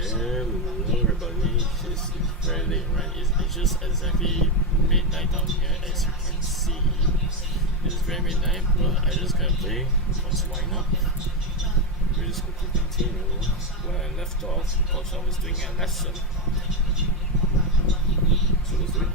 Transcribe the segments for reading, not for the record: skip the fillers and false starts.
Hello everybody, it's very late, right? It's just exactly midnight down here, as you can see. It's very midnight, but I just gotta play, because why not? We're just going to continue where I left off, because I was doing a lesson. So let's do it.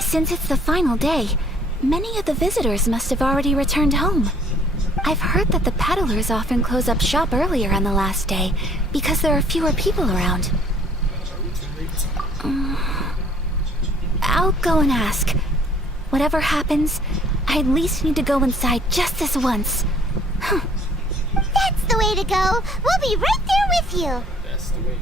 Since it's the final day, many of the visitors must have already returned home. I've heard that the peddlers often close up shop earlier on the last day because there are fewer people around. I'll go and ask. Whatever happens, I at least need to go inside just this once. That's the way to go. We'll be right there with you. That's the way.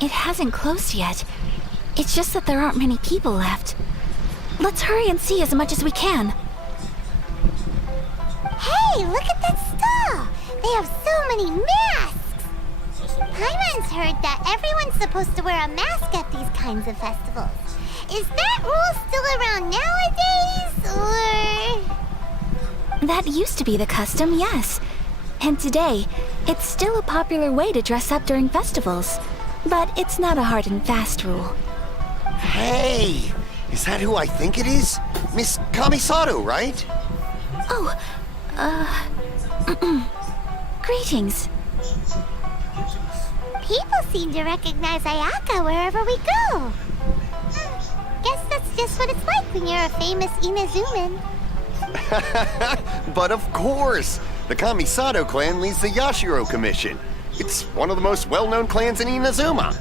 It hasn't closed yet. It's just that there aren't many people left. Let's hurry and see as much as we can. Hey, look at that stall! They have so many masks! Paimon's heard that everyone's supposed to wear a mask at these kinds of festivals. Is that rule still around nowadays, or...? That used to be the custom, yes. And today, it's still a popular way to dress up during festivals. But it's not a hard and fast rule. Hey! Is that who I think it is? Miss Kamisato, right? Oh, greetings. People seem to recognize Ayaka wherever we go. Guess that's just what it's like when you're a famous Inazuman. But of course! The Kamisato clan leads the Yashiro Commission. It's one of the most well-known clans in Inazuma.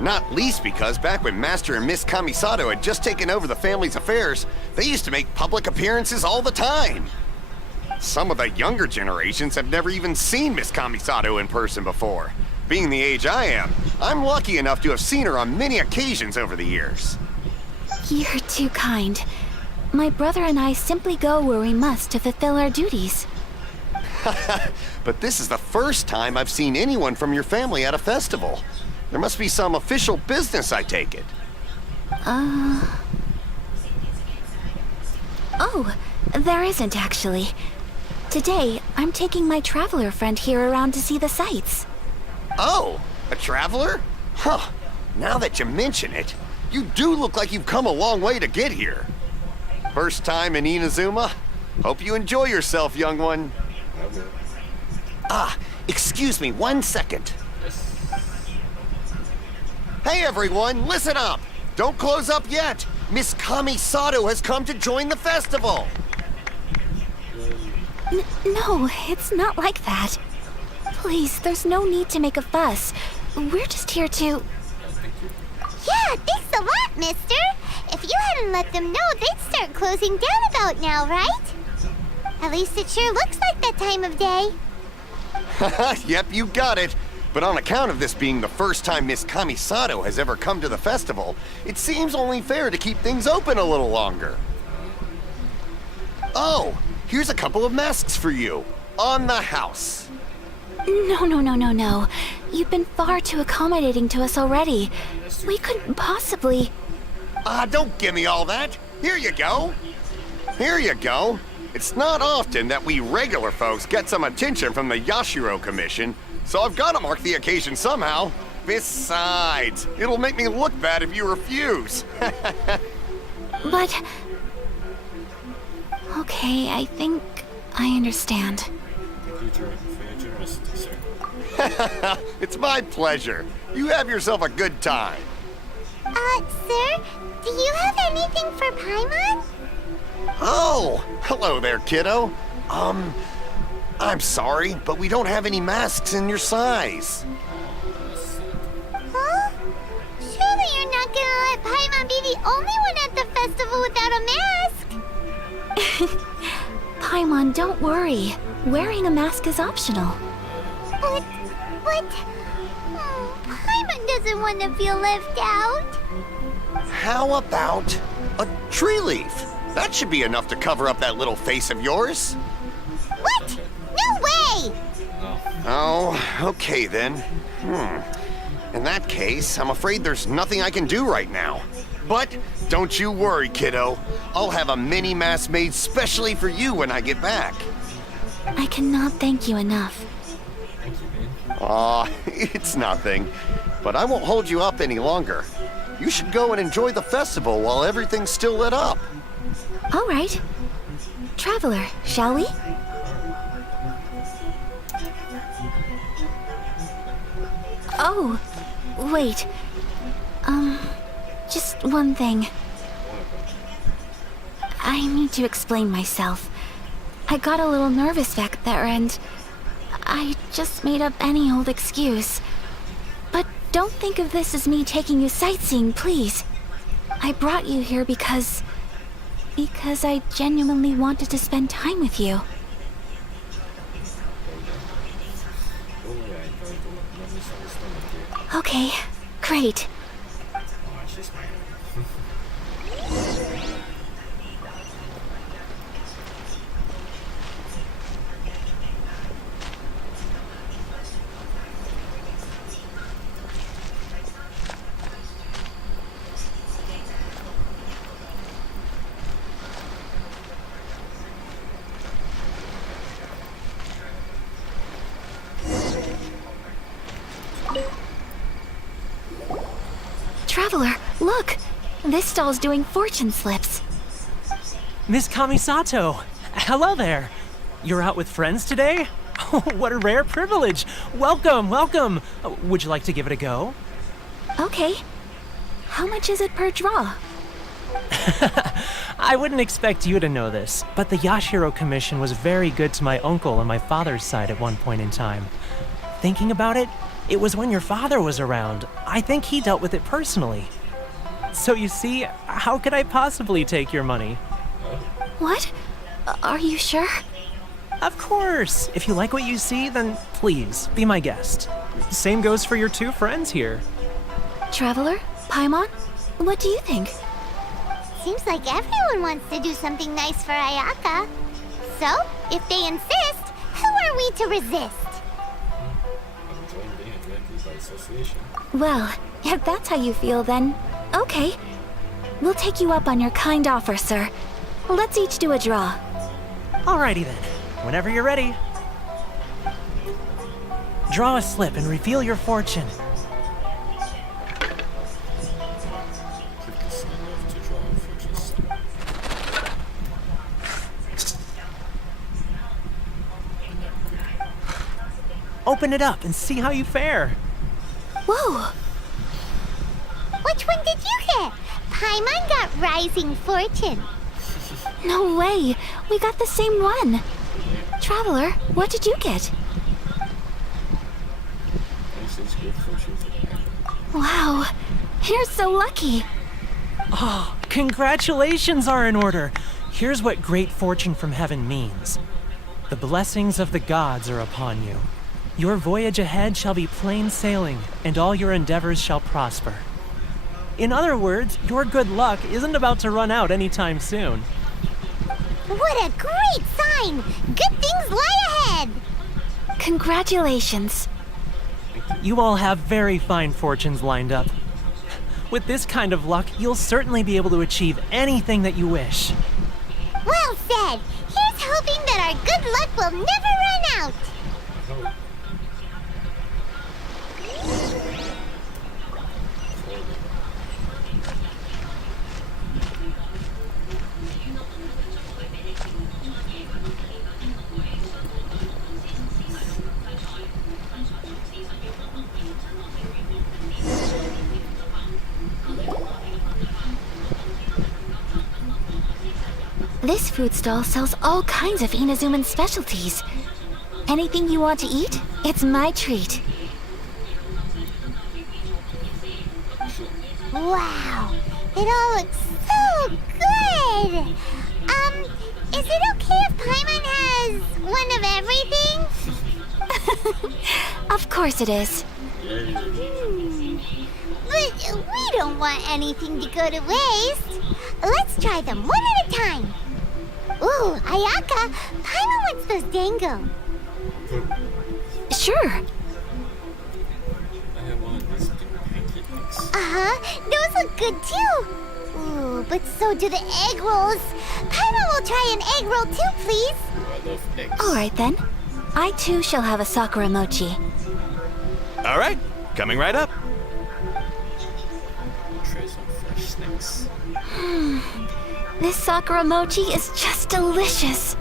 Not least because back when Master and Miss Kamisato had just taken over the family's affairs, they used to make public appearances all the time. Some of the younger generations have never even seen Miss Kamisato in person before. Being the age I am, I'm lucky enough to have seen her on many occasions over the years. You're too kind. My brother and I simply go where we must to fulfill our duties. But this is the first time I've seen anyone from your family at a festival. There must be some official business, I take it. Oh, there isn't actually. Today, I'm taking my traveler friend here around to see the sights. Oh, a traveler? Huh. Now that you mention it, you do look like you've come a long way to get here. First time in Inazuma? Hope you enjoy yourself, young one. Ah, excuse me 1 second. Hey everyone, listen up! Don't close up yet! Miss Kami-Sato has come to join the festival! No, it's not like that. Please, there's no need to make a fuss. We're just here to... Yeah, thanks a lot, mister. If you hadn't let them know, they'd start closing down about now, right? At least it sure looks like that time of day. Yep, you got it. But on account of this being the first time Miss Kami-Sato has ever come to the festival, it seems only fair to keep things open a little longer. Oh, here's a couple of masks for you. On the house. No. You've been far too accommodating to us already. We couldn't possibly... Don't give me all that. Here you go. Here you go. It's not often that we regular folks get some attention from the Yashiro Commission, so I've got to mark the occasion somehow. Besides, it'll make me look bad if you refuse. But... Okay, I think I understand. It's my pleasure. You have yourself a good time. Sir, do you have anything for Paimon? Oh, hello there, kiddo. I'm sorry, but we don't have any masks in your size. Huh? Surely you're not gonna let Paimon be the only one at the festival without a mask? Paimon, don't worry. Wearing a mask is optional. But... Paimon doesn't want to feel left out. How about a tree leaf? That should be enough to cover up that little face of yours. What? No way! Oh, okay then. In that case, I'm afraid there's nothing I can do right now. But don't you worry, kiddo. I'll have a mini mask made specially for you when I get back. I cannot thank you enough. Aw, it's nothing. But I won't hold you up any longer. You should go and enjoy the festival while everything's still lit up. All right. Traveler, shall we? Oh, wait. Just one thing. I need to explain myself. I got a little nervous back there and I just made up any old excuse. But don't think of this as me taking you sightseeing, please. I brought you here because I genuinely wanted to spend time with you. Okay, great. Traveler, look! This stall's doing fortune slips. Miss Kami-Sato! Hello there! You're out with friends today? Oh, what a rare privilege! Welcome, welcome! Would you like to give it a go? Okay. How much is it per draw? I wouldn't expect you to know this, but the Yashiro Commission was very good to my uncle on my father's side at one point in time. Thinking about it, it was when your father was around. I think he dealt with it personally. So you see, how could I possibly take your money? What? Are you sure? Of course! If you like what you see, then please, be my guest. Same goes for your two friends here. Traveler? Paimon? What do you think? Seems like everyone wants to do something nice for Ayaka. So, if they insist, who are we to resist? I'm joining directly by association. Well, if that's how you feel, then okay. We'll take you up on your kind offer, sir. Let's each do a draw. Alrighty then. Whenever you're ready. Draw a slip and reveal your fortune. Click the sign off to draw for just. Open it up and see how you fare. Whoa! Which one did you get? Paimon got Rising Fortune. No way! We got the same one! Traveler, what did you get? Since good fortune for Wow, you're so lucky! Oh, congratulations are in order. Here's what great fortune from heaven means. The blessings of the gods are upon you. Your voyage ahead shall be plain sailing, and all your endeavors shall prosper. In other words, your good luck isn't about to run out anytime soon. What a great sign! Good things lie ahead! Congratulations. You all have very fine fortunes lined up. With this kind of luck, you'll certainly be able to achieve anything that you wish. Well said! Here's hoping that our good luck will never run out! This food stall sells all kinds of Inazuman specialties. Anything you want to eat, it's my treat. Wow! It all looks so good! Is it okay if Paimon has one of everything? Of course it is. But we don't want anything to go to waste. Let's try them one at a time. Ooh, Ayaka, Paimon wants those dango. Sure. I have one of these pancake mix. Uh-huh, those look good too. Ooh, but so do the egg rolls. Paimon will try an egg roll too, please. I love eggs. Alright then. I too shall have a sakura mochi. All right, coming right up. Try some fresh snacks. This sakura mochi is just delicious.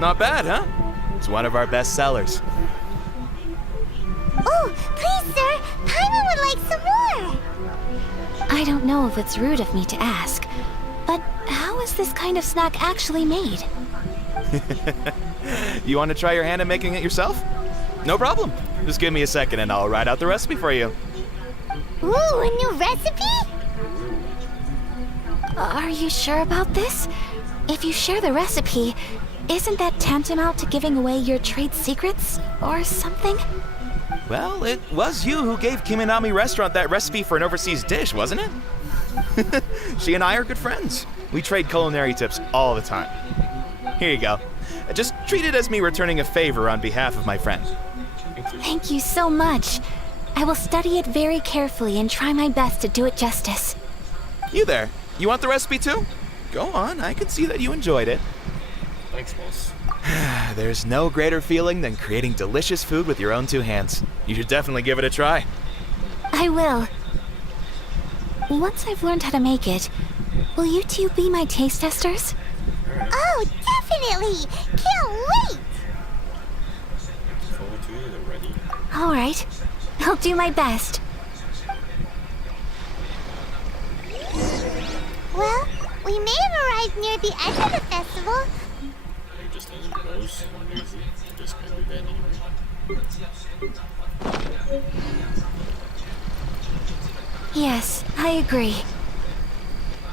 Not bad, huh? It's one of our best sellers. Oh, please, sir. Paimon would like some more. I don't know if it's rude of me to ask, but how is this kind of snack actually made? You want to try your hand at making it yourself? No problem. Just give me a second and I'll write out the recipe for you. Ooh, a new recipe? Are you sure about this? If you share the recipe, isn't that tantamount to giving away your trade secrets or something? Well, it was you who gave Kiminami Restaurant that recipe for an overseas dish, wasn't it? She and I are good friends. We trade culinary tips all the time. Here you go. Just treat it as me returning a favor on behalf of my friend. Thank you so much. I will study it very carefully and try my best to do it justice. You there. You want the recipe too? Go on, I can see that you enjoyed it. Thanks, boss. There's no greater feeling than creating delicious food with your own two hands. You should definitely give it a try. I will. Once I've learned how to make it, will you two be my taste testers? Oh, definitely. Can't wait. Looking forward to it already. Alright, I'll do my best. Well, we may have arrived near the end of the festival. You just let it go so easy. You just gonna do that anyway. Yes, I agree.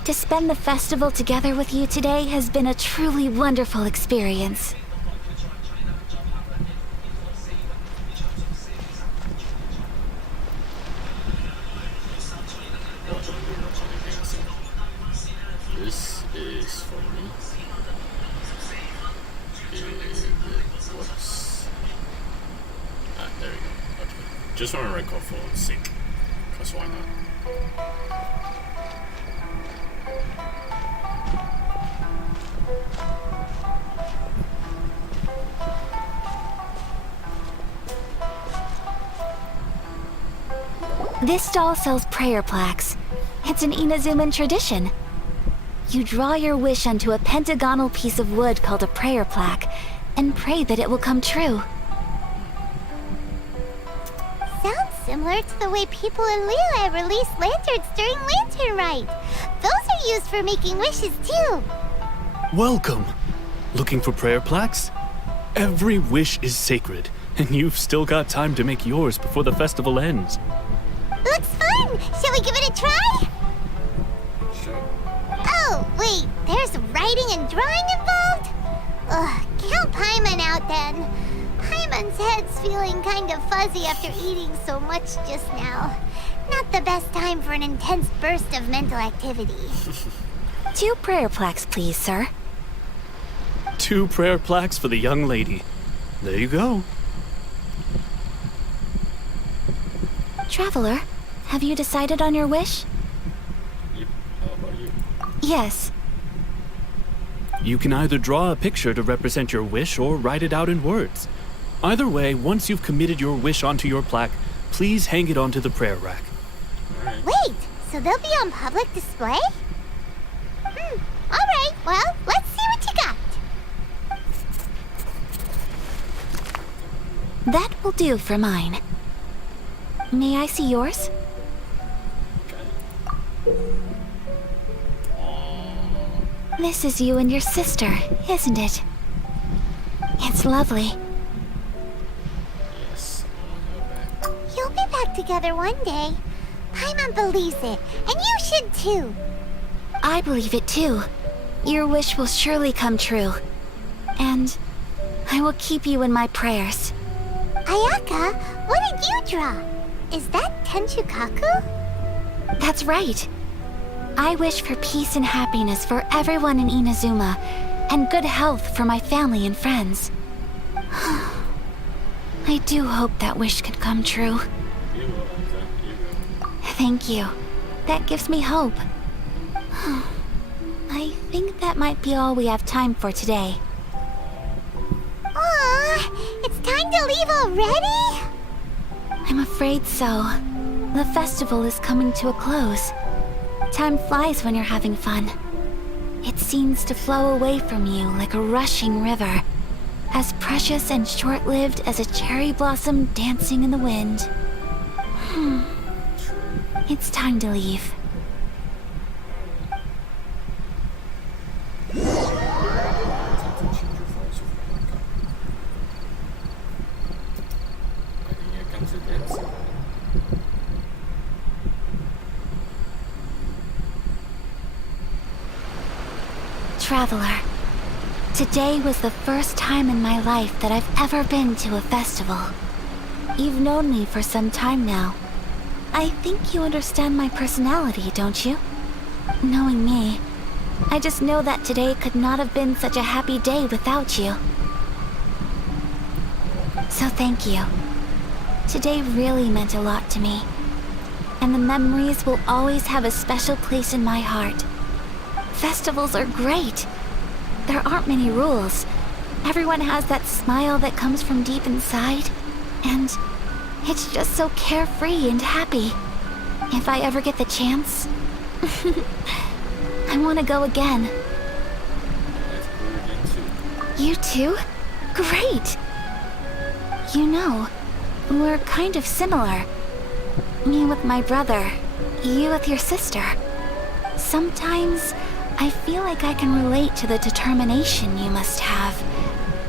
To spend the festival together with you today has been a truly wonderful experience. Just want to record for sake. Because why not? This stall sells prayer plaques. It's an Inazuman tradition. You draw your wish onto a pentagonal piece of wood called a prayer plaque, and pray that it will come true. Sounds similar to the way people in Liyue release lanterns during Lantern Rite. Those are used for making wishes too. Welcome. Looking for prayer plaques? Every wish is sacred, and you've still got time to make yours before the festival ends. Looks fun! Shall we give it a try? Sure. Oh, wait, there's writing and drawing involved? Ugh, count Paimon out then. Paimon's head's feeling kind of fuzzy after eating so much just now. Not the best time for an intense burst of mental activity. 2 prayer plaques, please, sir. 2 prayer plaques for the young lady. There you go. Traveler, have you decided on your wish? Yep. How about you? Yes. You can either draw a picture to represent your wish or write it out in words. Either way, once you've committed your wish onto your plaque, please hang it onto the prayer rack. Alright. Wait, so they'll be on public display? Alright, well, let's see what you got. That will do for mine. May I see yours? This is you and your sister, isn't it? It's lovely. Yes, I want her back. You'll be back together one day. Paimon believes it, and you should too. I believe it too. Your wish will surely come true. And I will keep you in my prayers. Ayaka, what did you draw? Is that Tenchukaku? That's right. I wish for peace and happiness for everyone in Inazuma, and good health for my family and friends. I do hope that wish can come true. You will, Anka. You will. Thank you. That gives me hope. I think that might be all we have time for today. Aw, it's time to leave already? I'm afraid so. The festival is coming to a close. Time flies when you're having fun. It seems to flow away from you like a rushing river, as precious and short-lived as a cherry blossom dancing in the wind. It's time to leave. I think here comes the dancing. Traveler, today was the first time in my life that I've ever been to a festival. You've known me for some time now. I think you understand my personality, don't you? Knowing me, I just know that today could not have been such a happy day without you. So thank you. Today really meant a lot to me. And the memories will always have a special place in my heart. Festivals are great. There aren't many rules. Everyone has that smile that comes from deep inside. And it's just so carefree and happy. If I ever get the chance, I want to go again. Let's go again too. You too? Great! You know, we're kind of similar. Me with my brother, you with your sister. Sometimes I feel like I can relate to the determination you must have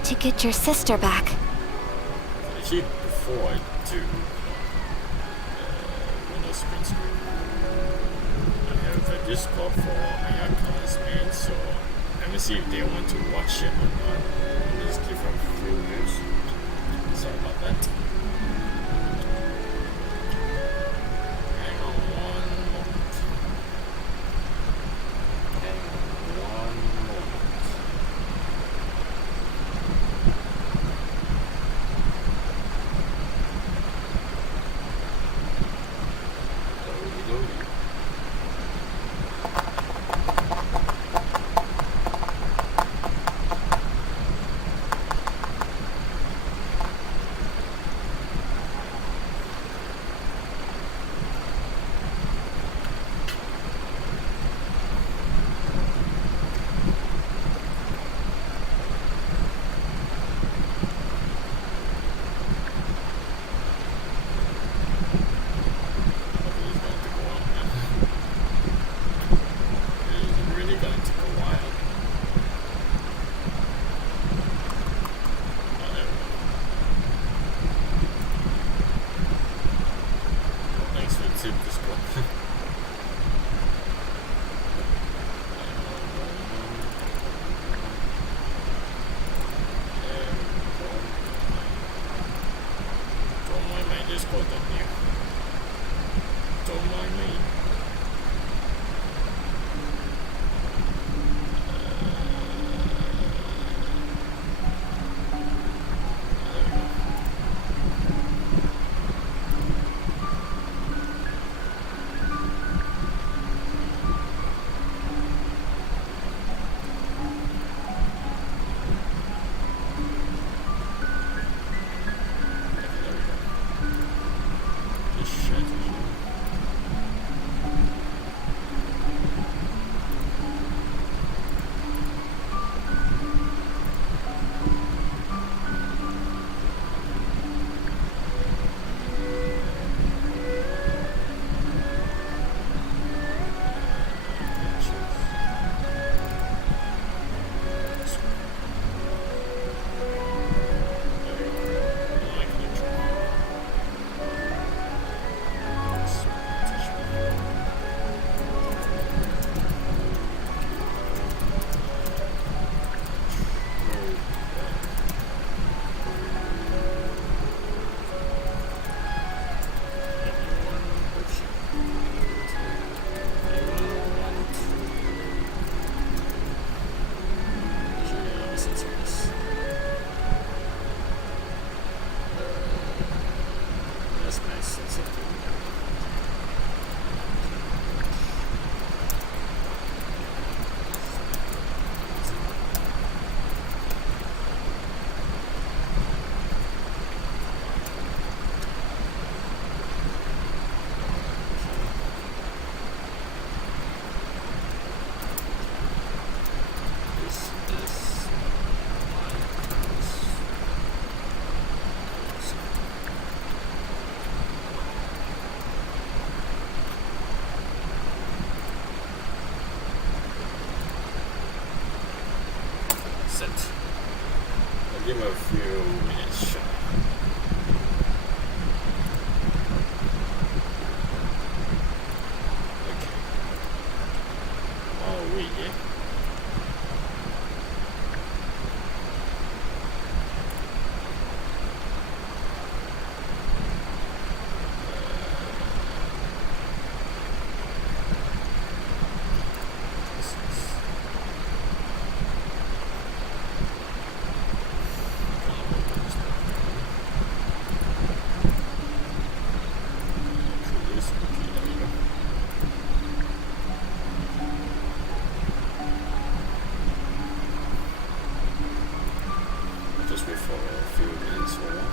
to get your sister back. Actually, before I do Windows print screen, I have a Discord for Ayaka's main, so let me see if they want to watch it or not. I'll just give her a few minutes. Sorry about that. Hang on one moment. Hang on one moment. Discord than you. Don't mind me. I'll give him a few minutes shot. Okay. Oh, wait, yeah. Just wait for a few minutes for that.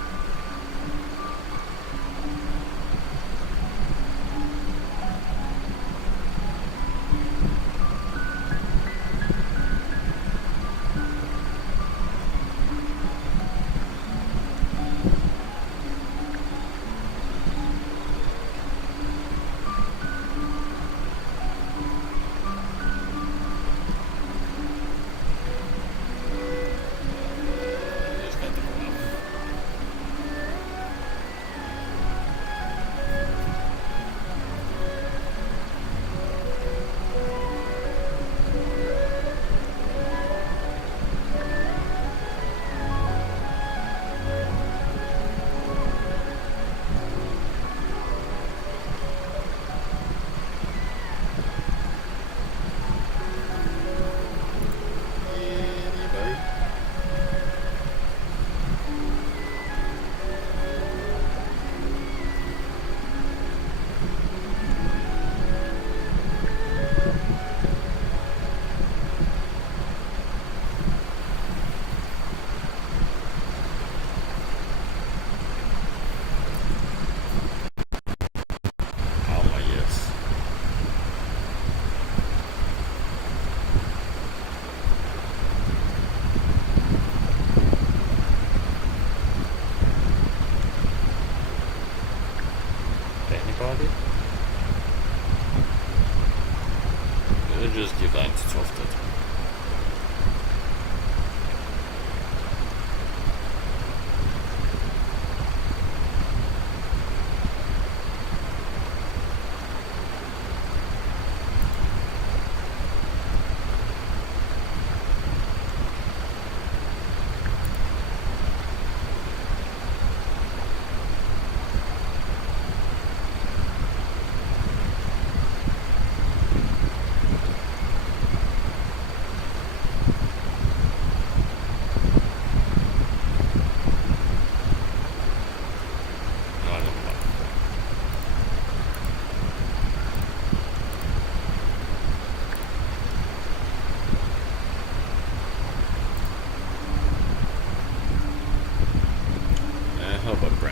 Just give that to 12:30.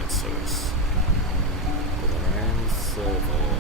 Valorant service. Valorant server.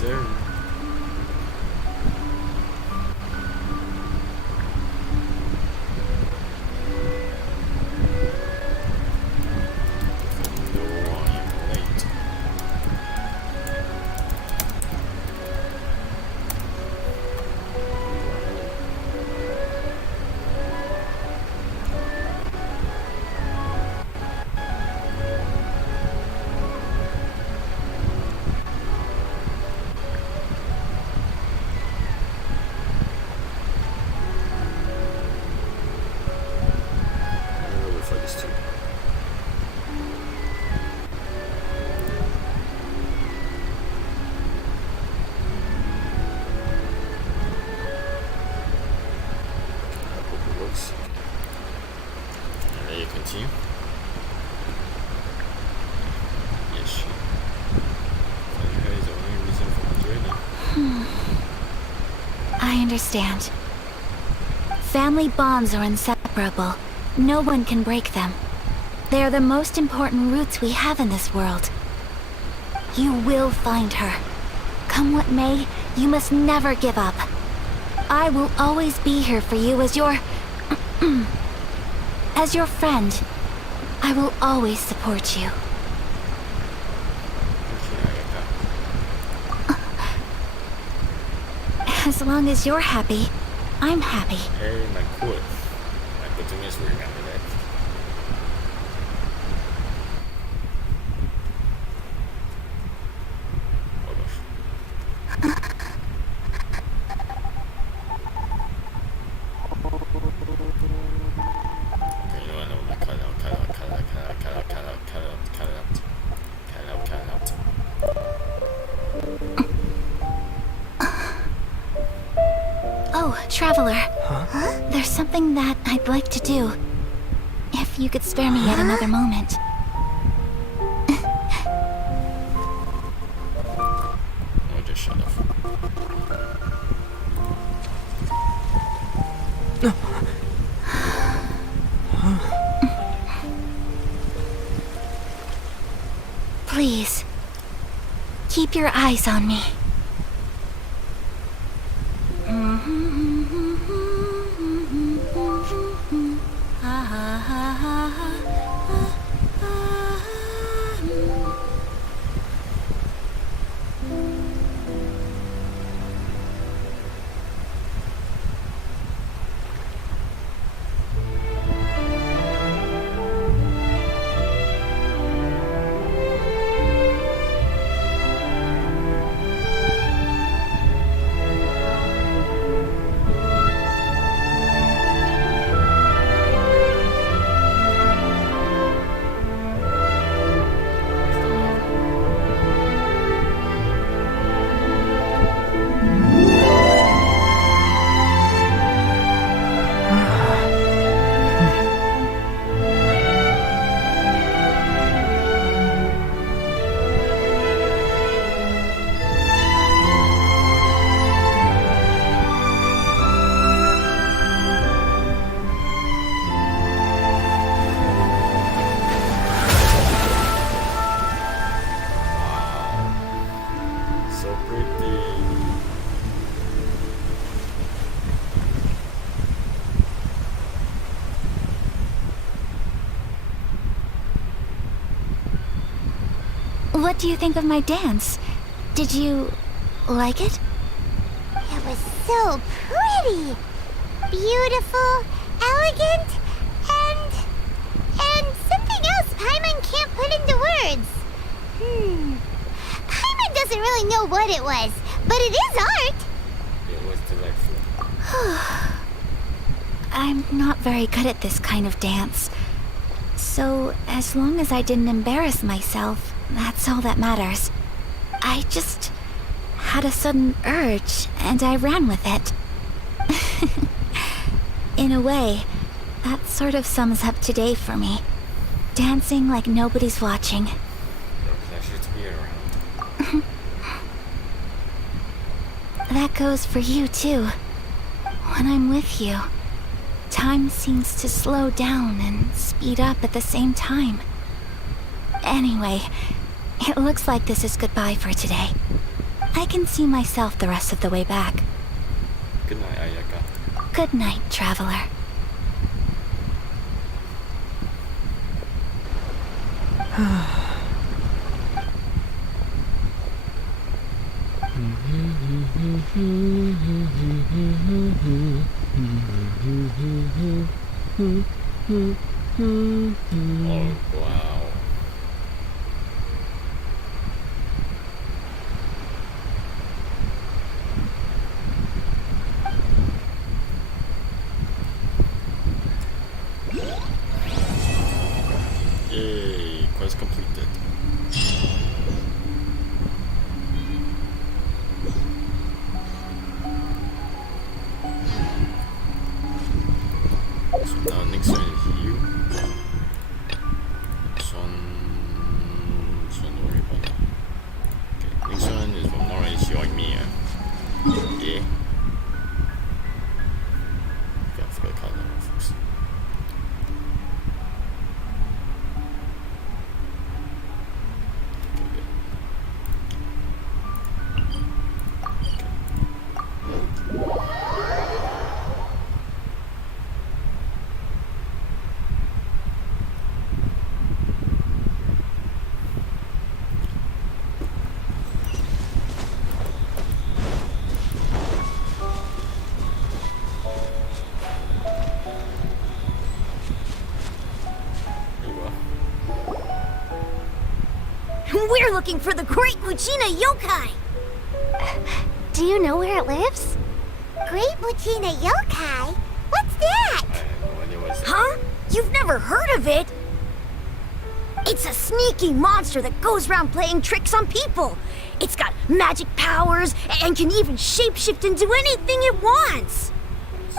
sir. No, I am late. I'll wait for this too. I hope it works. And then you continue. Yes, sure. That is the only reason for my right now. I understand. Family bonds are inseparable. No one can break them. They are the most important roots we have in this world. You will find her. Come what may, you must never give up. I will always be here for you as your... as your friend. I will always support you. As long as you're happy, I'm happy. Hey, my quote. My protagonist will remember that. Oh gosh. Traveler. There's something that I'd like to do. If you could spare me yet another moment. Oh, just shut up. Please, keep your eyes on me. So pretty. What do you think of my dance? Did you like it? It was so pretty, beautiful, elegant, and something else Paimon can't put into words. Paimon doesn't really know what it was, but it is art. It was delightful. I'm not very good at this kind of dance. So, as long as I didn't embarrass myself, that's all that matters. I just had a sudden urge, and I ran with it. In a way, that sort of sums up today for me. Dancing like nobody's watching. Your pleasure to be around. That goes for you, too. When I'm with you, time seems to slow down and speed up at the same time. Anyway, it looks like this is goodbye for today. I can see myself the rest of the way back. Good night, Ayaka. Good night, traveler. Oh, wow. Yay, quest completed. So now next one is you. This one don't worry about that. Okay, next one is one more is you and me. Yeah. Okay, I forgot to call that one first. We're looking for the Great Muchina Yokai! Do you know where it lives? Great Muchina Yokai? What's that? I have no idea what it's Huh? You've never heard of it? It's a sneaky monster that goes around playing tricks on people. It's got magic powers and can even shapeshift into anything it wants.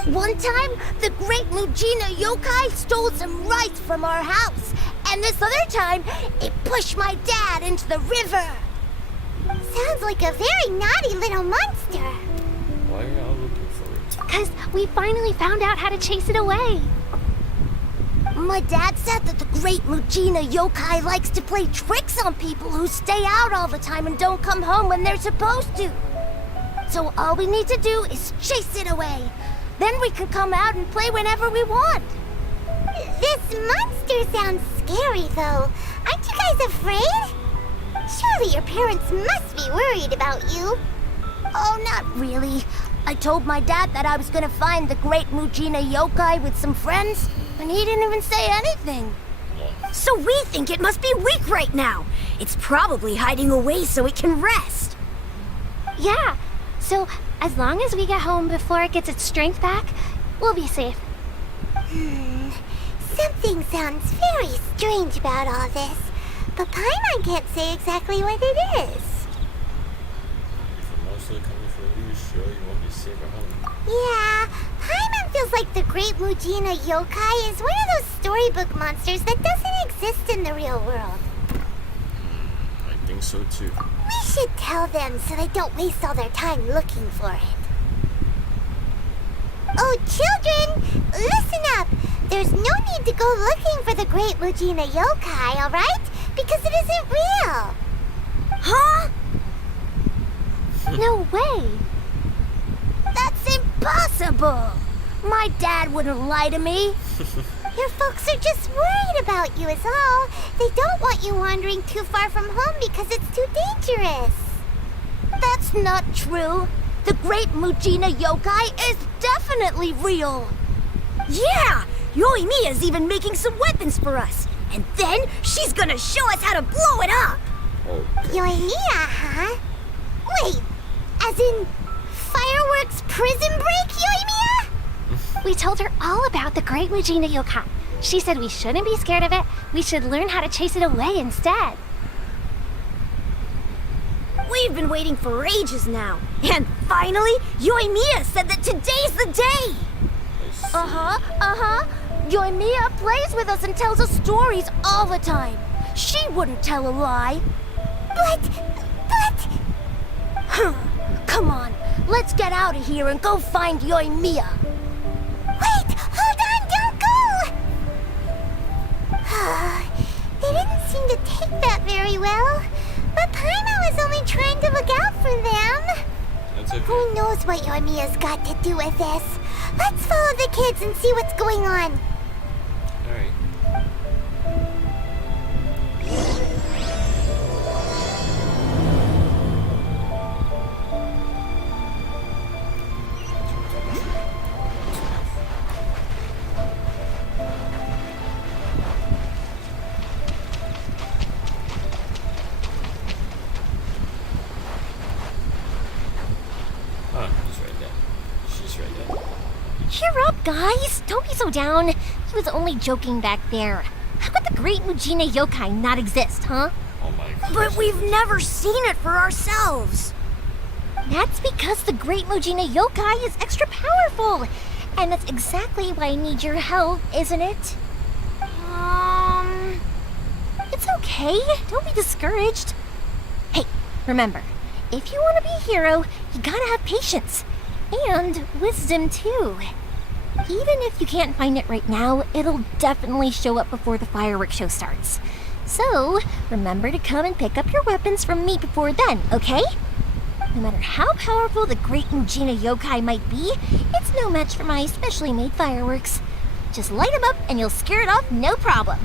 One time, the great Mujina yokai stole some rice from our house. And this other time, it pushed my dad into the river. Sounds like a very naughty little monster. Why are y'all looking for it? Because we finally found out how to chase it away. My dad said that the great Mujina yokai likes to play tricks on people who stay out all the time and don't come home when they're supposed to. So all we need to do is chase it away. Then we can come out and play whenever we want. This monster sounds scary, though. Aren't you guys afraid? Surely your parents must be worried about you. Oh, not really. I told my dad that I was gonna find the great Mujina yokai with some friends, and he didn't even say anything. So we think it must be weak right now. It's probably hiding away so it can rest. Yeah, so as long as we get home before it gets its strength back, we'll be safe. Something sounds very strange about all this, but Paimon can't say exactly what it is. If a monster coming for you, sure you won't be safe at home. Yeah, Paimon feels like the great Mujina yokai is one of those storybook monsters that doesn't exist in the real world. I think so too. We should tell them so they don't waste all their time looking for it. Oh, children, listen up. There's no need to go looking for the great Mujina yokai, alright? Because it isn't real. Huh? No way. That's impossible. My dad wouldn't lie to me. Your folks are just worried about you is all. They don't want you wandering too far from home because it's too dangerous. That's not true. The great Mujina yokai is definitely real. Yeah! Yoimiya's even making some weapons for us. And then she's gonna show us how to blow it up. Oh, Yoimiya, huh? Wait, as in fireworks prison break, Yoimiya? We told her all about the great Mujina yokai. She said we shouldn't be scared of it. We should learn how to chase it away instead. We've been waiting for ages now. And finally, Yoimiya said that today's the day. Yoimiya plays with us and tells us stories all the time. She wouldn't tell a lie. But... Come on, let's get out of here and go find Yoimiya. Wait, hold on, don't go! They didn't seem to take that very well. But Paimon was only trying to look out for them. that's okay. Who knows what Yoimiya's got to do with this? Let's follow the kids and see what's going on. Alright. He's right there. She's right there. Cheer up, guys. Don't be so down. He was only joking back there. How could the great Mujina yokai not exist, huh? Oh my god. But we've never seen it for ourselves. That's because the great Mujina yokai is extra powerful. And that's exactly why I need your help, isn't it? It's okay. Don't be discouraged. Hey, remember, if you want to be a hero, you gotta have patience. And wisdom, too. Even if you can't find it right now, it'll definitely show up before the fireworks show starts. So, remember to come and pick up your weapons from me before then, okay? No matter how powerful the great Mujina yokai might be, it's no match for my specially made fireworks. Just light them up and you'll scare it off no problem.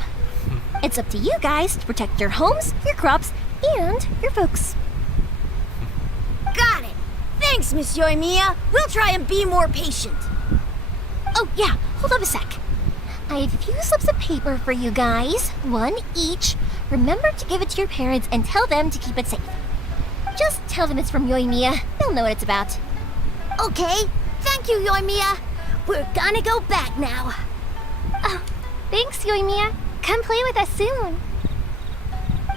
It's up to you guys to protect your homes, your crops, and your folks. Got it. Thanks, Miss Yoimiya. We'll try and be more patient. Oh, yeah, hold up a sec. I have a few slips of paper for you guys, one each. Remember to give it to your parents and tell them to keep it safe. Just tell them it's from Yoimiya. They'll know what it's about. Okay. Thank you, Yoimiya. We're gonna go back now. Oh, thanks, Yoimiya. Come play with us soon.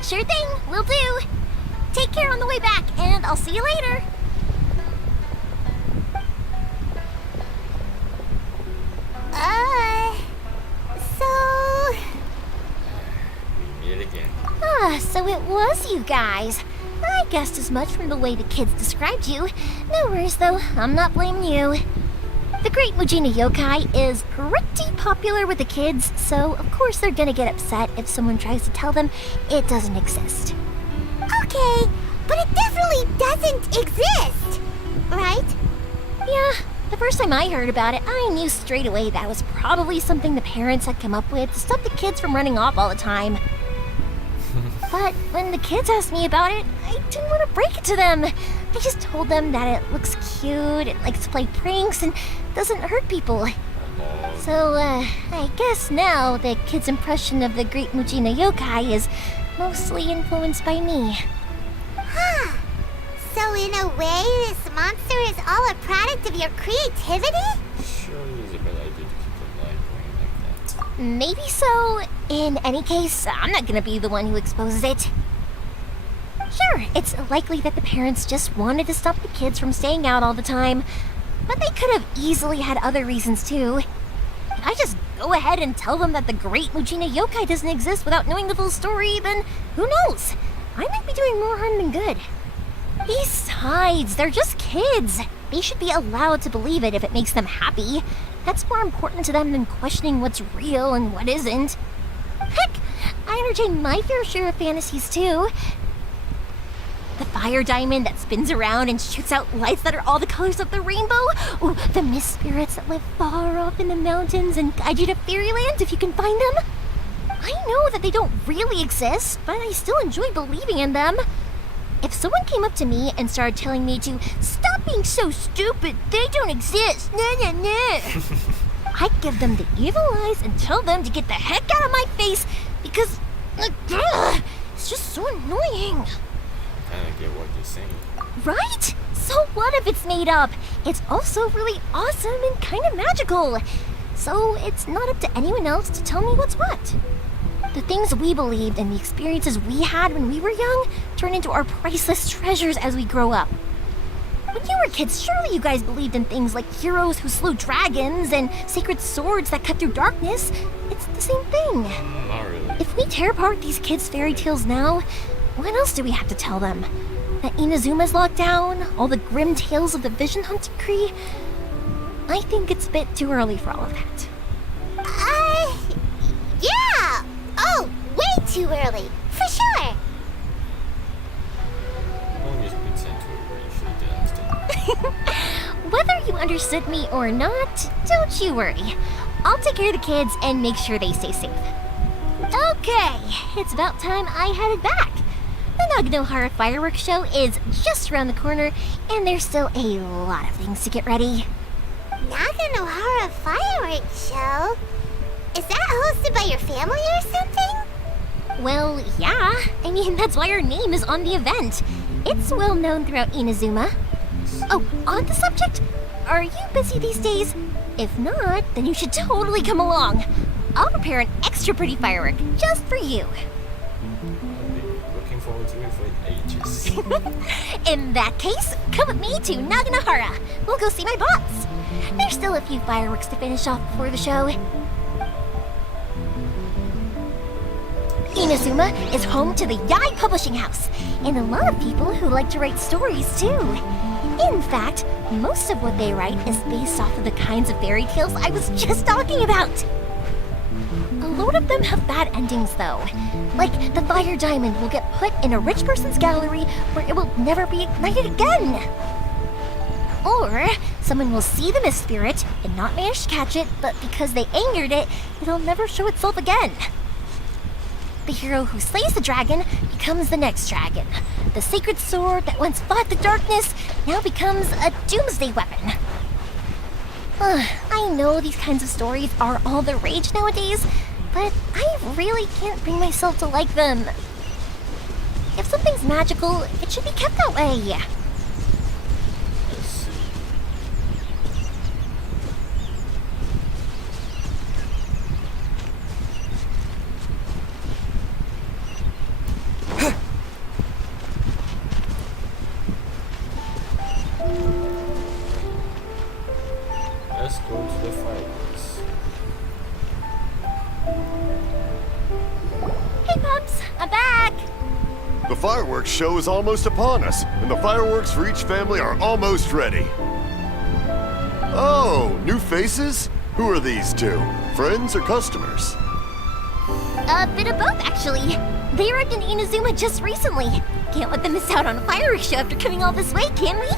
Sure thing, will do. Take care on the way back, and I'll see you later. So it was you guys. I guessed as much from the way the kids described you. No worries though, I'm not blaming you. The Great Mujina Yokai is pretty popular with the kids, so of course they're gonna get upset if someone tries to tell them it doesn't exist. Okay, but it definitely doesn't exist, right? Yeah, the first time I heard about it, I knew straight away that was probably something the parents had come up with to stop the kids from running off all the time. But when the kids asked me about it, I didn't want to break it to them. I just told them that it looks cute, it likes to play pranks, and doesn't hurt people. So, I guess now the kids' impression of the Great Mujina Yokai is mostly influenced by me. Huh. So in a way, this monster is all a product of your creativity? Surely it's a bad idea to keep the line going like that. Maybe so. In any case, I'm not gonna be the one who exposes it. Sure, it's likely that the parents just wanted to stop the kids from staying out all the time, but they could have easily had other reasons too. If I just go ahead and tell them that the Great Mujina Yokai doesn't exist without knowing the full story, then who knows? I might be doing more harm than good. Besides, they're just kids. They should be allowed to believe it if it makes them happy. That's more important to them than questioning what's real and what isn't. Heck, I entertain my fair share of fantasies too. The fire diamond that spins around and shoots out lights that are all the colors of the rainbow. Ooh, the mist spirits that live far off in the mountains and guide you to fairyland if you can find them. I know that they don't really exist, but I still enjoy believing in them. If someone came up to me and started telling me to stop being so stupid, they don't exist, nah. I'd give them the evil eyes and tell them to get the heck out of my face because it's just so annoying. I kinda get what you're saying. Right? So what if it's made up? It's also really awesome and kind of magical. So it's not up to anyone else to tell me what's what. The things we believed and the experiences we had when we were young turn into our priceless treasures as we grow up. When you were kids, surely you guys believed in things like heroes who slew dragons and sacred swords that cut through darkness. It's the same thing. Not really. If we tear apart these kids' fairy tales now, what else do we have to tell them? That Inazuma's locked down? All the grim tales of the Vision Hunting Cree? I think it's a bit too early for all of that. Yeah! Oh, way too early, for sure! Don't just pretend to really should understand. Whether you understood me or not, don't you worry. I'll take care of the kids and make sure they stay safe. Okay, it's about time I headed back. The Naganohara fireworks show is just around the corner, and there's still a lot of things to get ready. Naganohara fireworks show? Is that hosted by your family or something? Well, yeah. I mean, that's why our name is on the event. It's well known throughout Inazuma. Oh, on the subject, are you busy these days? If not, then you should totally come along. I'll prepare an extra pretty firework just for you. I've been looking forward to it for ages. In that case, come with me to Naganohara. We'll go see my boss. There's still a few fireworks to finish off before the show. Inazuma is home to the Yai Publishing House, and a lot of people who like to write stories too. In fact, most of what they write is based off of the kinds of fairy tales I was just talking about. A load of them have bad endings though. Like the fire diamond will get put in a rich person's gallery where it will never be ignited again. Or someone will see the mist spirit and not manage to catch it, but because they angered it, it'll never show itself again. The hero who slays the dragon becomes the next dragon. The sacred sword that once fought the darkness now becomes a doomsday weapon. I know these kinds of stories are all the rage nowadays, but I really can't bring myself to like them. If something's magical, it should be kept that way. Let's see. Let's go to the fireworks. Hey, Pops, I'm back. The fireworks show is almost upon us, and the fireworks for each family are almost ready. Oh, new faces? Who are these two? Friends or customers? A bit of both, actually. They arrived in Inazuma just recently. Can't let them miss out on a fireworks show after coming all this way, can we?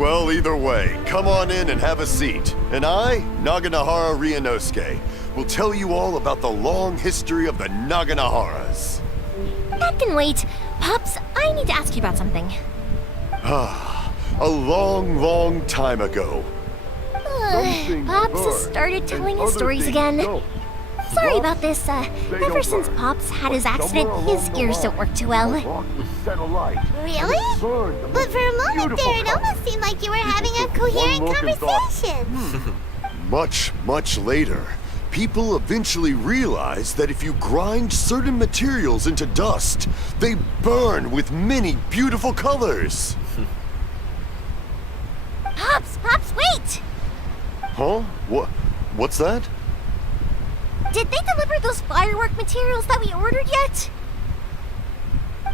Well, either way, come on in and have a seat. And I, Naganahara Ryunosuke, will tell you all about the long history of the Naganaharas. That can wait. Pops, I need to ask you about something. A long, long time ago. Pops has started telling his stories again. Sorry about this. Ever since Pops had his accident, his ears don't work too well. Really? But for a moment there, it almost seemed like you were having a coherent conversation. Much, much later, people eventually realized that if you grind certain materials into dust, they burn with many beautiful colors. Pops, wait! Huh? What's that? Did they deliver those firework materials that we ordered yet?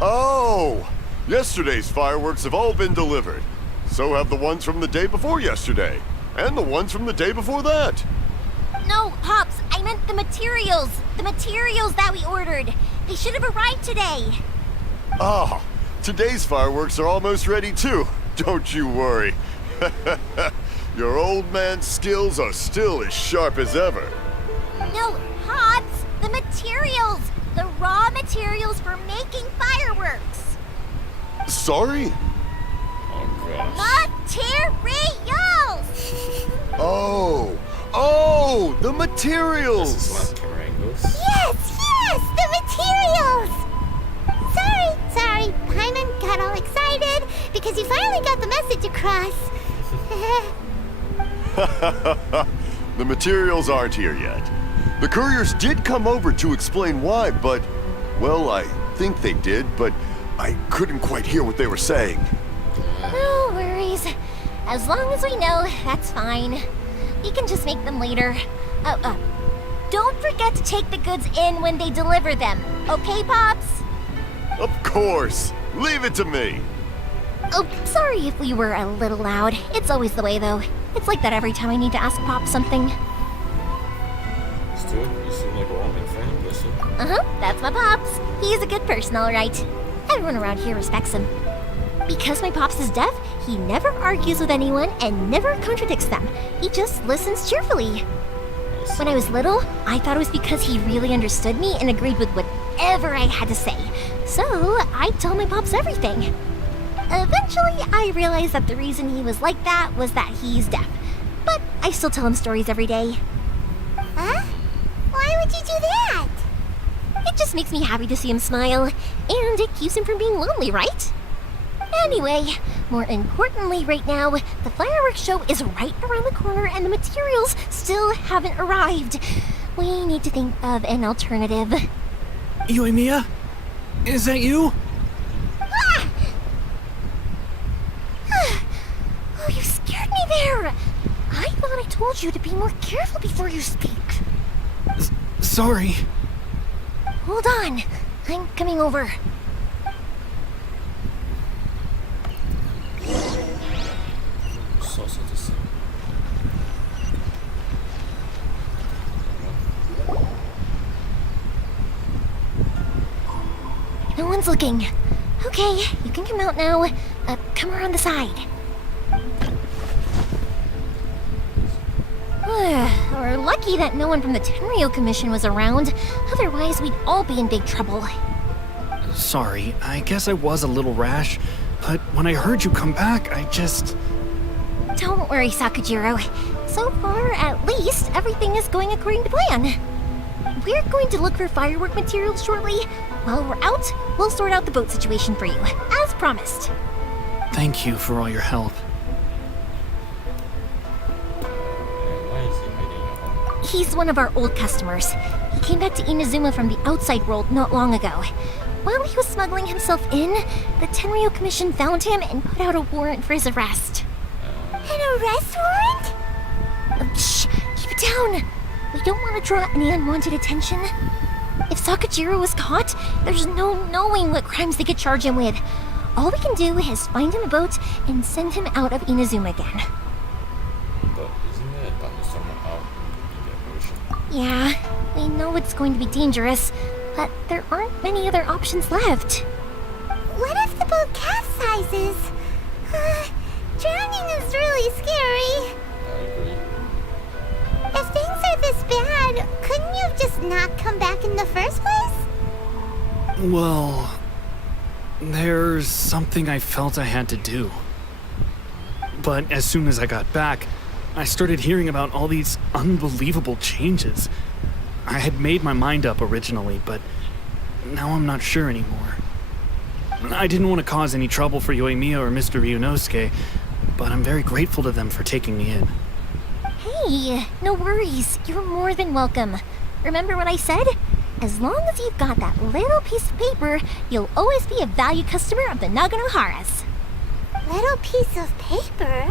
Oh! Yesterday's fireworks have all been delivered. So have the ones from the day before yesterday. And the ones from the day before that. No, Pops, I meant the materials. The materials that we ordered. They should have arrived today. Ah, today's fireworks are almost ready too. Don't you worry. Your old man's skills are still as sharp as ever. No, Pops, the materials. The raw materials for making fireworks. Sorry? Oh gosh. Materials! Oh, the materials! This is what camera angles. Yes, the materials! Sorry, Paimon got all excited because you finally got the message across. The materials aren't here yet. The couriers did come over to explain why, but, well, I think they did, but I couldn't quite hear what they were saying. No worries. As long as we know, that's fine. We can just make them later. Don't forget to take the goods in when they deliver them. Okay, Pops? Of course. Leave it to me. Oh, sorry if we were a little loud. It's always the way, though. It's like that every time I need to ask Pop something. Still, you seem like a woman fan, listen. That's my Pops. He's a good person, all right. Everyone around here respects him. Because my Pops is deaf, he never argues with anyone and never contradicts them. He just listens cheerfully. When I was little, I thought it was because he really understood me and agreed with whatever I had to say. So, I'd tell my Pops everything. Eventually, I realized that the reason he was like that was that he's deaf. But I still tell him stories every day. Huh? Why would you do that? It just makes me happy to see him smile, and it keeps him from being lonely, right? Anyway, more importantly right now, the fireworks show is right around the corner and the materials still haven't arrived. We need to think of an alternative. Yoimiya? Is that you? Ah! Oh, you scared me there! I thought I told you to be more careful before you speak. Sorry. Hold on, I'm coming over. Sauce of the sun. No one's looking. Okay, you can come out now. Come around the side. We're lucky that no one from the Tenryo Commission was around. Otherwise, we'd all be in big trouble. Sorry, I guess I was a little rash, but when I heard you come back, I just... Don't worry, Sakujiro. So far, at least, everything is going according to plan. We're going to look for firework materials shortly. While we're out, we'll sort out the boat situation for you, as promised. Thank you for all your help. Why is he hiding? He's one of our old customers. He came back to Inazuma from the outside world not long ago. While he was smuggling himself in, the Tenryo Commission found him and put out a warrant for his arrest. An arrest warrant? Shh! Keep it down! We don't want to draw any unwanted attention. If Sakajiro was caught, there's no knowing what crimes they could charge him with. All we can do is find him a boat and send him out of Inazuma again. But isn't there a thunderstorm out in the ocean? Yeah, we know it's going to be dangerous, but there aren't many other options left. What if the boat capsizes? Drowning is really scary. I agree. If things are this bad, couldn't you have just not come back in the first place? Well, there's something I felt I had to do. But as soon as I got back, I started hearing about all these unbelievable changes. I had made my mind up originally, but now I'm not sure anymore. I didn't want to cause any trouble for Yoimiya or Mr. Ryunosuke, but I'm very grateful to them for taking me in. Hey, no worries. You're more than welcome. Remember what I said? As long as you've got that little piece of paper, you'll always be a valued customer of the Naganoharas. Little piece of paper?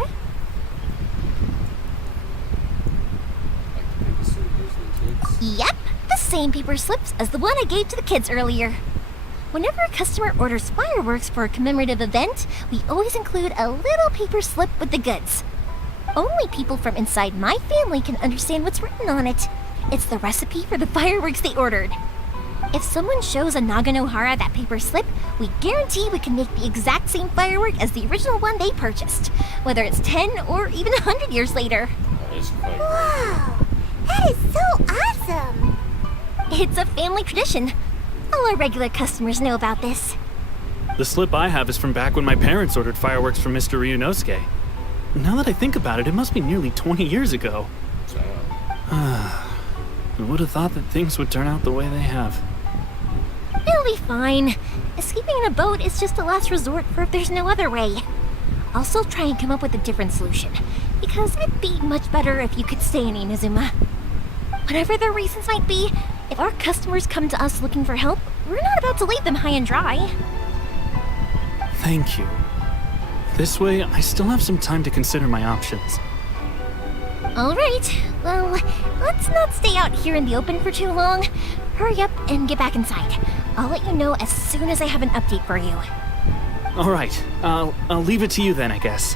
Like the paper slippers for the kids? Yep, the same paper slips as the one I gave to the kids earlier. Whenever a customer orders fireworks for a commemorative event, we always include a little paper slip with the goods. Only people from inside my family can understand what's written on it. It's the recipe for the fireworks they ordered. If someone shows a Naganohara that paper slip, we guarantee we can make the exact same firework as the original one they purchased, whether it's 10 or even 100 years later. That is quite Wow, that is so awesome. It's a family tradition. All our regular customers know about this. The slip I have is from back when my parents ordered fireworks from Mr. Ryunosuke. Now that I think about it, it must be nearly 20 years ago. I would have thought that things would turn out the way they have. It'll be fine. Escaping in a boat is just a last resort for if there's no other way. I'll still try and come up with a different solution, because it'd be much better if you could stay in Inazuma. Whatever their reasons might be, if our customers come to us looking for help, we're not about to leave them high and dry. Thank you. This way, I still have some time to consider my options. All right, well, let's not stay out here in the open for too long. Hurry up and get back inside. I'll let you know as soon as I have an update for you. All right, I'll leave it to you then, I guess.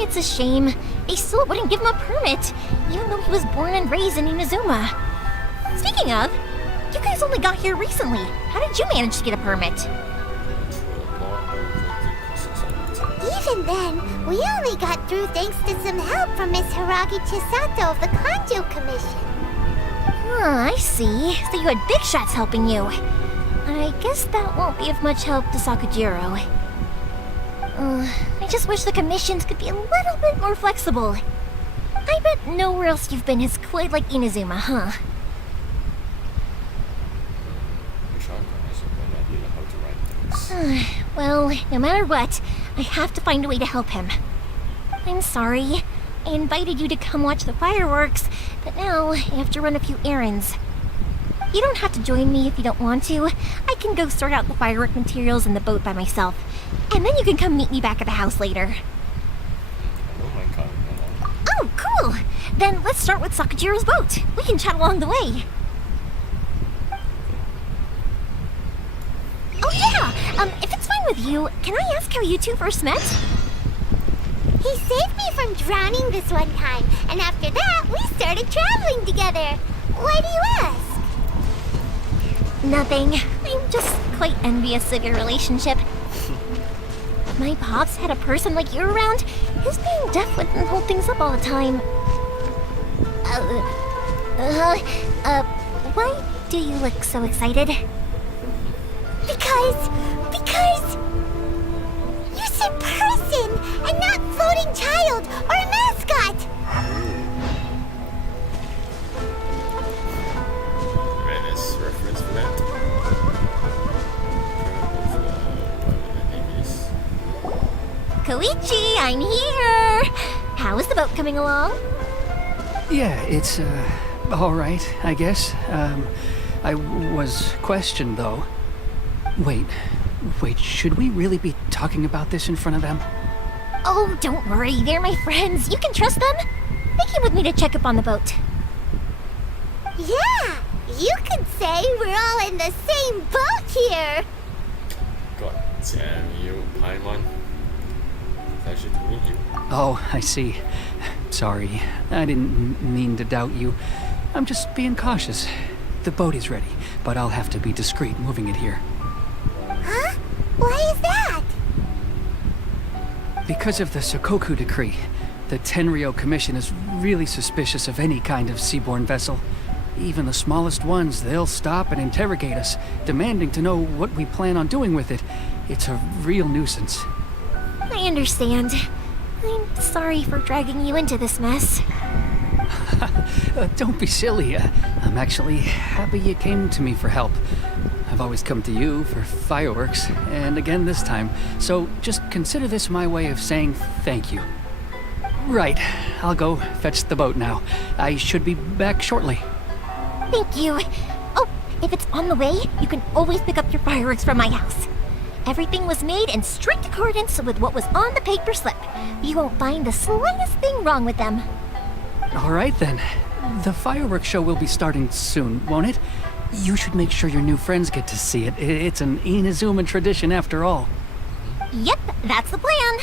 It's a shame. They still wouldn't give him a permit, even though he was born and raised in Inazuma. Speaking of, you guys only got here recently. How did you manage to get a permit? Even then, we only got through thanks to some help from Miss Hiragi Chisato of the Kanjo Commission. I see. So you had big shots helping you. I guess that won't be of much help to Sakajiro. I just wish the commissions could be a little bit more flexible. I bet nowhere else you've been is quite like Inazuma, huh? Well, no matter what, I have to find a way to help him. I'm sorry. I invited you to come watch the fireworks, but now I have to run a few errands. You don't have to join me if you don't want to. I can go sort out the firework materials in the boat by myself, and then you can come meet me back at the house later. Oh, cool! Then let's start with Sakajiro's boat. We can chat along the way. Oh yeah! If it's fine with you, can I ask how you two first met? He saved me from drowning this one time, and after that, we started traveling together. Why do you ask? Nothing. I'm just quite envious of your relationship. If my pops had a person like you around, his being deaf wouldn't hold things up all the time. Why do you look so excited? Because you said person and not floating child or a mascot. Very nice reference for that. Koichi, I'm here! How is the boat coming along? Yeah, it's, all right, I guess. I was questioned, though. Wait, should we really be talking about this in front of them? Oh, don't worry, they're my friends. You can trust them. they came with me to check up on the boat. Yeah, you could say we're all in the same boat here. God damn you, Paimon. Pleasure to meet you. Oh, I see. Sorry, I didn't mean to doubt you. I'm just being cautious. The boat is ready, but I'll have to be discreet moving it here. Huh? Why is that? Because of the Sokoku decree, the Tenryou Commission is really suspicious of any kind of seaborne vessel. Even the smallest ones, they'll stop and interrogate us, demanding to know what we plan on doing with it. It's a real nuisance. I understand. I'm sorry for dragging you into this mess. Don't be silly. I'm actually happy you came to me for help. I've always come to you for fireworks, and again this time, so just consider this my way of saying thank you. Right, I'll go fetch the boat now. I should be back shortly. Thank you. Oh, if it's on the way, you can always pick up your fireworks from my house. Everything was made in strict accordance with what was on the paper slip. You won't find the slightest thing wrong with them. All right then. The fireworks show will be starting soon, won't it? You should make sure your new friends get to see it. It's an Inazuma tradition after all. Yep, that's the plan.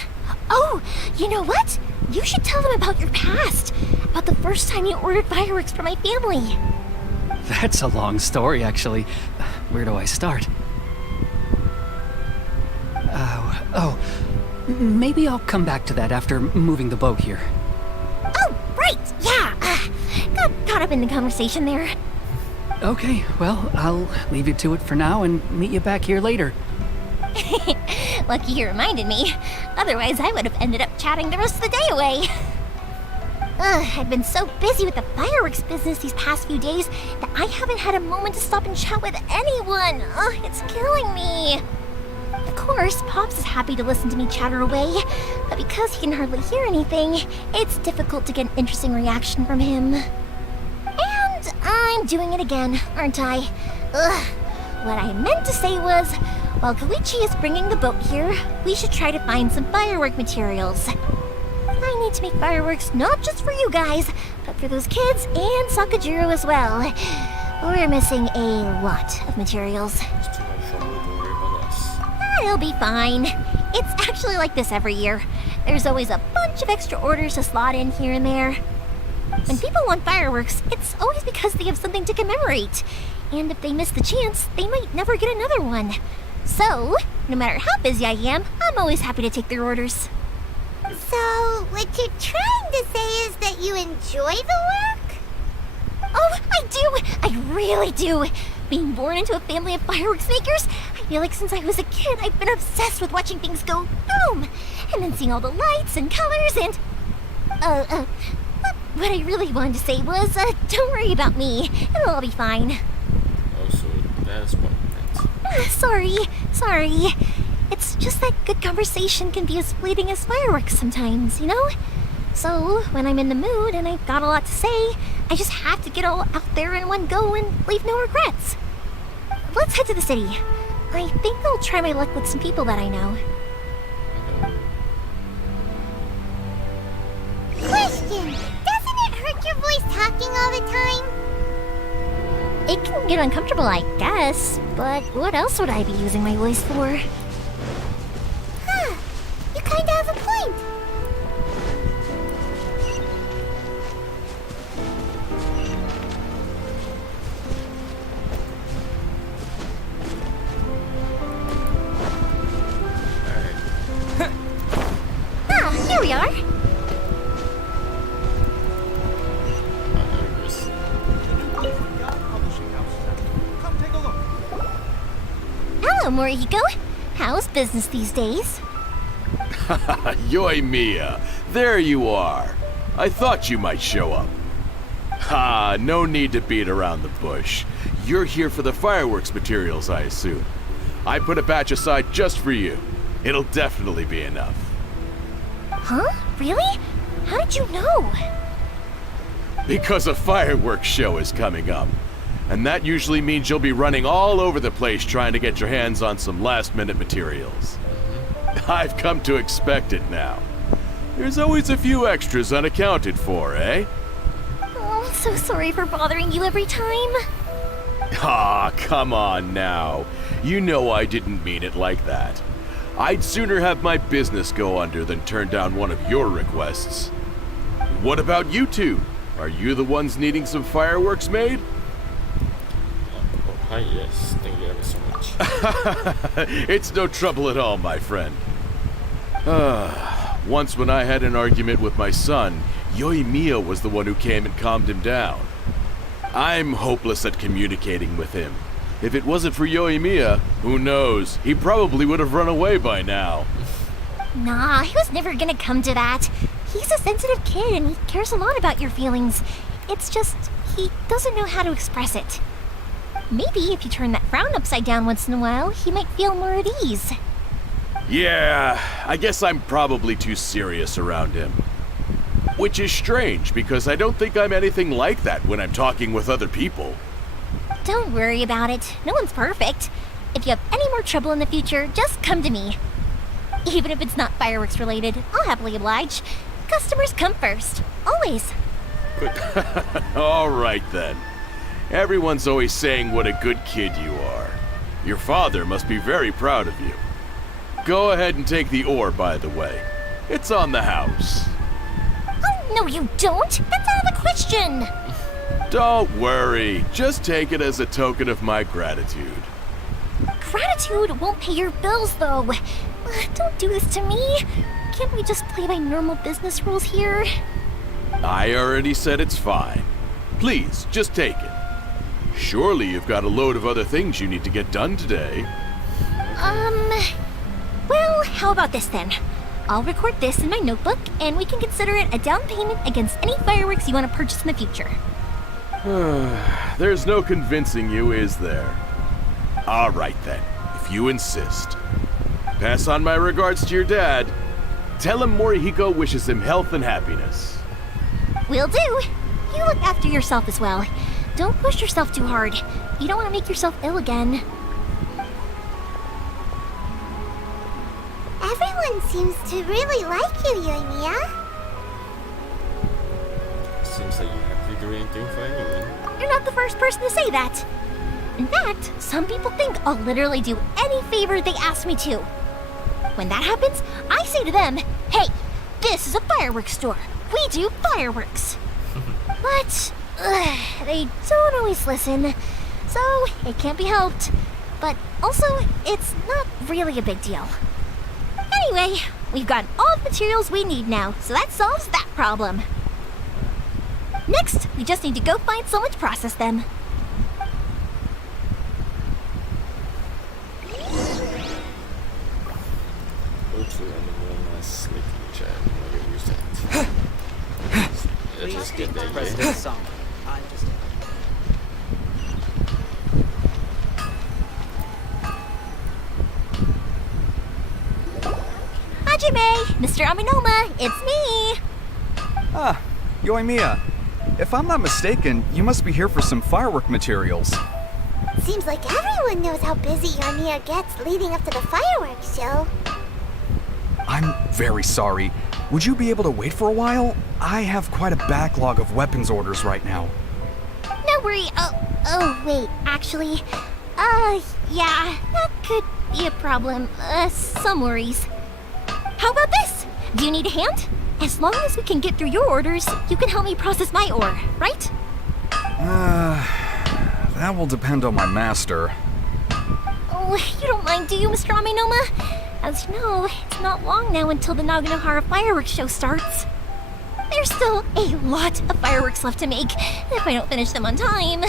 Oh, you know what? You should tell them about your past. About the first time you ordered fireworks for my family. That's a long story, actually. Where do I start? Maybe I'll come back to that after moving the boat here. Oh, right, yeah. Got caught up in the conversation there. Okay, well, I'll leave you to it for now and meet you back here later. Lucky you reminded me. Otherwise, I would have ended up chatting the rest of the day away. I've been so busy with the fireworks business these past few days that I haven't had a moment to stop and chat with anyone. It's killing me. Of course, Pops is happy to listen to me chatter away, but because he can hardly hear anything, it's difficult to get an interesting reaction from him. And I'm doing it again, aren't I? What I meant to say was, while Koichi is bringing the boat here, we should try to find some firework materials. I need to make fireworks not just for you guys, but for those kids and Sakajiro as well. We're missing a lot of materials. It's too much trouble, don't worry about us. It'll be fine. It's actually like this every year. There's always a bunch of extra orders to slot in here and there. When people want fireworks, it's always because they have something to commemorate. And if they miss the chance, they might never get another one. So, no matter how busy I am, I'm always happy to take their orders. So, what you're trying to say is that you enjoy the work? Oh, I do! I really do! Being born into a family of fireworks makers, I feel like since I was a kid, I've been obsessed with watching things go boom! And then seeing all the lights and colors and... What I really wanted to say was, don't worry about me. It'll all be fine. Oh, so that's what it meant. Sorry. It's just that good conversation can be as fleeting as fireworks sometimes, you know? So, when I'm in the mood and I've got a lot to say, I just have to get all out there in one go and leave no regrets. Let's head to the city. I think I'll try my luck with some people that I know. Question! Doesn't it hurt your voice talking all the time? It can get uncomfortable, I guess, but what else would I be using my voice for? Huh. You kinda have a point. Here we are. Hello, Morihiko. How's business these days? Yoi Mia, there you are. I thought you might show up. Ha, no need to beat around the bush. You're here for the fireworks materials, I assume. I put a batch aside just for you. It'll definitely be enough. Huh? Really? How did you know? Because a fireworks show is coming up. And that usually means you'll be running all over the place trying to get your hands on some last-minute materials. I've come to expect it now. There's always a few extras unaccounted for, eh? Oh, I'm so sorry for bothering you every time. Ah, come on now. You know I didn't mean it like that. I'd sooner have my business go under than turn down one of your requests. What about you two? Are you the ones needing some fireworks made? Oh, hi, yes. Thank you ever so much. It's no trouble at all, my friend. Once when I had an argument with my son, Yoimiya was the one who came and calmed him down. I'm hopeless at communicating with him. If it wasn't for Yoimiya, who knows? He probably would have run away by now. Nah, he was never gonna come to that. He's a sensitive kid and he cares a lot about your feelings. It's just, he doesn't know how to express it. Maybe if you turn that frown upside down once in a while, he might feel more at ease. Yeah, I guess I'm probably too serious around him. Which is strange, because I don't think I'm anything like that when I'm talking with other people. Don't worry about it. No one's perfect. If you have any more trouble in the future, just come to me. Even if it's not fireworks related, I'll happily oblige. Customers come first. Always. All right then. Everyone's always saying what a good kid you are. Your father must be very proud of you. Go ahead and take the ore, by the way. It's on the house. Oh, no you don't! That's out of the question! Don't worry. Just take it as a token of my gratitude. Gratitude won't pay your bills, though. Don't do this to me. Can't we just play by normal business rules here? I already said it's fine. Please, just take it. Surely you've got a load of other things you need to get done today. Well, how about this then? I'll record this in my notebook, and we can consider it a down payment against any fireworks you want to purchase in the future. There's no convincing you, is there? All right then, if you insist. Pass on my regards to your dad. Tell him Morihiko wishes him health and happiness. Will do. You look after yourself as well. Don't push yourself too hard. You don't want to make yourself ill again. Everyone seems to really like you, Yoimiya. Seems like you have to do anything for anyone. You're not the first person to say that. In fact, some people think I'll literally do any favor they ask me to. When that happens, I say to them, hey, this is a fireworks store. We do fireworks. But they don't always listen, so it can't be helped. But also, it's not really a big deal. Anyway, we've got all the materials we need now, so that solves that problem. Next, we just need to go find someone to process them. Hopefully I'm the one that's sleeping, which I never use that. Let's just get that President Song. Hajime, Mr. Aminoma, it's me! Ah, Yoimiya. If I'm not mistaken, you must be here for some firework materials. Seems like everyone knows how busy Yoimiya gets leading up to the fireworks show. I'm very sorry. Would you be able to wait for a while? I have quite a backlog of weapons orders right now. No worry. Oh, wait, actually. Yeah, that could be a problem. Some worries. How about this? Do you need a hand? As long as we can get through your orders, you can help me process my ore, right? That will depend on my master. Oh, you don't mind, do you, Mr. Aminoma? As you know, it's not long now until the Naganohara fireworks show starts. There's still a lot of fireworks left to make, if I don't finish them on time.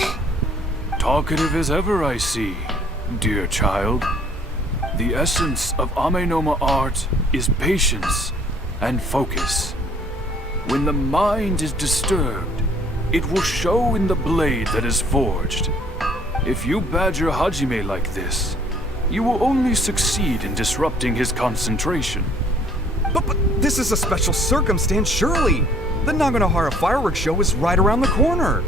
Talkative as ever, I see, dear child. The essence of Amenoma art is patience and focus. When the mind is disturbed, it will show in the blade that is forged. If you badger Hajime like this, you will only succeed in disrupting his concentration. But this is a special circumstance, surely. The Naganohara fireworks show is right around the corner.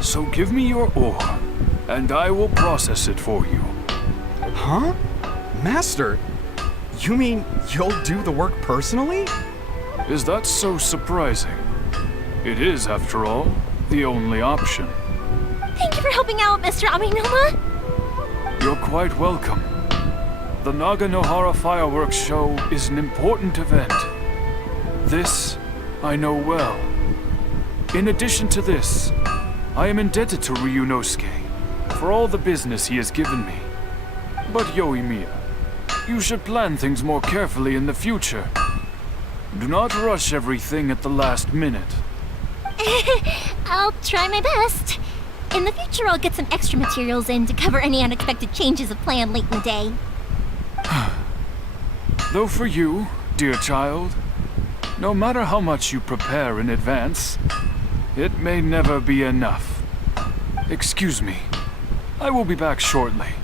So give me your ore, and I will process it for you. Huh? Master, you mean you'll do the work personally? Is that so surprising? It is, after all, the only option. Thank you for helping out, Mr. Aminoma. You're quite welcome. The Naganohara Fireworks Show is an important event. This I know well. In addition to this, I am indebted to Ryunosuke for all the business he has given me. But Yoimiya, you should plan things more carefully in the future. Do not rush everything at the last minute. I'll try my best. In the future, I'll get some extra materials in to cover any unexpected changes of plan late in the day. Though for you, dear child, no matter how much you prepare in advance, it may never be enough. Excuse me. I will be back shortly.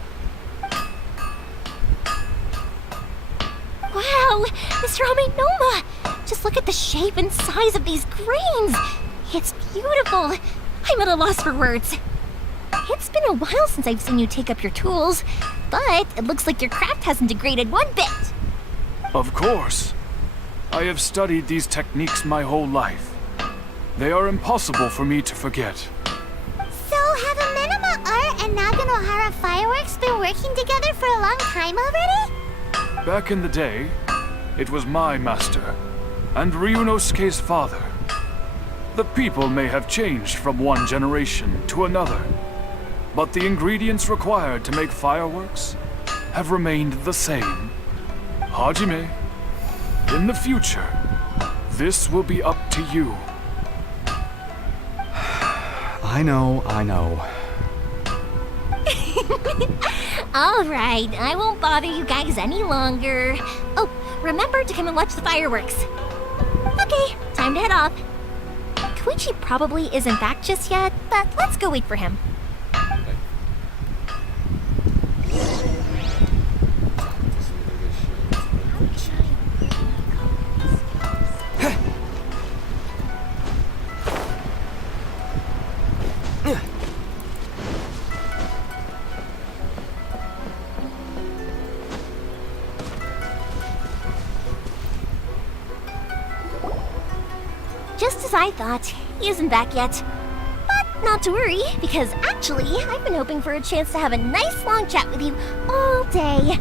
Wow, Mr. Aminoma! Just look at the shape and size of these grains! It's beautiful! I'm at a loss for words. It's been a while since I've seen you take up your tools, but it looks like your craft hasn't degraded one bit. Of course. I have studied these techniques my whole life. They are impossible for me to forget. So, have Amenoma Art and Naganohara Fireworks been working together for a long time already? Back in the day, it was my master, and Ryunosuke's father. The people may have changed from one generation to another, but the ingredients required to make fireworks have remained the same. Hajime, in the future, this will be up to you. I know. All right, I won't bother you guys any longer. Oh, remember to come and watch the fireworks. Okay, time to head off. Koichi probably isn't back just yet, but let's go wait for him. Just as I thought, he isn't back yet. But not to worry, because actually, I've been hoping for a chance to have a nice long chat with you all day.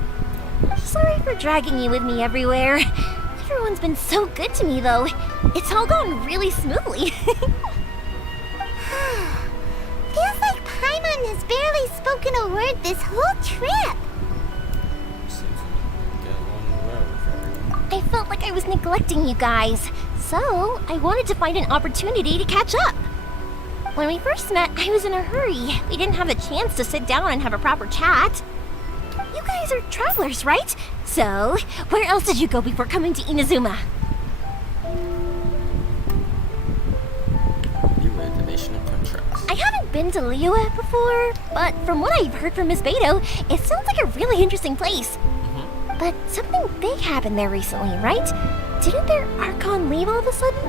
Sorry for dragging you with me everywhere. Everyone's been so good to me, though. It's all gone really smoothly. Feels like Paimon has barely spoken a word this whole trip. I felt like I was neglecting you guys, so I wanted to find an opportunity to catch up. When we first met, I was in a hurry. We didn't have a chance to sit down and have a proper chat. You guys are travelers, right? So, where else did you go before coming to Inazuma? Liyue, the nation of contracts. I haven't been to Liyue before, but from what I've heard from Miss Beto, it sounds like a really interesting place. But something big happened there recently, right? Didn't their Archon leave all of a sudden?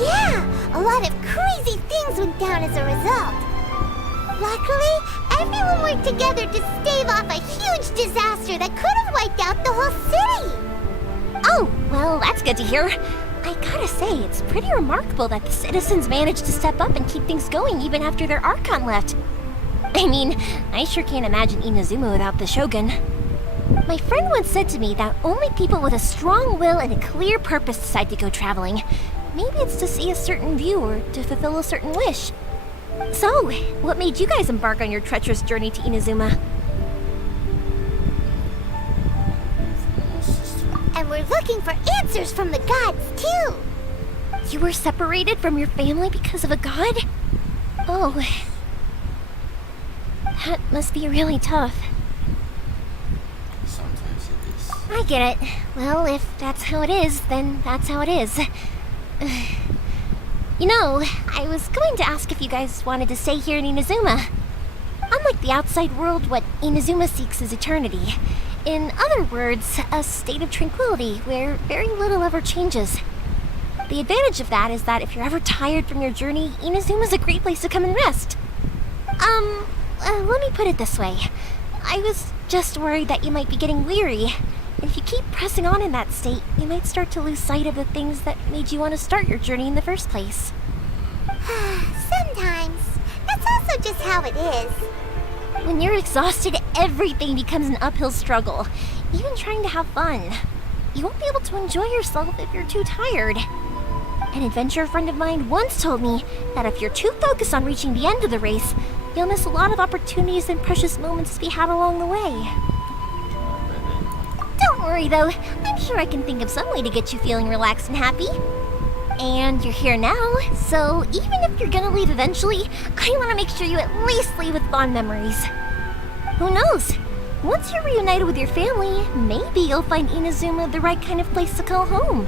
Yeah, a lot of crazy things went down as a result. Luckily, everyone worked together to stave off a huge disaster that could have wiped out the whole city. Oh, well, that's good to hear. I gotta say, it's pretty remarkable that the citizens managed to step up and keep things going even after their Archon left. I mean, I sure can't imagine Inazuma without the Shogun. My friend once said to me that only people with a strong will and a clear purpose decide to go traveling. Maybe it's to see a certain view or to fulfill a certain wish. So, what made you guys embark on your treacherous journey to Inazuma? And we're looking for answers from the gods, too. You were separated from your family because of a god? Oh. That must be really tough. Sometimes it is. I get it. Well, if that's how it is, then that's how it is. You know, I was going to ask if you guys wanted to stay here in Inazuma. Unlike the outside world, what Inazuma seeks is eternity. In other words, a state of tranquility where very little ever changes. The advantage of that is that if you're ever tired from your journey, Inazuma's a great place to come and rest. Let me put it this way. I was just worried that you might be getting weary. If you keep pressing on in that state, you might start to lose sight of the things that made you want to start your journey in the first place. Sometimes. That's also just how it is. When you're exhausted, everything becomes an uphill struggle, even trying to have fun. You won't be able to enjoy yourself if you're too tired. An adventurer friend of mine once told me that if you're too focused on reaching the end of the race, you'll miss a lot of opportunities and precious moments to be had along the way. Don't worry though, I'm sure I can think of some way to get you feeling relaxed and happy. And you're here now, so even if you're gonna leave eventually, I want to make sure you at least leave with fond memories. Who knows? Once you're reunited with your family, maybe you'll find Inazuma the right kind of place to call home.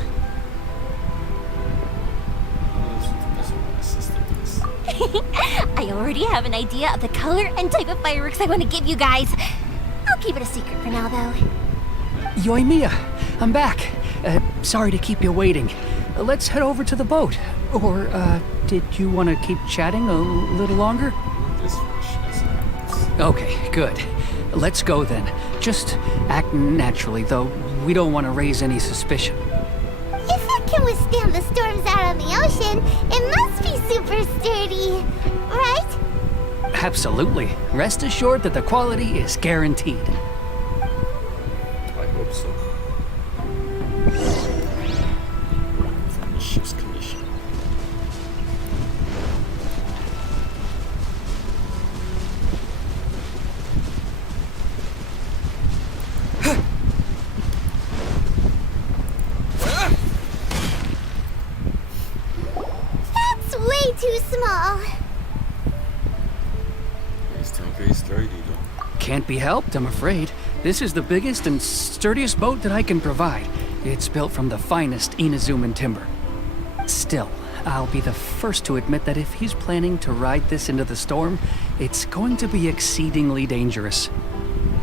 I already have an idea of the color and type of fireworks I want to give you guys. I'll keep it a secret for now, though. Yoimiya, I'm back. Sorry to keep you waiting. Let's head over to the boat. Or, did you want to keep chatting a little longer? Okay, good. Let's go then. Just act naturally, though. We don't want to raise any suspicion. If it can withstand the storms out on the ocean, it must be super sturdy, right? Absolutely. Rest assured that the quality is guaranteed. I hope so. From the ship's condition. That's way too small. This tanker is sturdy though. Can't be helped, I'm afraid. This is the biggest and sturdiest boat that I can provide. It's built from the finest Inazuman timber. Still, I'll be the first to admit that if he's planning to ride this into the storm, it's going to be exceedingly dangerous.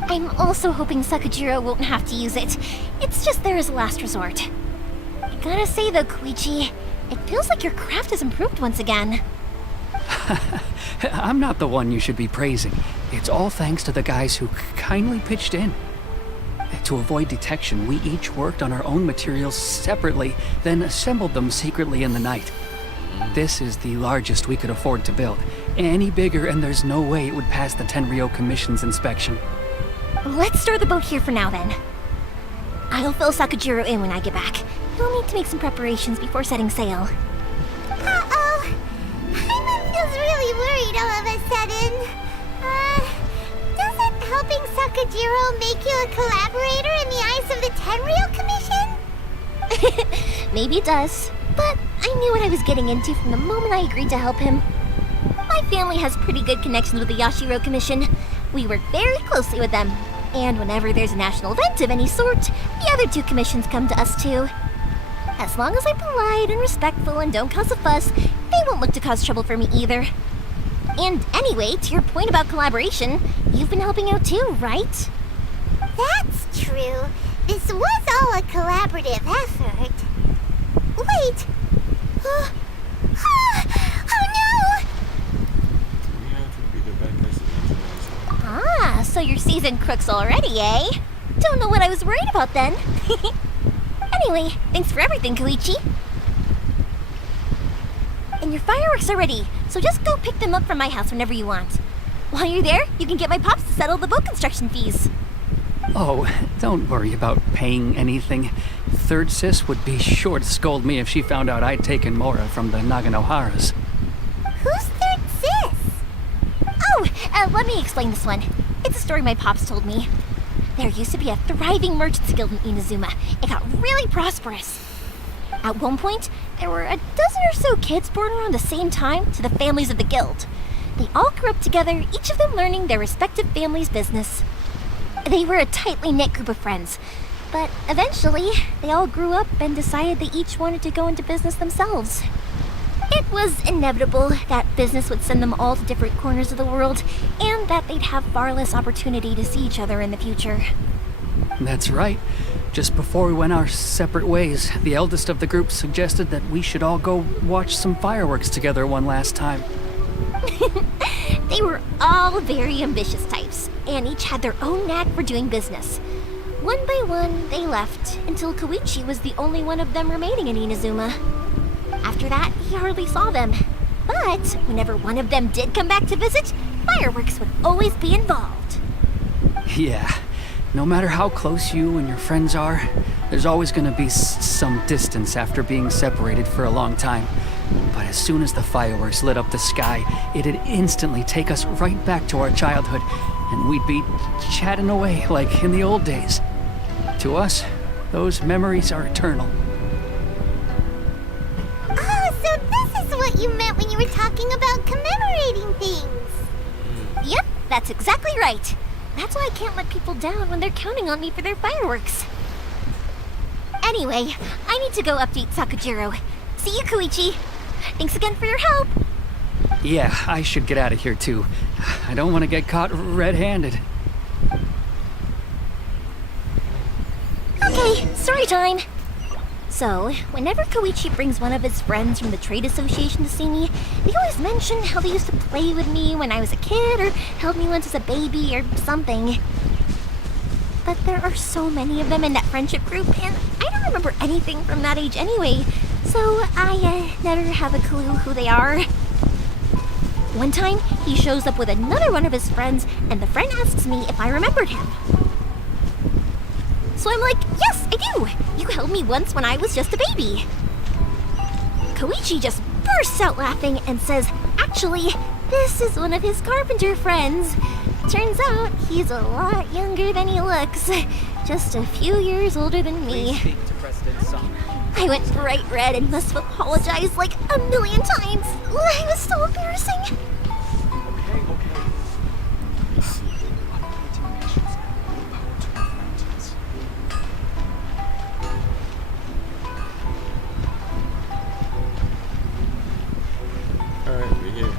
I'm also hoping Sakajiro won't have to use it. It's just there as a last resort. I gotta say though, Koichi, it feels like your craft has improved once again. I'm not the one you should be praising. It's all thanks to the guys who kindly pitched in. To avoid detection, we each worked on our own materials separately, then assembled them secretly in the night. This is the largest we could afford to build. Any bigger and there's no way it would pass the Tenryou Commission's inspection. Let's store the boat here for now then. I'll fill Sakajiro in when I get back. He'll need to make some preparations before setting sail. Uh-oh. Paimon feels really worried all of a sudden. Doesn't helping Sakajiro make you a collaborator in the eyes of the Tenryou Commission? Maybe it does, but I knew what I was getting into from the moment I agreed to help him. My family has pretty good connections with the Yashiro Commission. We work very closely with them, and whenever there's a national event of any sort, the other two commissions come to us too. As long as I'm polite and respectful and don't cause a fuss, they won't look to cause trouble for me either. And anyway, to your point about collaboration, you've been helping out too, right? That's true. This was all a collaborative effort. Wait! Oh no! Ah, so you're seasoned crooks already, eh? Don't know what I was worried about then. Anyway, thanks for everything, Koichi. And your fireworks are ready, so just go pick them up from my house whenever you want. While you're there, you can get my pops to settle the boat construction fees. Oh, don't worry about paying anything. Third Sis would be sure to scold me if she found out I'd taken Mora from the Naganoharas. Who's Third Sis? Oh, let me explain this one. It's a story my pops told me. There used to be a thriving merchants guild in Inazuma. It got really prosperous. At one point, there were a dozen or so kids born around the same time to the families of the guild. They all grew up together, each of them learning their respective family's business. They were a tightly knit group of friends, but eventually, they all grew up and decided they each wanted to go into business themselves. It was inevitable that business would send them all to different corners of the world, and that they'd have far less opportunity to see each other in the future. That's right. Just before we went our separate ways, the eldest of the group suggested that we should all go watch some fireworks together one last time. They were all very ambitious types, and each had their own knack for doing business. One by one, they left, until Koichi was the only one of them remaining in Inazuma. After that, he hardly saw them. But whenever one of them did come back to visit, fireworks would always be involved. Yeah, no matter how close you and your friends are, there's always gonna be some distance after being separated for a long time. But as soon as the fireworks lit up the sky, it'd instantly take us right back to our childhood, and we'd be chatting away like in the old days. To us, those memories are eternal. Oh, so this is what you meant when you were talking about commemorating things. Yep, that's exactly right. That's why I can't let people down when they're counting on me for their fireworks. Anyway, I need to go update Sakujiro. See you, Koichi. Thanks again for your help. Yeah, I should get out of here too. I don't want to get caught red-handed. Okay, story time. So, whenever Koichi brings one of his friends from the trade association to see me, they always mention how they used to play with me when I was a kid, or held me once as a baby, or something. But there are so many of them in that friendship group, and I don't remember anything from that age anyway, so I never have a clue who they are. One time, he shows up with another one of his friends, and the friend asks me if I remembered him. So I'm like, yes, I do! You held me once when I was just a baby. Koichi just bursts out laughing and says, actually, this is one of his carpenter friends. Turns out he's a lot younger than he looks. Just a few years older than me. I went bright red and must have apologized like a million times. It was so embarrassing. Alright, we're here.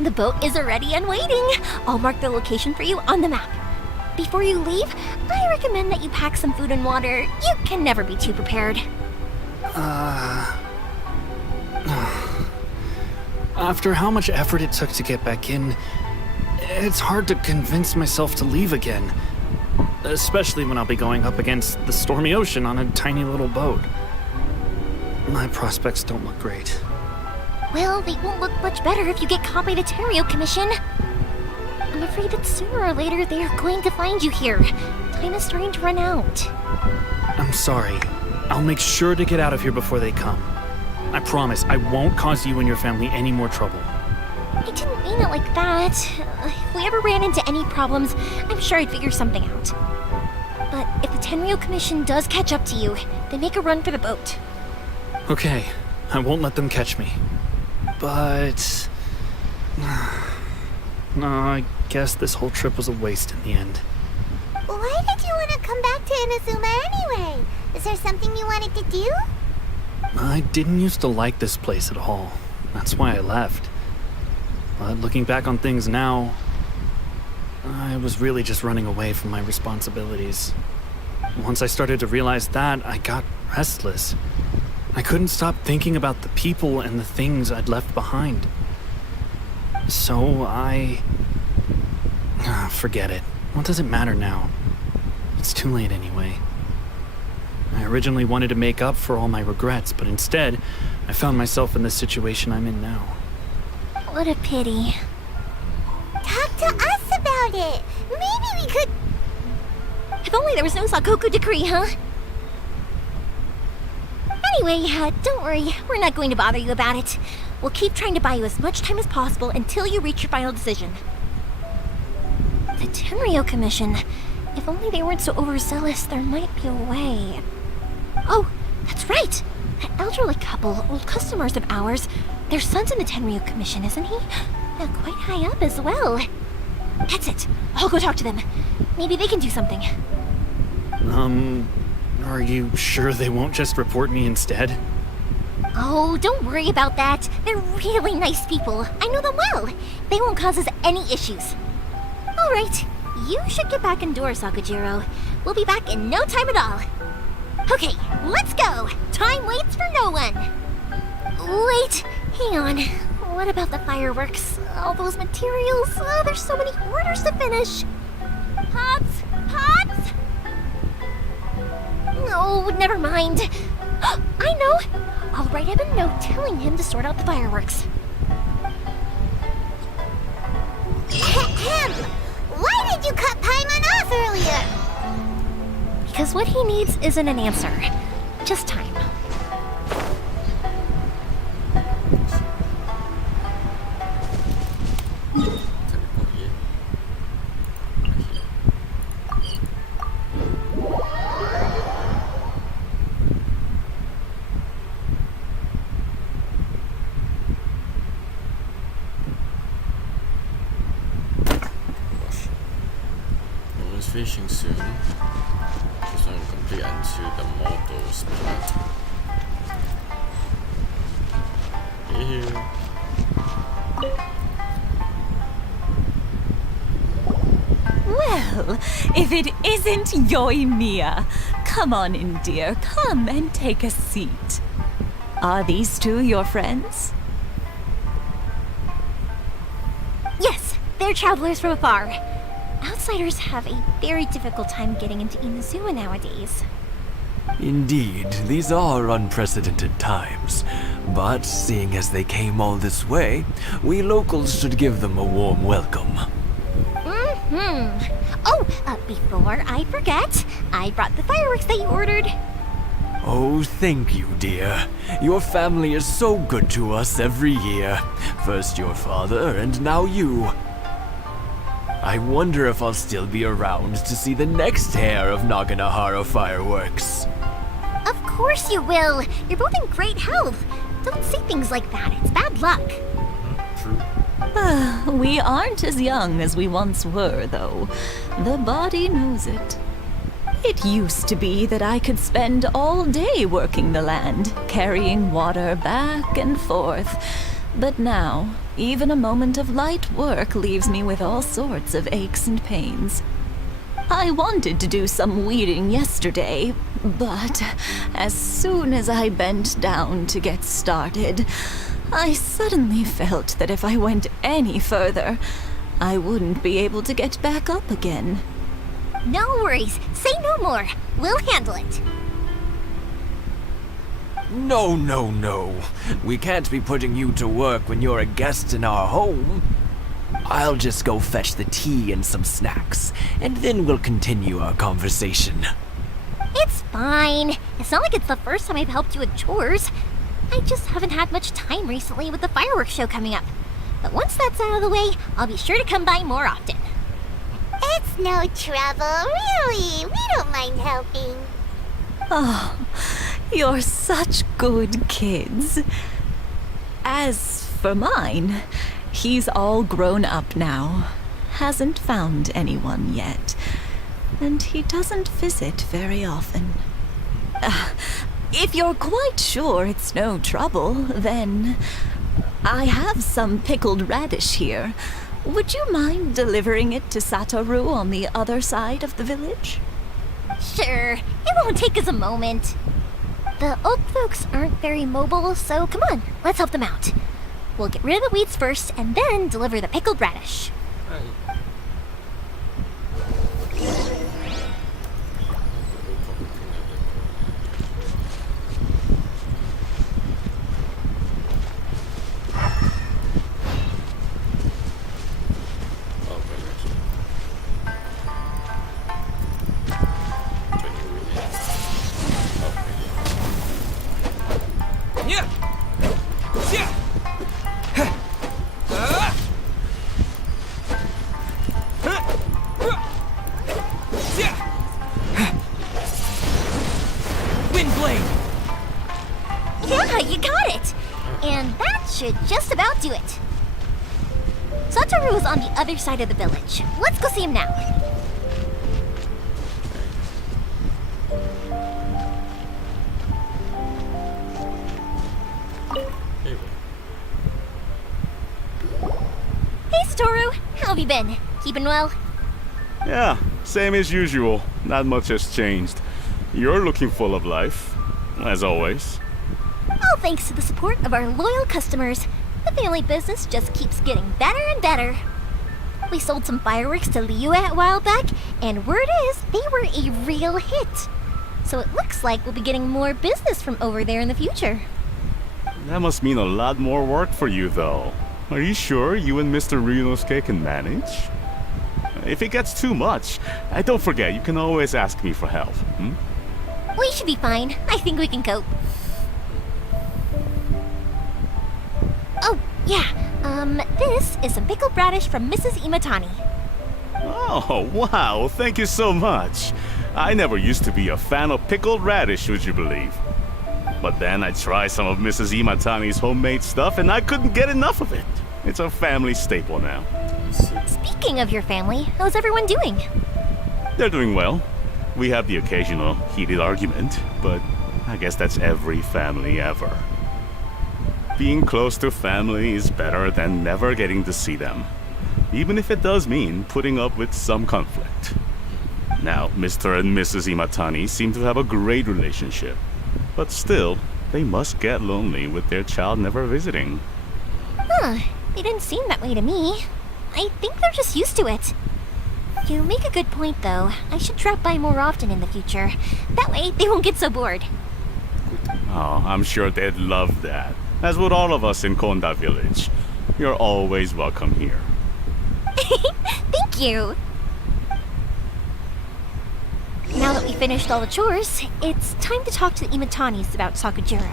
The boat is ready and waiting. I'll mark the location for you on the map. Before you leave, I recommend that you pack some food and water. You can never be too prepared. After how much effort it took to get back in, it's hard to convince myself to leave again. Especially when I'll be going up against the stormy ocean on a tiny little boat. My prospects don't look great. Well, they won't look much better if you get caught by the Tenryou Commission. I'm afraid that sooner or later they are going to find you here. Time is starting to run out. I'm sorry. I'll make sure to get out of here before they come. I promise I won't cause you and your family any more trouble. I didn't mean it like that. If we ever ran into any problems, I'm sure I'd figure something out. But if the Tenryou Commission does catch up to you, then make a run for the boat. Okay, I won't let them catch me. But... no, I guess this whole trip was a waste in the end. Why did you want to come back to Inazuma anyway? Is there something you wanted to do? I didn't used to like this place at all. That's why I left. But looking back on things now, I was really just running away from my responsibilities. Once I started to realize that, I got restless. I couldn't stop thinking about the people and the things I'd left behind. So forget it. What does it matter now? It's too late anyway. I originally wanted to make up for all my regrets, but instead, I found myself in the situation I'm in now. What a pity. Talk to us about it. Maybe we could... If only there was no Sakoku decree, huh? Anyway, don't worry. We're not going to bother you about it. We'll keep trying to buy you as much time as possible until you reach your final decision. The Tenryou Commission. If only they weren't so overzealous, there might be a way. Oh, that's right! That elderly couple, old customers of ours, their son's in the Tenryou Commission, isn't he? Yeah, quite high up as well. That's it. I'll go talk to them. Maybe they can do something. Are you sure they won't just report me instead? Oh, don't worry about that. They're really nice people. I know them well. They won't cause us any issues. All right, you should get back indoors, Sakujiro. We'll be back in no time at all. Okay, let's go. Time waits for no one. Wait, hang on. What about the fireworks? All those materials? There's so many orders to finish. Pots? Pots? No, never mind. I know. I'll write him a note telling him to sort out the fireworks. Ahem! Why did you cut Paimon off earlier? Because what he needs isn't an answer, just time. Teleport here. Gosh. Almost finishing soon. Just want to complete until the mortals plant. Here. Well, if it isn't Yoimiya. Come on in, dear. Come and take a seat. Are these two your friends? Yes, they're travelers from afar. Outsiders have a very difficult time getting into Inazuma nowadays. Indeed, these are unprecedented times. But seeing as they came all this way, we locals should give them a warm welcome. Oh, before I forget, I brought the fireworks that you ordered. Oh, thank you, dear. Your family is so good to us every year. First your father, and now you. I wonder if I'll still be around to see the next hair of Naganahara fireworks. Of course you will. You're both in great health. Don't say things like that. It's bad luck. True. We aren't as young as we once were, though. The body knows it. It used to be that I could spend all day working the land, carrying water back and forth. But now, even a moment of light work leaves me with all sorts of aches and pains. I wanted to do some weeding yesterday, but as soon as I bent down to get started, I suddenly felt that if I went any further, I wouldn't be able to get back up again. No worries. Say no more. We'll handle it. No, no, no. We can't be putting you to work when you're a guest in our home. I'll just go fetch the tea and some snacks, and then we'll continue our conversation. It's fine. It's not like it's the first time I've helped you with chores. I just haven't had much time recently with the fireworks show coming up. But once that's out of the way, I'll be sure to come by more often. It's no trouble, really. We don't mind helping. Oh, you're such good kids. As for mine, he's all grown up now. Hasn't found anyone yet. And he doesn't visit very often. If you're quite sure it's no trouble, then I have some pickled radish here. Would you mind delivering it to Satoru on the other side of the village? Sure, it won't take us a moment. The old folks aren't very mobile, so come on, let's help them out. We'll get rid of the weeds first, and then deliver the pickled radish. Yeah, you got it! And that should just about do it. Satoru's on the other side of the village. Let's go see him now. Hey, Satoru. How have you been? Keeping well? Yeah, same as usual. Not much has changed. You're looking full of life, as always. All thanks to the support of our loyal customers. The family business just keeps getting better and better. We sold some fireworks to Liu a while back, and word is they were a real hit. So it looks like we'll be getting more business from over there in the future. That must mean a lot more work for you, though. Are you sure you and Mr. Ryunosuke can manage? If it gets too much, don't forget, you can always ask me for help. We should be fine. I think we can cope. Oh, yeah. This is some pickled radish from Mrs. Imatani. Oh, wow, thank you so much. I never used to be a fan of pickled radish, would you believe? But then I tried some of Mrs. Imatani's homemade stuff and I couldn't get enough of it. It's a family staple now. Speaking of your family, how's everyone doing? They're doing well. We have the occasional heated argument, but I guess that's every family ever. Being close to family is better than never getting to see them, even if it does mean putting up with some conflict. Now, Mr. and Mrs. Imatani seem to have a great relationship, but still, they must get lonely with their child never visiting. Huh, they didn't seem that way to me. I think they're just used to it. You make a good point, though. I should drop by more often in the future. That way, they won't get so bored. Oh, I'm sure they'd love that. As would all of us in Konda Village. You're always welcome here. Thank you! Now that we finished all the chores, it's time to talk to the Imatanis about Sakujiro.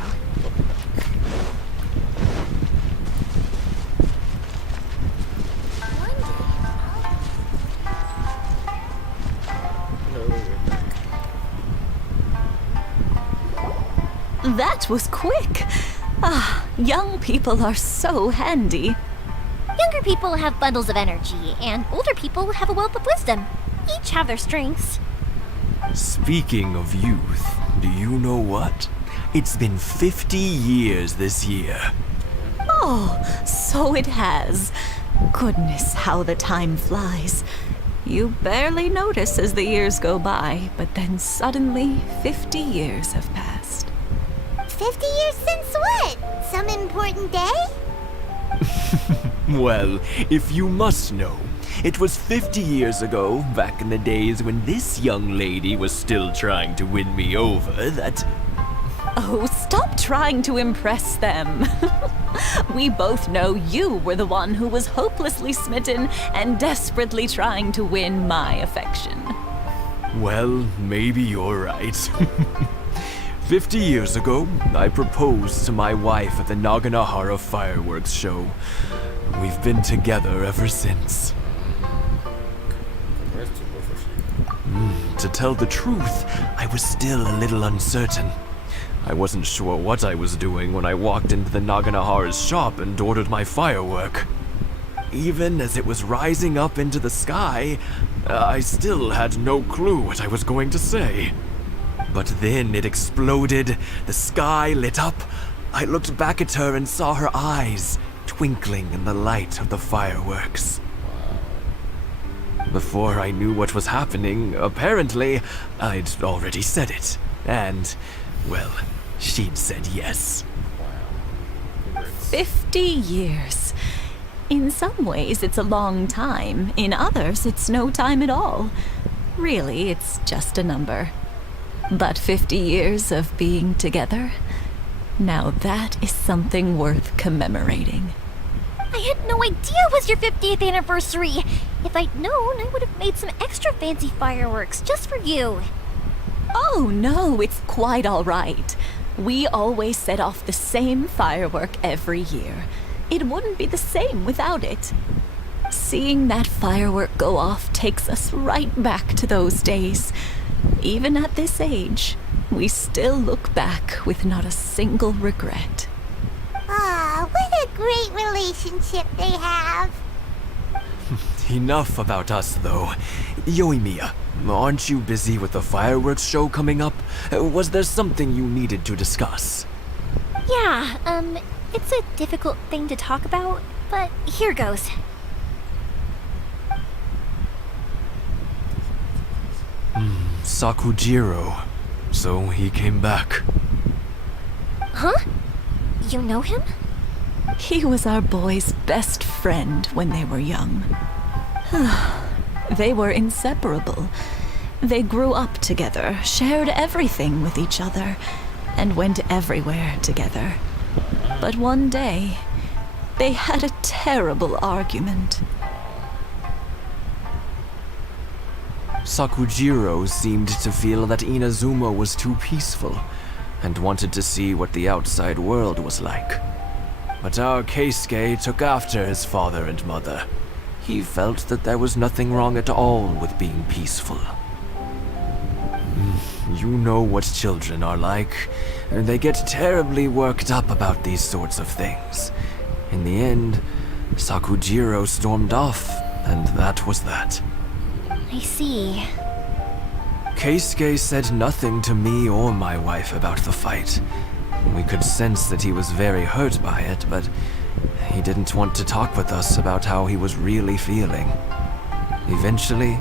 That was quick. Ah, young people are so handy. Younger people have bundles of energy, and older people have a wealth of wisdom. Each have their strengths. Speaking of youth, do you know what? It's been 50 years this year. Oh, so it has. Goodness, how the time flies. You barely notice as the years go by, but then suddenly 50 years have passed. 50 years since what? Some important day? Well, if you must know, it was 50 years ago, back in the days when this young lady was still trying to win me over, that... Oh, stop trying to impress them. We both know you were the one who was hopelessly smitten and desperately trying to win my affection. Well, maybe you're right. 50 years ago, I proposed to my wife at the Naganahara fireworks show. We've been together ever since. To tell the truth, I was still a little uncertain. I wasn't sure what I was doing when I walked into the Naganahara's shop and ordered my firework. Even as it was rising up into the sky, I still had no clue what I was going to say. But then it exploded, the sky lit up. I looked back at her and saw her eyes twinkling in the light of the fireworks. Before I knew what was happening, apparently, I'd already said it. And, well, she'd said yes. 50 years. In some ways, it's a long time. In others, it's no time at all. Really, it's just a number. But 50 years of being together? Now that is something worth commemorating. I had no idea it was your 50th anniversary. If I'd known, I would have made some extra fancy fireworks just for you. Oh no, it's quite all right. We always set off the same firework every year. It wouldn't be the same without it. Seeing that firework go off takes us right back to those days. Even at this age, we still look back with not a single regret. Ah, what a great relationship they have. Enough about us, though. Yoimiya, aren't you busy with the fireworks show coming up? Was there something you needed to discuss? Yeah, it's a difficult thing to talk about, but here goes. Sakujiro. So he came back. Huh? You know him? He was our boy's best friend when they were young. They were inseparable. They grew up together, shared everything with each other, and went everywhere together. But one day, they had a terrible argument. Sakujiro seemed to feel that Inazuma was too peaceful, and wanted to see what the outside world was like. But our Keisuke took after his father and mother. He felt that there was nothing wrong at all with being peaceful. You know what children are like. They get terribly worked up about these sorts of things. In the end, Sakujiro stormed off, and that was that. I see. Keisuke said nothing to me or my wife about the fight. We could sense that he was very hurt by it, but he didn't want to talk with us about how he was really feeling. Eventually,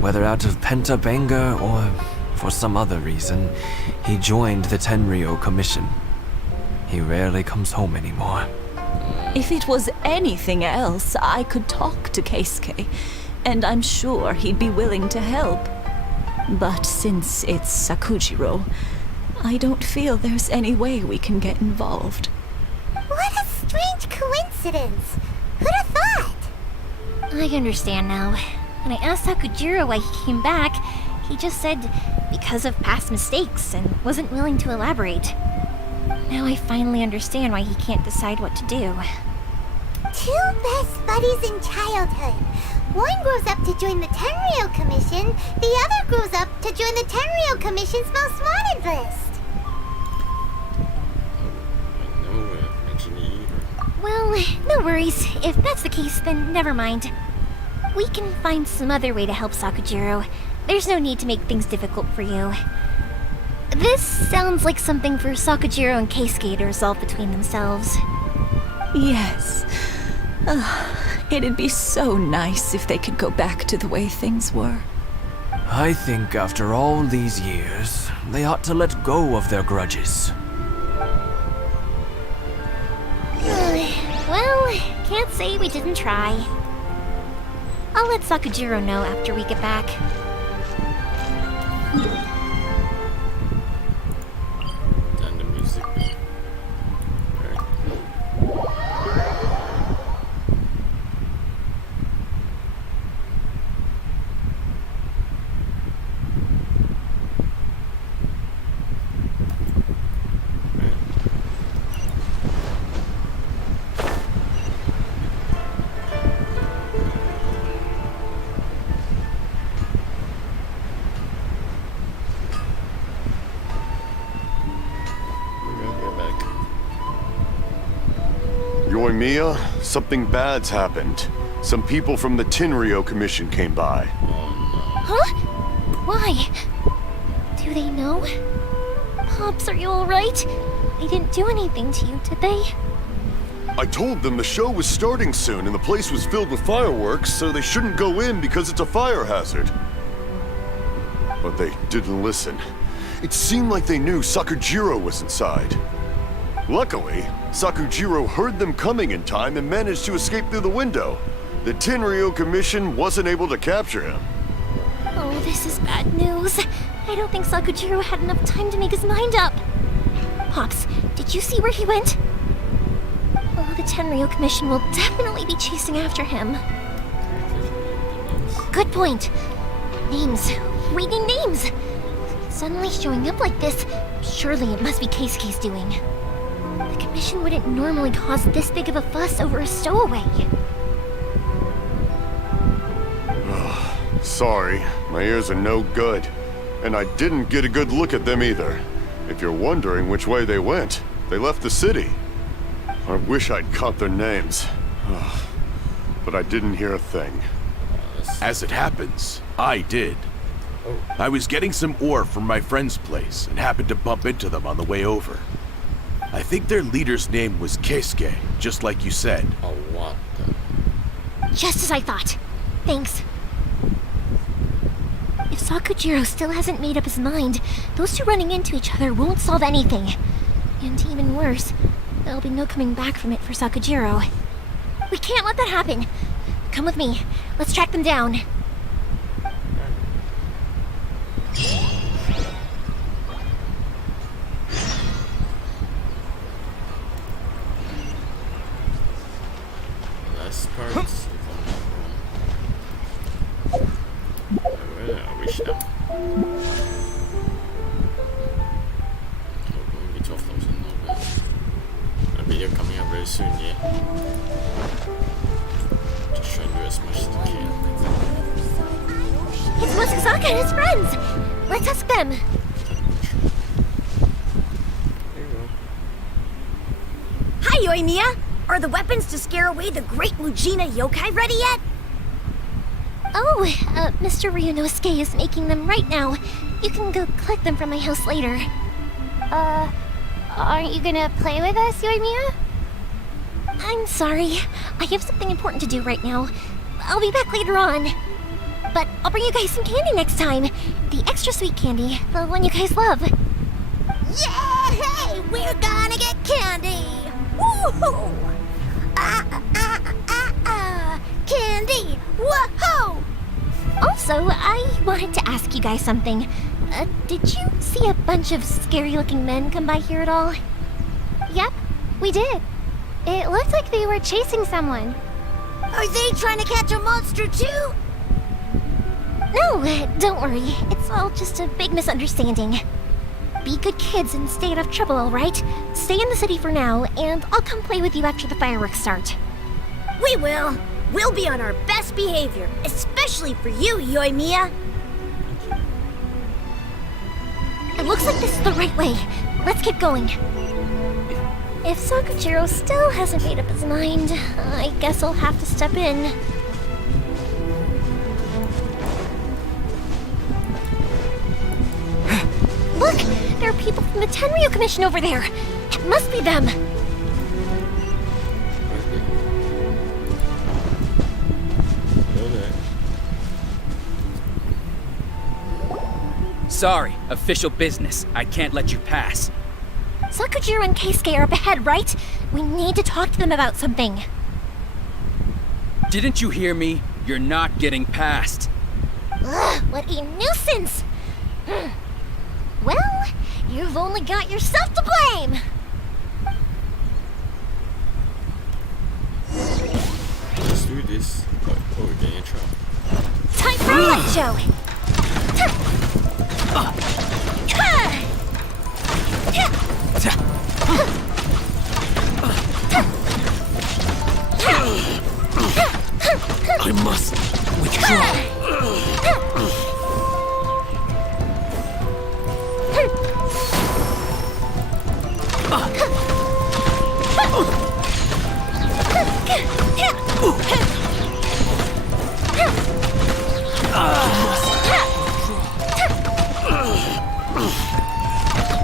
whether out of pent-up anger or for some other reason, he joined the Tenryou Commission. He rarely comes home anymore. If it was anything else, I could talk to Keisuke, and I'm sure he'd be willing to help. But since it's Sakujiro, I don't feel there's any way we can get involved. What a strange coincidence. Who'd have thought? I understand now. When I asked Sakujiro why he came back, he just said because of past mistakes and wasn't willing to elaborate. Now I finally understand why he can't decide what to do. Two best buddies in childhood. One grows up to join the Tenryou Commission, the other grows up to join the Tenryou Commission's most wanted list. Well, no worries. If that's the case, then never mind. We can find some other way to help Sakujiro. There's no need to make things difficult for you. This sounds like something for Sakujiro and Keisuke to resolve between themselves. Yes. It'd be so nice if they could go back to the way things were. I think after all these years, they ought to let go of their grudges. Well, can't say we didn't try. I'll let Sakujiro know after we get back. And the music. Mia, something bad's happened. Some people from the Tenryou Commission came by. Huh? Why? Do they know? Pops, are you alright? They didn't do anything to you, did they? I told them the show was starting soon and the place was filled with fireworks, so they shouldn't go in because it's a fire hazard. But they didn't listen. It seemed like they knew Sakujiro was inside. Luckily, Sakujiro heard them coming in time and managed to escape through the window. The Tenryou Commission wasn't able to capture him. Oh, this is bad news. I don't think Sakujiro had enough time to make his mind up. Pops, did you see where he went? Oh, the Tenryou Commission will definitely be chasing after him. Good point. Names. Reading names. Suddenly showing up like this, surely it must be Keisuke's doing. The Commission wouldn't normally cause this big of a fuss over a stowaway. Sorry, my ears are no good. And I didn't get a good look at them either. If you're wondering which way they went, they left the city. I wish I'd caught their names. But I didn't hear a thing. As it happens, I did. I was getting some ore from my friend's place and happened to bump into them on the way over. I think their leader's name was Keisuke, just like you said. Oh, what the... Just as I thought. Thanks. If Sakujiro still hasn't made up his mind, those two running into each other won't solve anything. And even worse, there'll be no coming back from it for Sakujiro. We can't let that happen. Come with me. Let's track them down. Last part, if I'm not wrong. Where did I reach now? Oh, going to be 12,000 now. A video coming up very soon, yeah? Just trying to do as much as I can. It's Motsuzaka and his friends! Let's ask them! Hi, Yoimiya! Are the weapons to scare away the great Mujina yokai ready yet? Oh, Mr. Ryunosuke is making them right now. You can go collect them from my house later. Aren't you gonna play with us, Yoimiya? I'm sorry. I have something important to do right now. I'll be back later on. But I'll bring you guys some candy next time. The extra sweet candy, the one you guys love. Yay! We're gonna get candy! Woohoo! Candy! Woohoo! Also, I wanted to ask you guys something. Did you see a bunch of scary-looking men come by here at all? Yep, we did. It looked like they were chasing someone. Are they trying to catch a monster too? No, don't worry. It's all just a big misunderstanding. Be good kids and stay out of trouble, alright? Stay in the city for now, and I'll come play with you after the fireworks start. We will. We'll be on our best behavior, especially for you, Yoimiya. It looks like this is the right way. Let's keep going. If Sakujiro still hasn't made up his mind, I guess I'll have to step in. Look! There are people from the Tenryu Commission over there! It must be them! Sorry, official business. I can't let you pass. Sakujiro and Keisuke are up ahead, right? We need to talk to them about something. Didn't you hear me? You're not getting past. Ugh, what a nuisance! Well, you've only got yourself to blame! Let's do this. Oh, we're getting in trouble. Time for a light show! I must withdraw.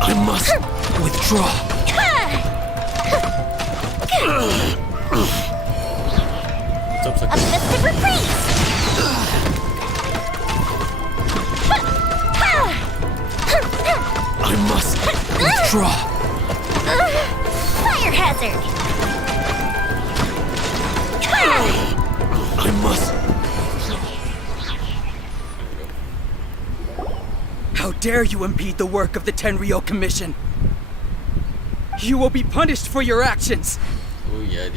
I must withdraw. A mystic reprise! I must withdraw. Fire hazard! I must. How dare you impede the work of the Tenryu Commission? You will be punished for your actions. Oh, yeah.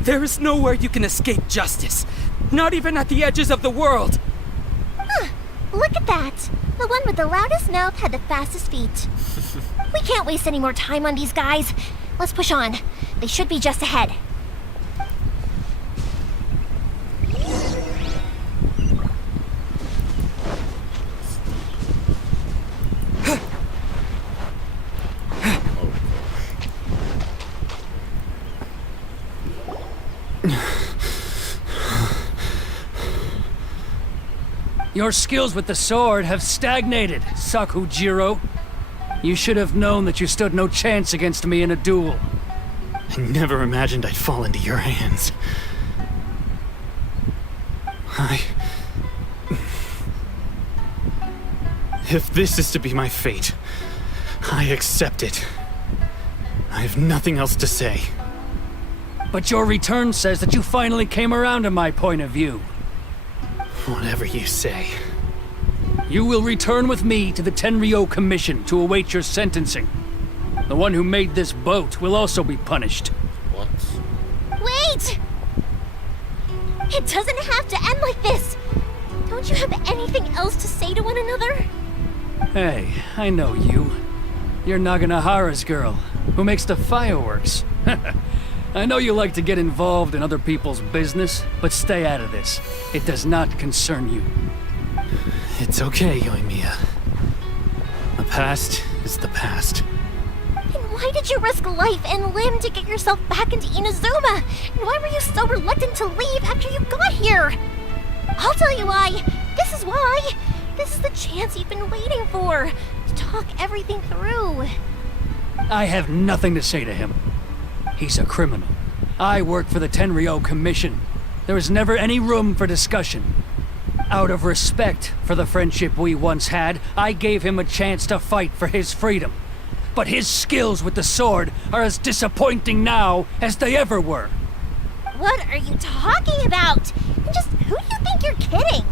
There is nowhere you can escape justice. Not even at the edges of the world. Huh, look at that. The one with the loudest mouth had the fastest feet. We can't waste any more time on these guys. Let's push on. They should be just ahead. Your skills with the sword have stagnated, Sakujiro. You should have known that you stood no chance against me in a duel. I never imagined I'd fall into your hands. If this is to be my fate, I accept it. I have nothing else to say. But your return says that you finally came around to my point of view. Whatever you say. You will return with me to the Tenryo Commission to await your sentencing. The one who made this boat will also be punished. What? Wait! It doesn't have to end like this! Don't you have anything else to say to one another? Hey, I know you. You're Naganahara's girl, who makes the fireworks. I know you like to get involved in other people's business, but stay out of this. It does not concern you. It's okay, Yoimiya. The past is the past. Then why did you risk life and limb to get yourself back into Inazuma? And why were you so reluctant to leave after you got here? I'll tell you why. This is why. This is the chance you've been waiting for. To talk everything through. I have nothing to say to him. He's a criminal. I work for the Tenryo Commission. There is never any room for discussion. Out of respect for the friendship we once had, I gave him a chance to fight for his freedom. But his skills with the sword are as disappointing now as they ever were. What are you talking about? And just who do you think you're kidding?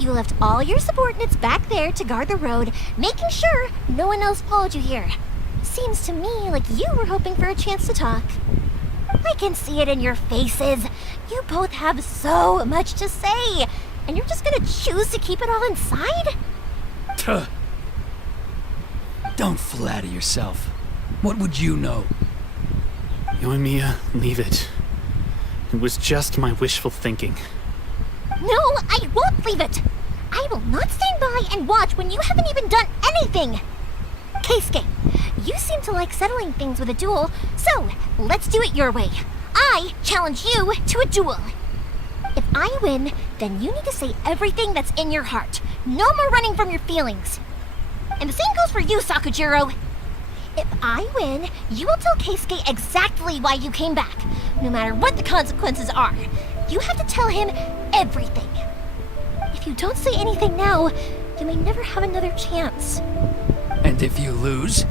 You left all your subordinates back there to guard the road, making sure no one else followed you here. Seems to me like you were hoping for a chance to talk. I can see it in your faces. You both have so much to say, and you're just gonna choose to keep it all inside? Tuh. Don't flatter yourself. What would you know? Yoimiya, leave it. It was just my wishful thinking. No, I won't leave it! I will not stand by and watch when you haven't even done anything! Keisuke, you seem to like settling things with a duel, so let's do it your way. I challenge you to a duel. If I win, then you need to say everything that's in your heart. No more running from your feelings. And the same goes for you, Sakujiro. If I win, you will tell Keisuke exactly why you came back, no matter what the consequences are. You have to tell him everything. If you don't say anything now, you may never have another chance. And if you lose?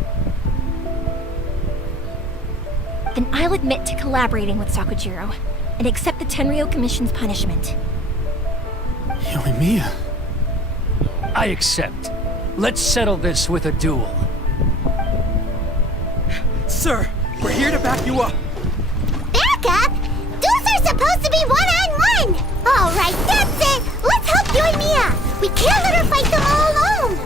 Then I'll admit to collaborating with Sakujiro and accept the Tenryo Commission's punishment. Yoimiya. I accept. Let's settle this with a duel. Sir, we're here to back you up. Back up? Duels are supposed to be one-on-one! Alright, that's it! Let's help Yoimiya! We can't let her fight them all alone!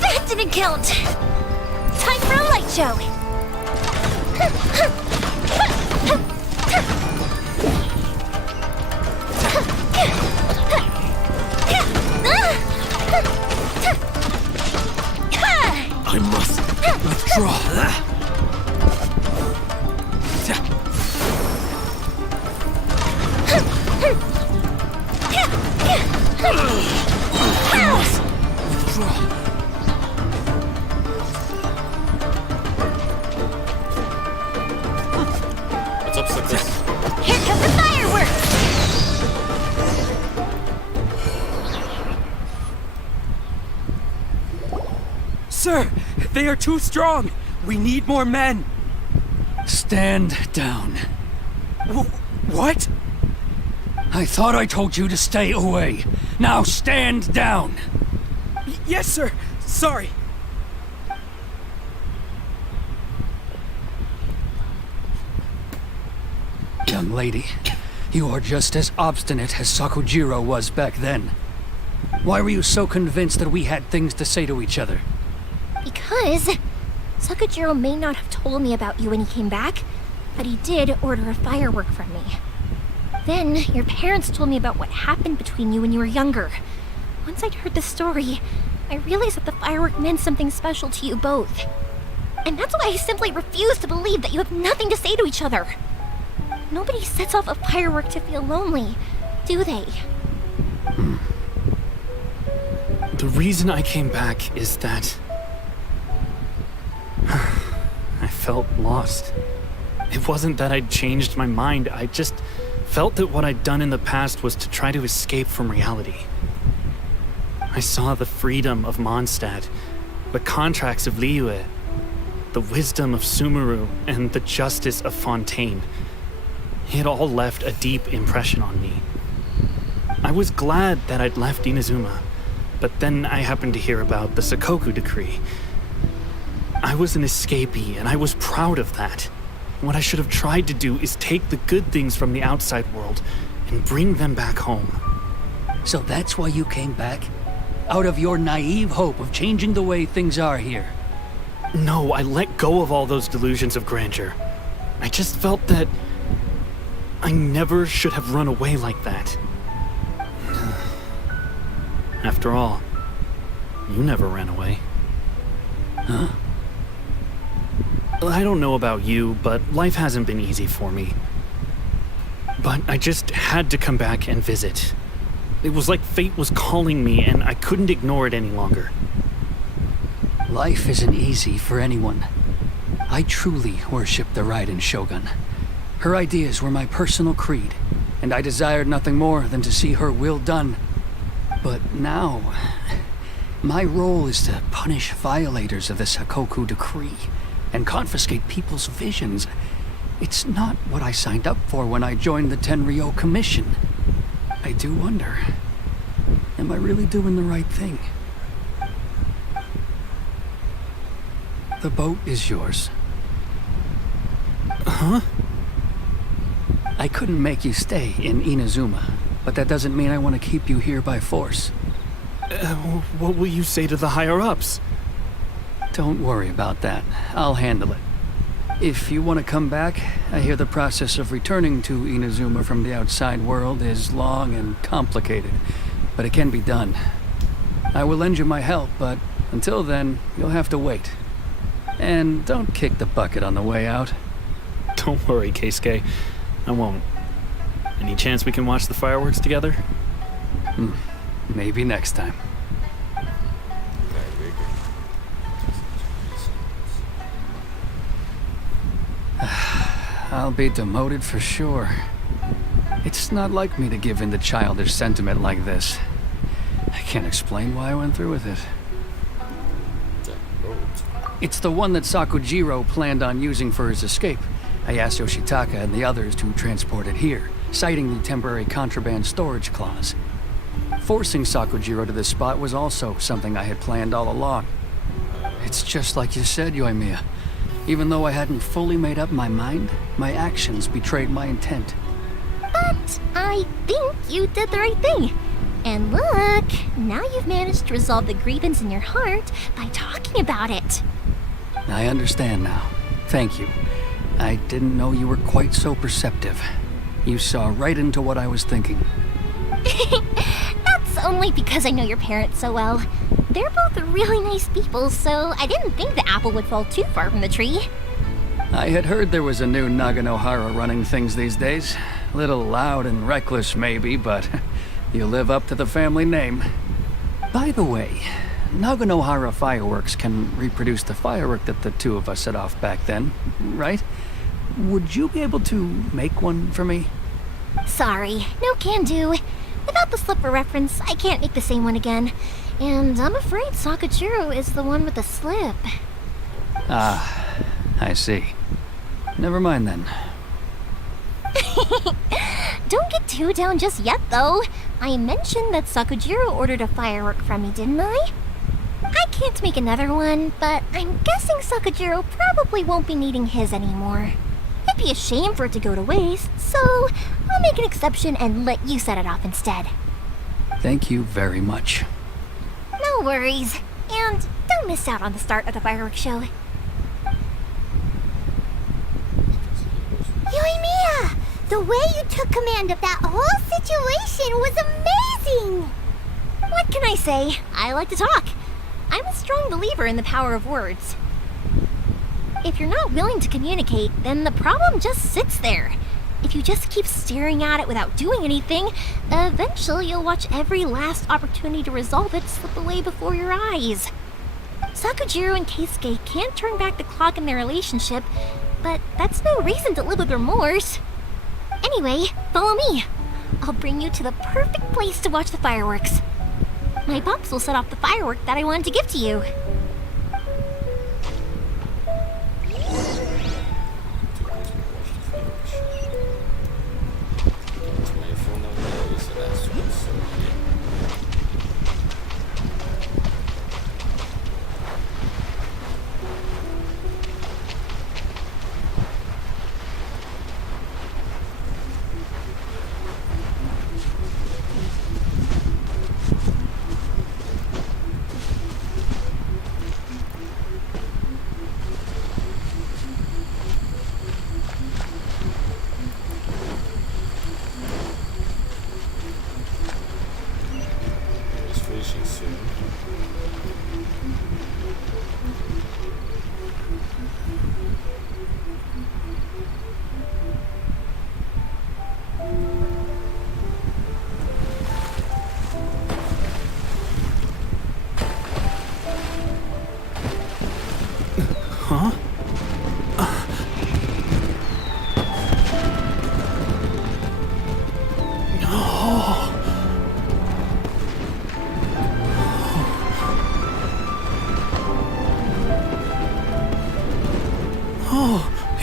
That didn't count! Time for a light show! I must withdraw. What's up, suckers? Here come the fireworks! Sir, they are too strong. We need more men. Stand down. What? I thought I told you to stay away. Now stand down. Yes, sir. Sorry. Young lady, you are just as obstinate as Sakujiro was back then. Why were you so convinced that we had things to say to each other? Because Sakujiro may not have told me about you when he came back, but he did order a firework from me. Then your parents told me about what happened between you when you were younger. Once I'd heard the story, I realized that the firework meant something special to you both. And that's why I simply refuse to believe that you have nothing to say to each other. Nobody sets off a firework to feel lonely, do they? The reason I came back is that I felt lost. It wasn't that I'd changed my mind, I just felt that what I'd done in the past was to try to escape from reality. I saw the freedom of Mondstadt, the contracts of Liyue, the wisdom of Sumeru, and the justice of Fontaine. It all left a deep impression on me. I was glad that I'd left Inazuma, but then I happened to hear about the Sakoku decree. I was an escapee, and I was proud of that. What I should have tried to do is take the good things from the outside world and bring them back home. So that's why you came back? Out of your naive hope of changing the way things are here? No, I let go of all those delusions of grandeur. I just felt that I never should have run away like that. After all, you never ran away. Huh? I don't know about you, but life hasn't been easy for me. But I just had to come back and visit. It was like fate was calling me, and I couldn't ignore it any longer. Life isn't easy for anyone. I truly worship the Raiden Shogun. Her ideas were my personal creed, and I desired nothing more than to see her will done. But now, my role is to punish violators of the Sakoku decree and confiscate people's visions. It's not what I signed up for when I joined the Tenryo Commission. I do wonder, am I really doing the right thing? The boat is yours. Huh? I couldn't make you stay in Inazuma, but that doesn't mean I want to keep you here by force. What will you say to the higher-ups? Don't worry about that. I'll handle it. If you want to come back, I hear the process of returning to Inazuma from the outside world is long and complicated, but it can be done. I will lend you my help, but until then, you'll have to wait. And don't kick the bucket on the way out. Don't worry, Keisuke. I won't. Any chance we can watch the fireworks together? Maybe next time. I'll be demoted for sure. It's not like me to give in to childish sentiment like this. I can't explain why I went through with it. It's the one that Sakujiro planned on using for his escape. I asked Yoshitaka and the others to transport it here, citing the temporary contraband storage clause. Forcing Sakujiro to this spot was also something I had planned all along. It's just like you said, Yoimiya. Even though I hadn't fully made up my mind, my actions betrayed my intent. But I think you did the right thing. And look, now you've managed to resolve the grievance in your heart by talking about it. I understand now. Thank you. I didn't know you were quite so perceptive. You saw right into what I was thinking. That's only because I know your parents so well. They're both really nice people, so I didn't think the apple would fall too far from the tree. I had heard there was a new Naganohara running things these days. Little loud and reckless maybe, but you live up to the family name. By the way, Naganohara fireworks can reproduce the firework that the two of us set off back then, right? Would you be able to make one for me? Sorry, no can do. Without the slipper reference, I can't make the same one again. And I'm afraid Sakujiro is the one with the slip. Ah, I see. Never mind then. Don't get too down just yet, though. I mentioned that Sakujiro ordered a firework from me, didn't I? I can't make another one, but I'm guessing Sakujiro probably won't be needing his anymore. It'd be a shame for it to go to waste, so I'll make an exception and let you set it off instead. Thank you very much. No worries. And don't miss out on the start of the fireworks show. Yoimiya! The way you took command of that whole situation was amazing! What can I say? I like to talk. I'm a strong believer in the power of words. If you're not willing to communicate, then the problem just sits there. If you just keep staring at it without doing anything, eventually you'll watch every last opportunity to resolve it slip away before your eyes. Sakujiro and Keisuke can't turn back the clock in their relationship, but that's no reason to live with remorse. Anyway, follow me. I'll bring you to the perfect place to watch the fireworks. My pops will set off the firework that I wanted to give to you.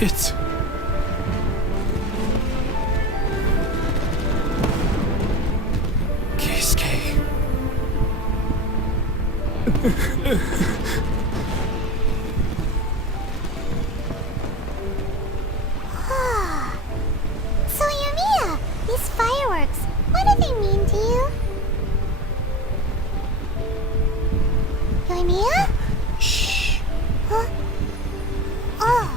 It's... Keisuke. So, Yumiya, these fireworks, what do they mean to you? Yumiya? Shh. Huh? Oh.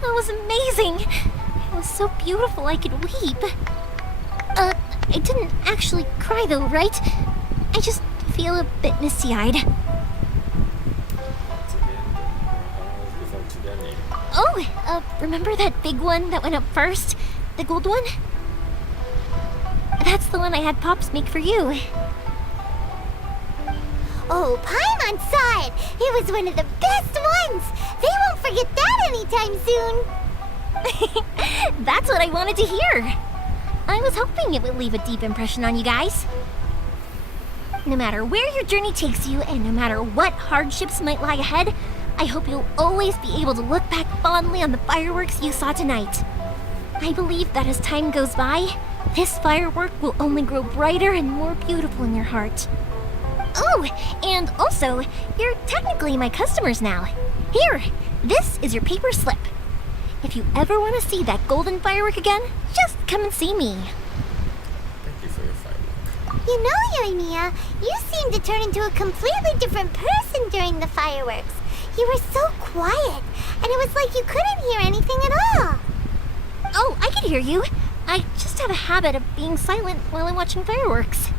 That was amazing. It was so beautiful I could weep. I didn't actually cry though, right? I just feel a bit misty-eyed. Oh, remember that big one that went up first? The gold one? That's the one I had Pops make for you. Oh, Paimon saw it! It was one of the best ones! They won't forget that anytime soon! That's what I wanted to hear. I was hoping it would leave a deep impression on you guys. No matter where your journey takes you, and no matter what hardships might lie ahead, I hope you'll always be able to look back fondly on the fireworks you saw tonight. I believe that as time goes by, this firework will only grow brighter and more beautiful in your heart. Oh, and also, you're technically my customers now. Here, this is your paper slip. If you ever want to see that golden firework again, just come and see me. Thank you for your firework. You know, Yumiya, you seemed to turn into a completely different person during the fireworks. You were so quiet, and it was like you couldn't hear anything at all. Oh, I could hear you. I just have a habit of being silent while I'm watching fireworks.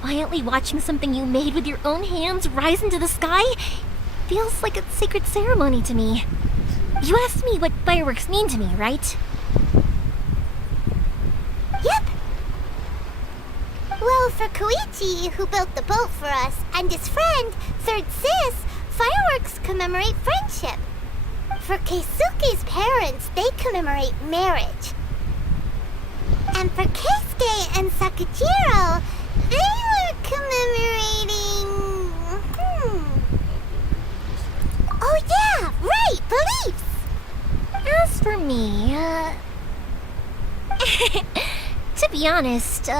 Quietly watching something you made with your own hands rise into the sky feels like a sacred ceremony to me. You asked me what fireworks mean to me, right? Yep. Well, for Koichi, who built the boat for us, and his friend, Third Sis, fireworks commemorate friendship. For Keisuke's parents, they commemorate marriage. And for Keisuke and Sakujiro, they were commemorating... Oh yeah, right, beliefs! As for me, to be honest,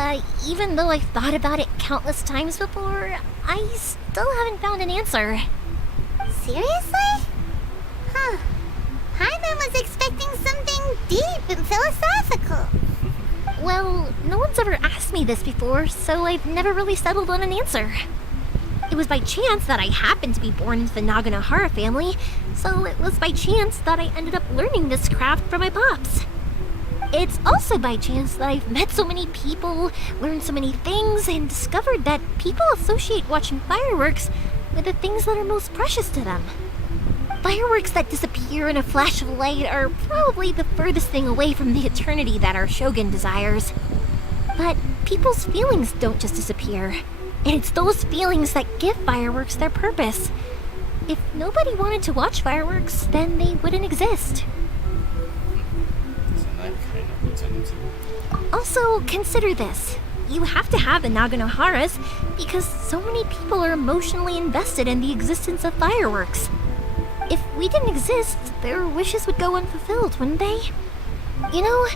even though I've thought about it countless times before, I still haven't found an answer. Seriously? Huh. Hyman was expecting something deep and philosophical. Well, no one's ever asked me this before, so I've never really settled on an answer. It was by chance that I happened to be born into the Naganohara family, so it was by chance that I ended up learning this craft from my pops. It's also by chance that I've met so many people, learned so many things, and discovered that people associate watching fireworks with the things that are most precious to them. Fireworks that disappear in a flash of light are probably the furthest thing away from the eternity that our shogun desires. But people's feelings don't just disappear. And it's those feelings that give fireworks their purpose. If nobody wanted to watch fireworks, then they wouldn't exist. Isn't that kind of eternity? Also, consider this. You have to have the Naganoharas because so many people are emotionally invested in the existence of fireworks. If we didn't exist, their wishes would go unfulfilled, wouldn't they? You know,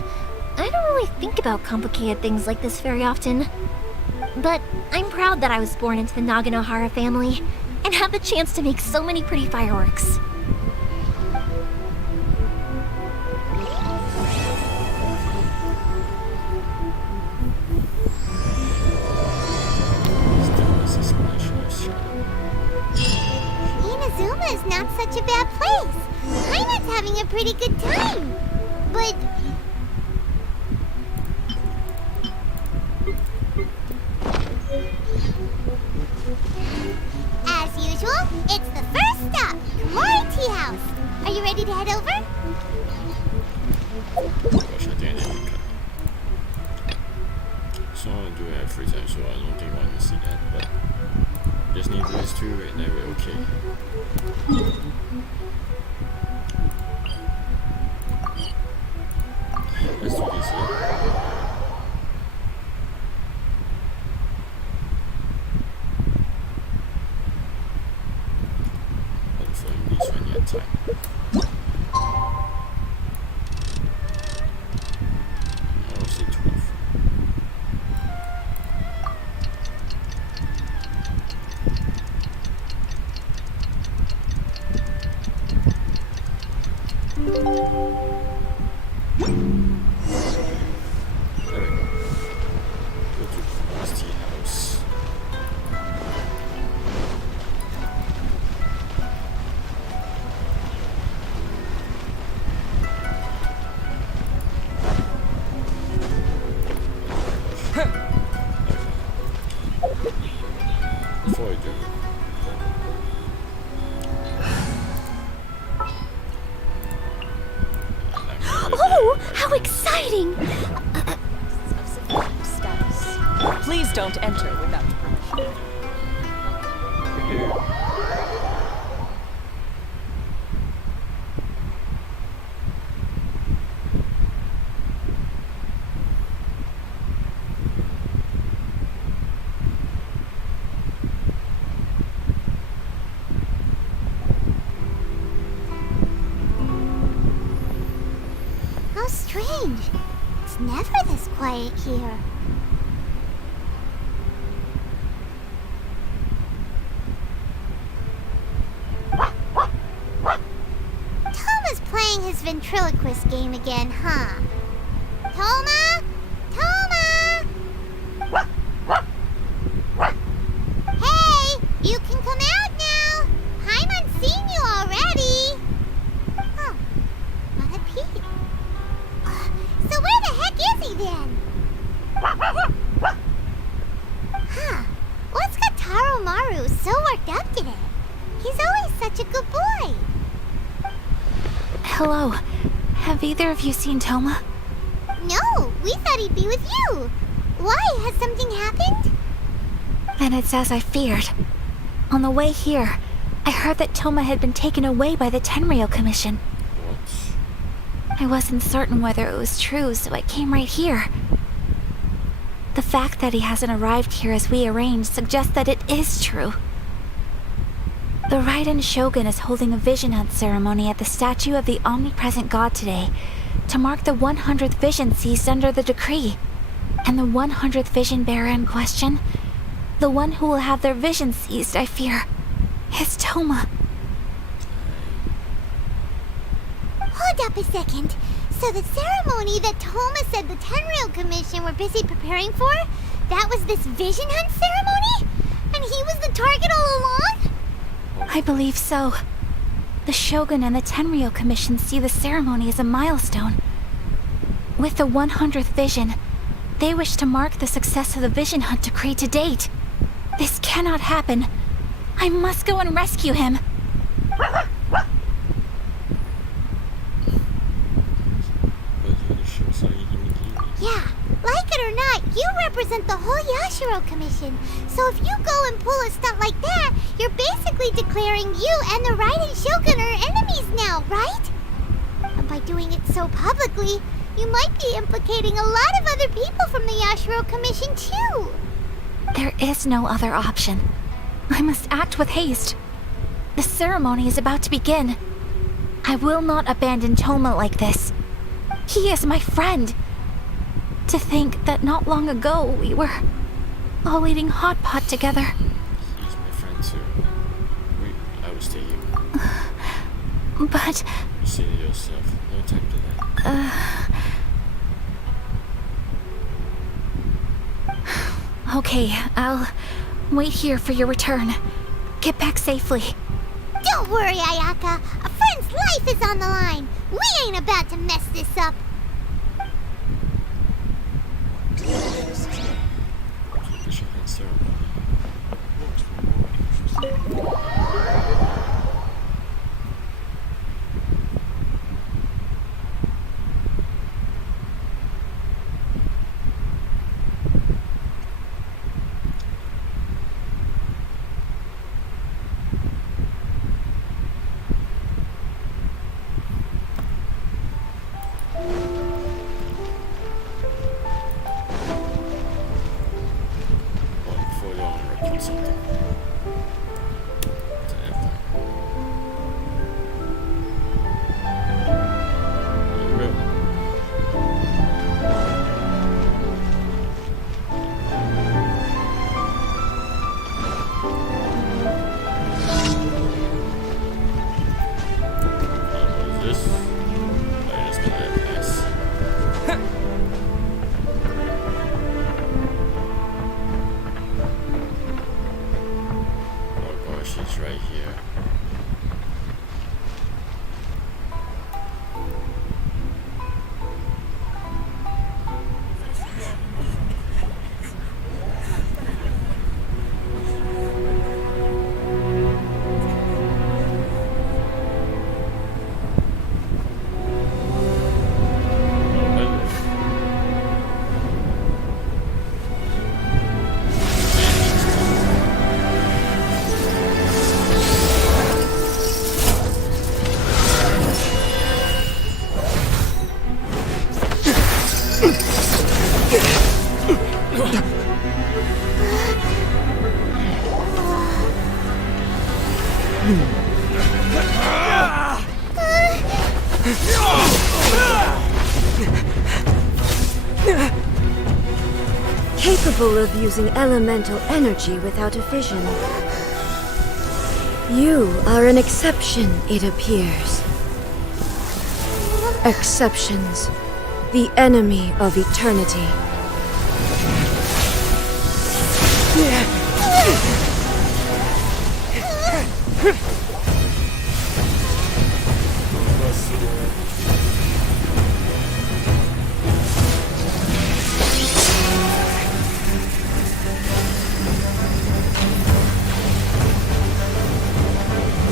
I don't really think about complicated things like this very often. But I'm proud that I was born into the Naganohara family and have the chance to make so many pretty fireworks. Inazuma is not such a bad place. Paimon's having a pretty good time. But as usual, it's the first stop, Kamori Tea House. Are you ready to head over? Oh gosh, I think I need to cut. So I do have free time, so I don't think I want to see that, but just need these two and then we're okay. Let's do this here. Hopefully this one yet time. I'll say 12. There we go. Go to Kamori's Tea House. Before I do, Oh, how exciting! Please don't enter without permission. How strange. It's never this quiet here. Toma's playing his ventriloquist game again, huh? Toma? Toma! Hey, you can come out now. Paimon's seen you already. Oh, not a peep. So where the heck is he then? Huh. What's got Taro Maru so worked up today? He's always such a good boy. Hello. Have either of you seen Toma? No, we thought he'd be with you. Why? Has something happened? Then it's as I feared. On the way here, I heard that Toma had been taken away by the Tenryou Commission. I wasn't certain whether it was true, so I came right here. The fact that he hasn't arrived here as we arranged suggests that it is true. The Raiden Shogun is holding a vision hunt ceremony at the statue of the omnipresent god today to mark the 100th vision seized under the decree. And the 100th vision bearer in question, the one who will have their vision seized, I fear, is Toma. Hold up a second. So the ceremony that Toma said the Tenryou Commission were busy preparing for, that was this vision hunt ceremony? And he was the target all along? I believe so. The Shogun and the Tenryou Commission see the ceremony as a milestone. With the 100th vision, they wish to mark the success of the vision hunt decree to date. This cannot happen. I must go and rescue him. You represent the whole Yashiro Commission, so if you go and pull a stunt like that, you're basically declaring you and the Raiden Shogun are enemies now, right? And by doing it so publicly, you might be implicating a lot of other people from the Yashiro Commission too. There is no other option. I must act with haste. The ceremony is about to begin. I will not abandon Toma like this. He is my friend. To think that not long ago we were all eating hot pot together. He's my friend too. I will stay here. But... You say to yourself, no time to that. Okay, I'll wait here for your return. Get back safely. Don't worry, Ayaka. A friend's life is on the line. We ain't about to mess this up. Official hand ceremony. Capable of using elemental energy without a fission. You are an exception, it appears. Exceptions. The enemy of eternity.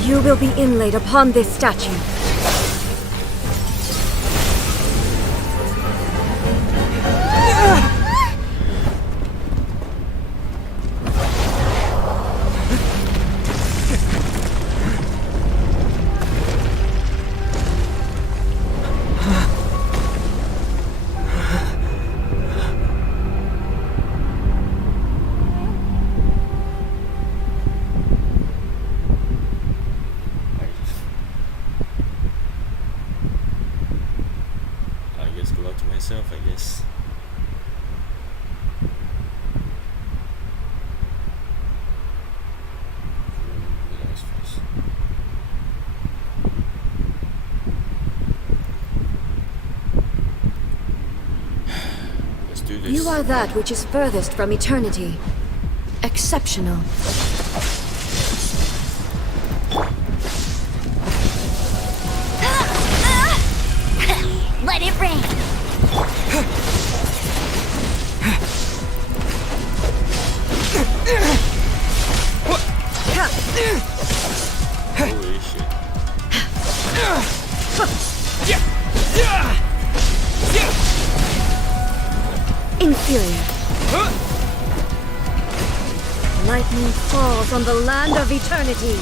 You will be inlaid upon this statue. I guess. Let's do this. You are that which is furthest from eternity. Exceptional. Let it rain. Holy shit. Inferior. lightning falls on the land of eternity.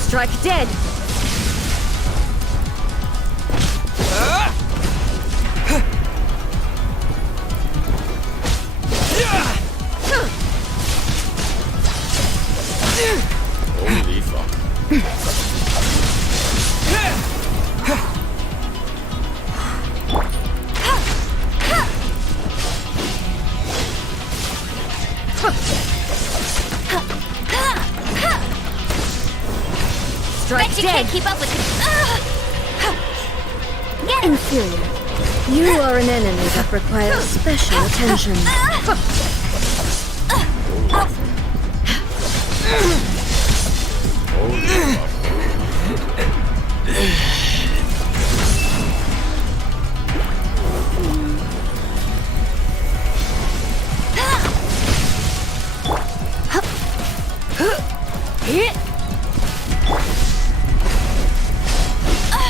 Strike dead. Holy fuck. Strike Bet you dead. can't keep up with it. Inferior. You are an enemy that requires special attention.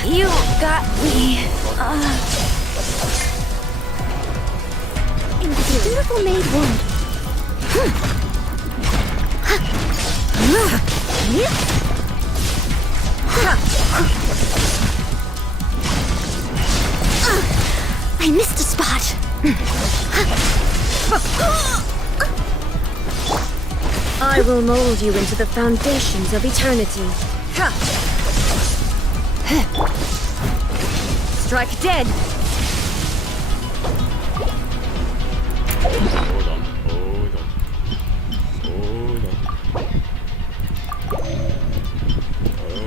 You got me. Beautiful maid wound. I missed a spot. I will mold you into the foundations of eternity. Strike dead. Hold on, hold on. Hold on.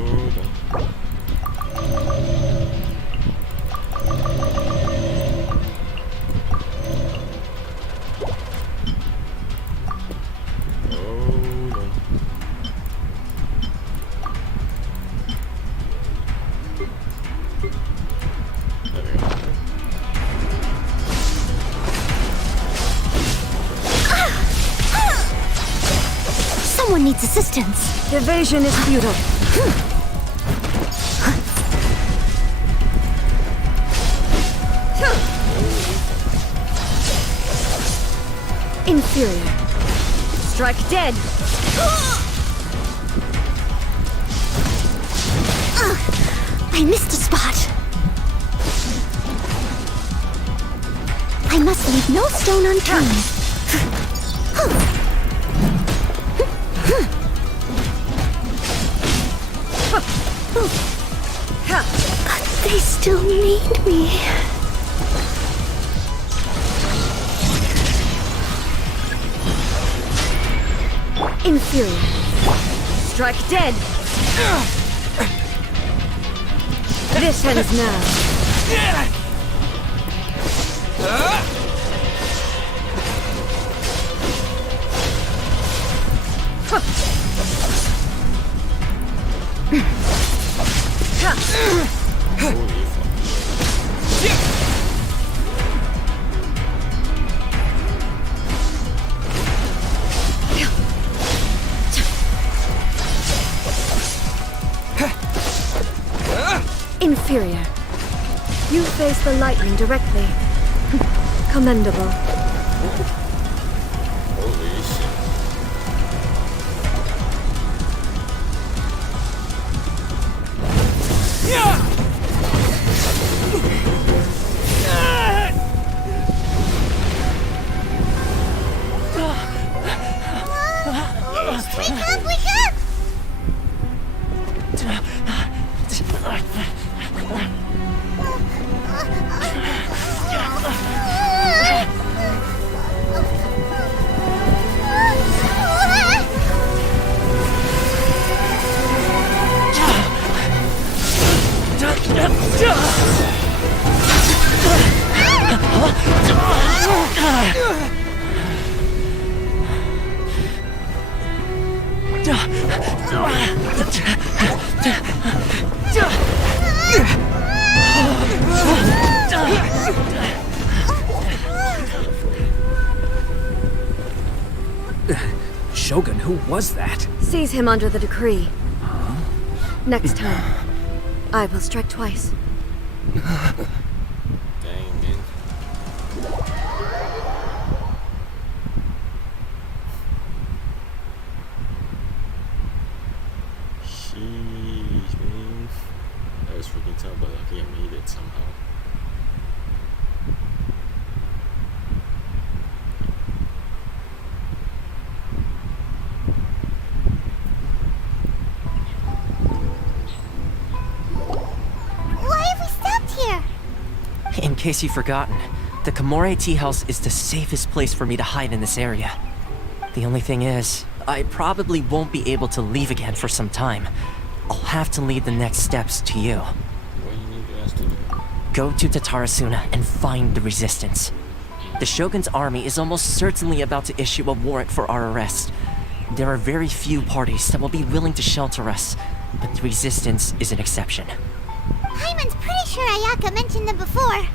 Hold on. Hold on. There we go. Someone needs assistance. Evasion is futile. Inferior. Strike dead. I missed a spot. I must leave no stone unturned. But they still need me. Inferior. Strike dead. This ends now. Inferior. You face the lightning directly. Commendable. Holy shit. Wake up! Shogun, who was that? Seize him under the decree. Next time, I will strike twice. Dang, man. Jeez, man. That was freaking tough, but lucky I made it somehow. Why have we stopped here? In case you've forgotten, the Komore Tea House is the safest place for me to hide in this area. The only thing is, I probably won't be able to leave again for some time. I'll have to leave the next steps to you. What do you need us to do? Go to Tatarasuna and find the Resistance. The Shogun's army is almost certainly about to issue a warrant for our arrest. There are very few parties that will be willing to shelter us, but the Resistance is an exception. Hyman's pretty sure Ayaka mentioned them before.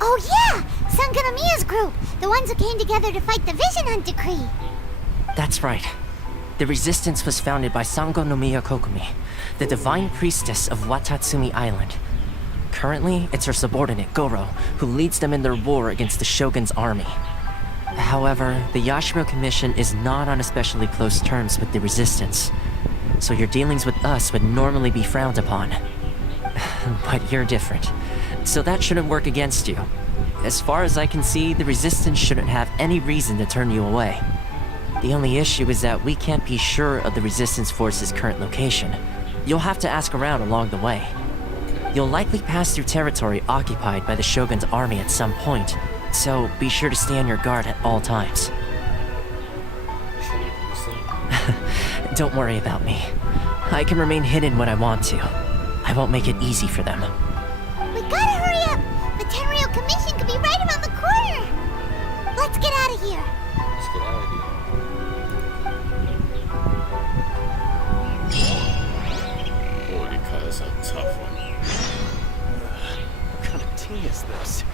Oh yeah! Sanganamiya's group! The ones who came together to fight the Vision Hunt Decree! That's right. The Resistance was founded by Sango no Miya Kokumi, the divine priestess of Watatsumi Island. Currently, it's her subordinate, Goro, who leads them in their war against the Shogun's army. However, the Yashiro Commission is not on especially close terms with the Resistance, so your dealings with us would normally be frowned upon. But you're different, so that shouldn't work against you. As far as I can see, the Resistance shouldn't have any reason to turn you away. The only issue is that we can't be sure of the Resistance Force's current location. You'll have to ask around along the way. You'll likely pass through territory occupied by the Shogun's army at some point, so be sure to stay on your guard at all times. Don't worry about me. I can remain hidden when I want to. I won't make it easy for them. We gotta hurry up! The Tenryou Commission could be right around the corner! Let's get out of here! Let's get out of here. Holy cow, that's a tough one. What kind of tea is this?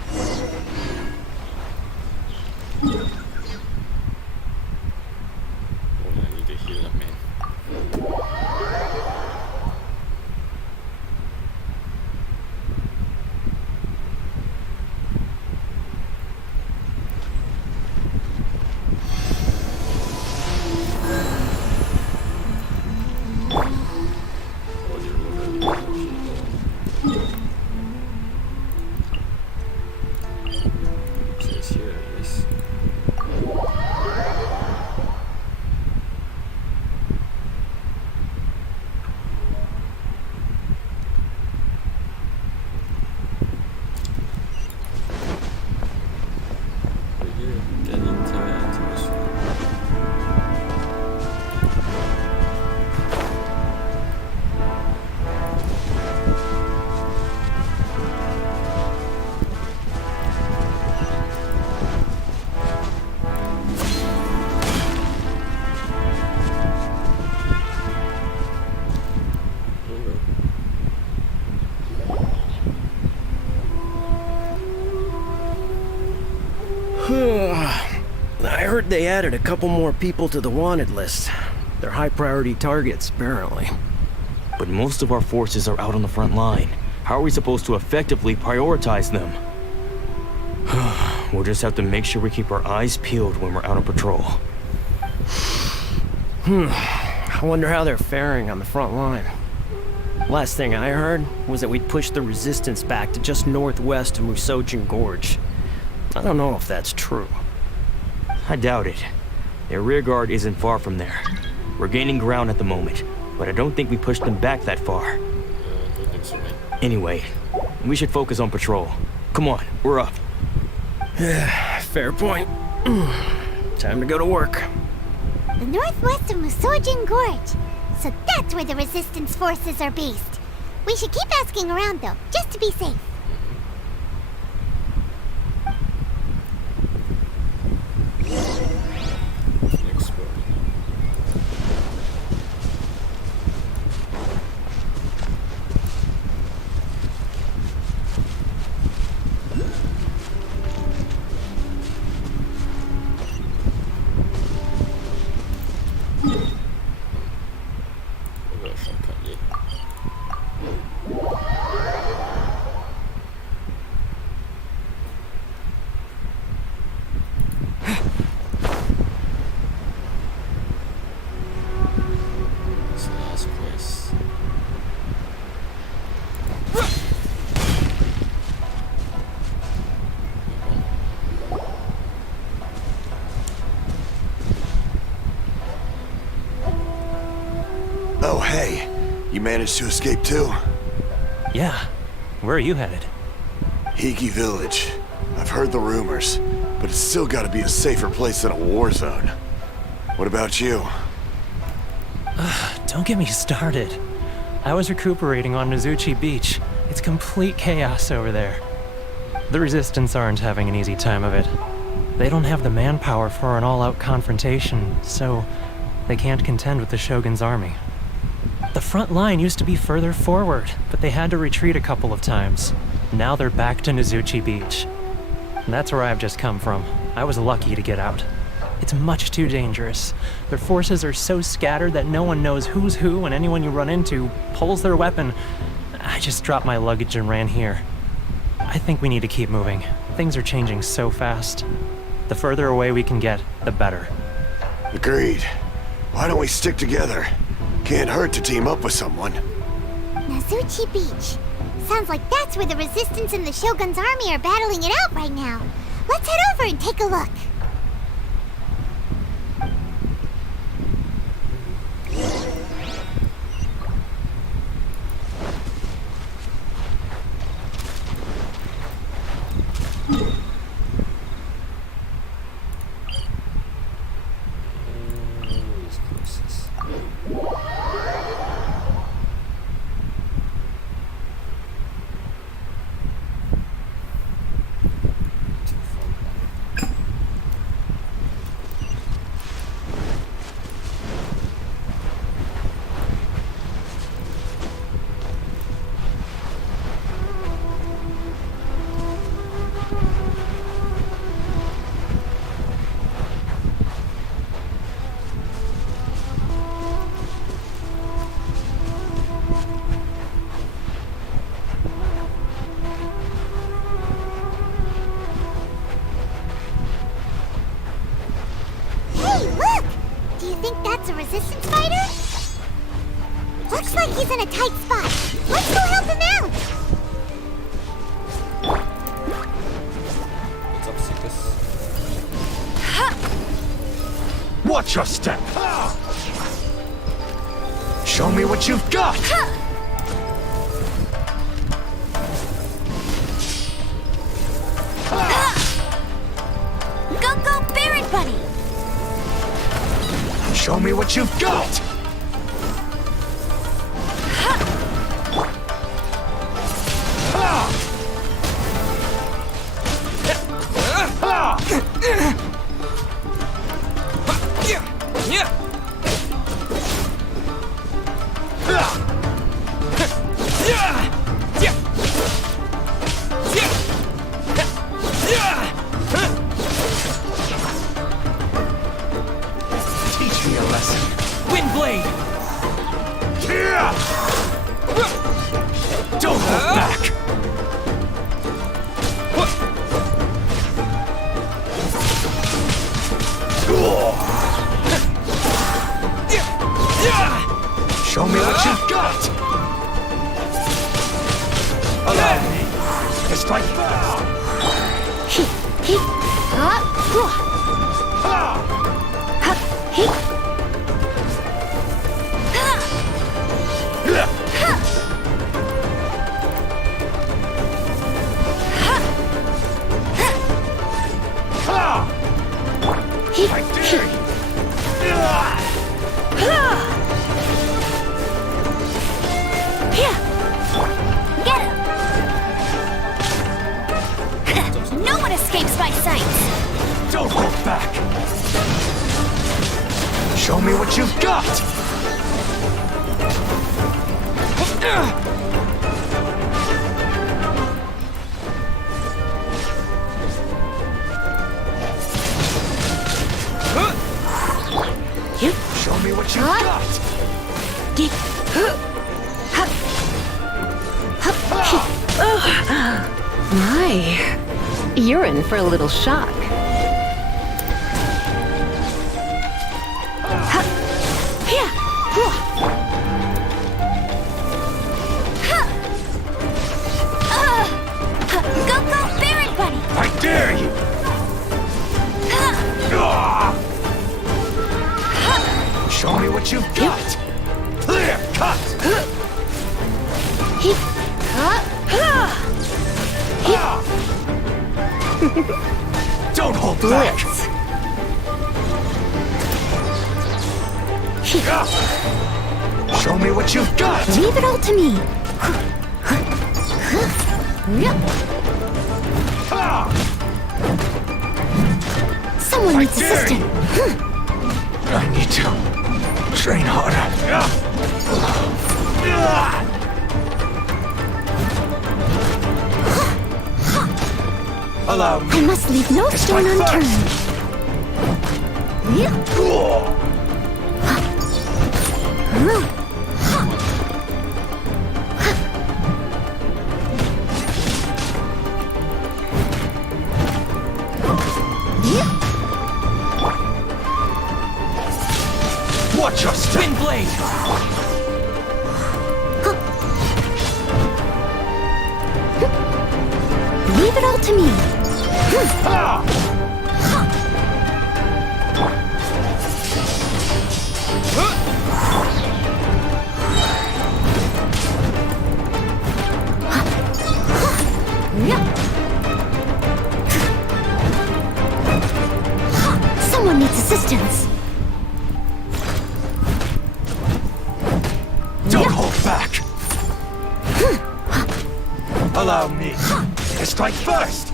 Oh, I need to heal up, man. I heard they added a couple more people to the wanted list. They're high priority targets, apparently. But most of our forces are out on the front line. How are we supposed to effectively prioritize them? We'll just have to make sure we keep our eyes peeled when we're out on patrol. I wonder how they're faring on the front line. Last thing I heard was that we'd pushed the Resistance back to just northwest of Musojin Gorge. I don't know if that's true. I doubt it. Their rearguard isn't far from there. We're gaining ground at the moment, but I don't think we pushed them back that far. Anyway, we should focus on patrol. Come on, we're up. Fair point. Time to go to work. The northwest of Musojin Gorge. So that's where the Resistance forces are based. We should keep asking around, though, just to be safe. Hey, you managed to escape too? Yeah. Where are you headed? Hiki Village. I've heard the rumors, but it's still gotta be a safer place than a war zone. What about you? Don't get me started. I was recuperating on Nozuchi Beach. It's complete chaos over there. The Resistance aren't having an easy time of it. They don't have the manpower for an all-out confrontation, so they can't contend with the Shogun's army. The front line used to be further forward, but they had to retreat a couple of times. Now they're back to Nozuchi Beach. And that's where I've just come from. I was lucky to get out. It's much too dangerous. Their forces are so scattered that no one knows who's who, and anyone you run into pulls their weapon. I just dropped my luggage and ran here. I think we need to keep moving. Things are changing so fast. The further away we can get, the better. Agreed. Why don't we stick together? Can't hurt to team up with someone. Nozuchi Beach. Sounds like that's where the Resistance and the Shogun's army are battling it out right now. Let's head over and take a look. That's a Resistance fighter? Looks like he's in a tight spot. Let's go help him out! What's up, Sikus? Watch your step! Show me what you've got! Go, Barret Buddy! Show me what you've got! Teach me a lesson. Windblade! Don't hold back! Show me what you've got! Allow me to strike first! I dare you! Get him! No one escapes my sight! Don't hold back! Show me what you've got! Show me what you've got! My, you're in for a little shock. Go, Barret Buddy! I dare you! Show me what you've got! Clear cut! Don't hold back! Show me what you've got! Leave it all to me. Someone needs assistance. I need to train harder. Allow me. I must leave no stone unturned. Watch your spin blade! Leave it all to me. Someone needs assistance. Don't hold back! Allow me to strike first!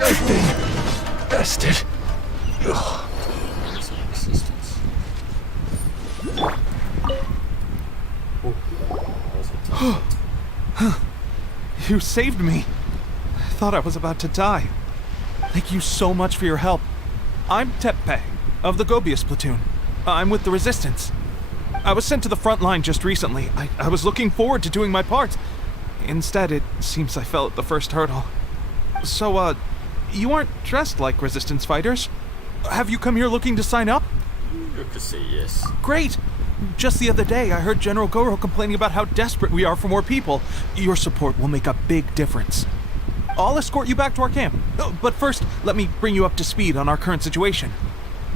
Everything bested. You saved me. I thought I was about to die. Thank you so much for your help. I'm Tepe, of the Gobius platoon. I'm with the Resistance. I was sent to the front line just recently. I was looking forward to doing my part. Instead, it seems I fell at the first hurdle. So, you aren't dressed like Resistance fighters? Have you come here looking to sign up? You could say yes. Great! Just the other day, I heard General Goro complaining about how desperate we are for more people. Your support will make a big difference. I'll escort you back to our camp. But first, let me bring you up to speed on our current situation.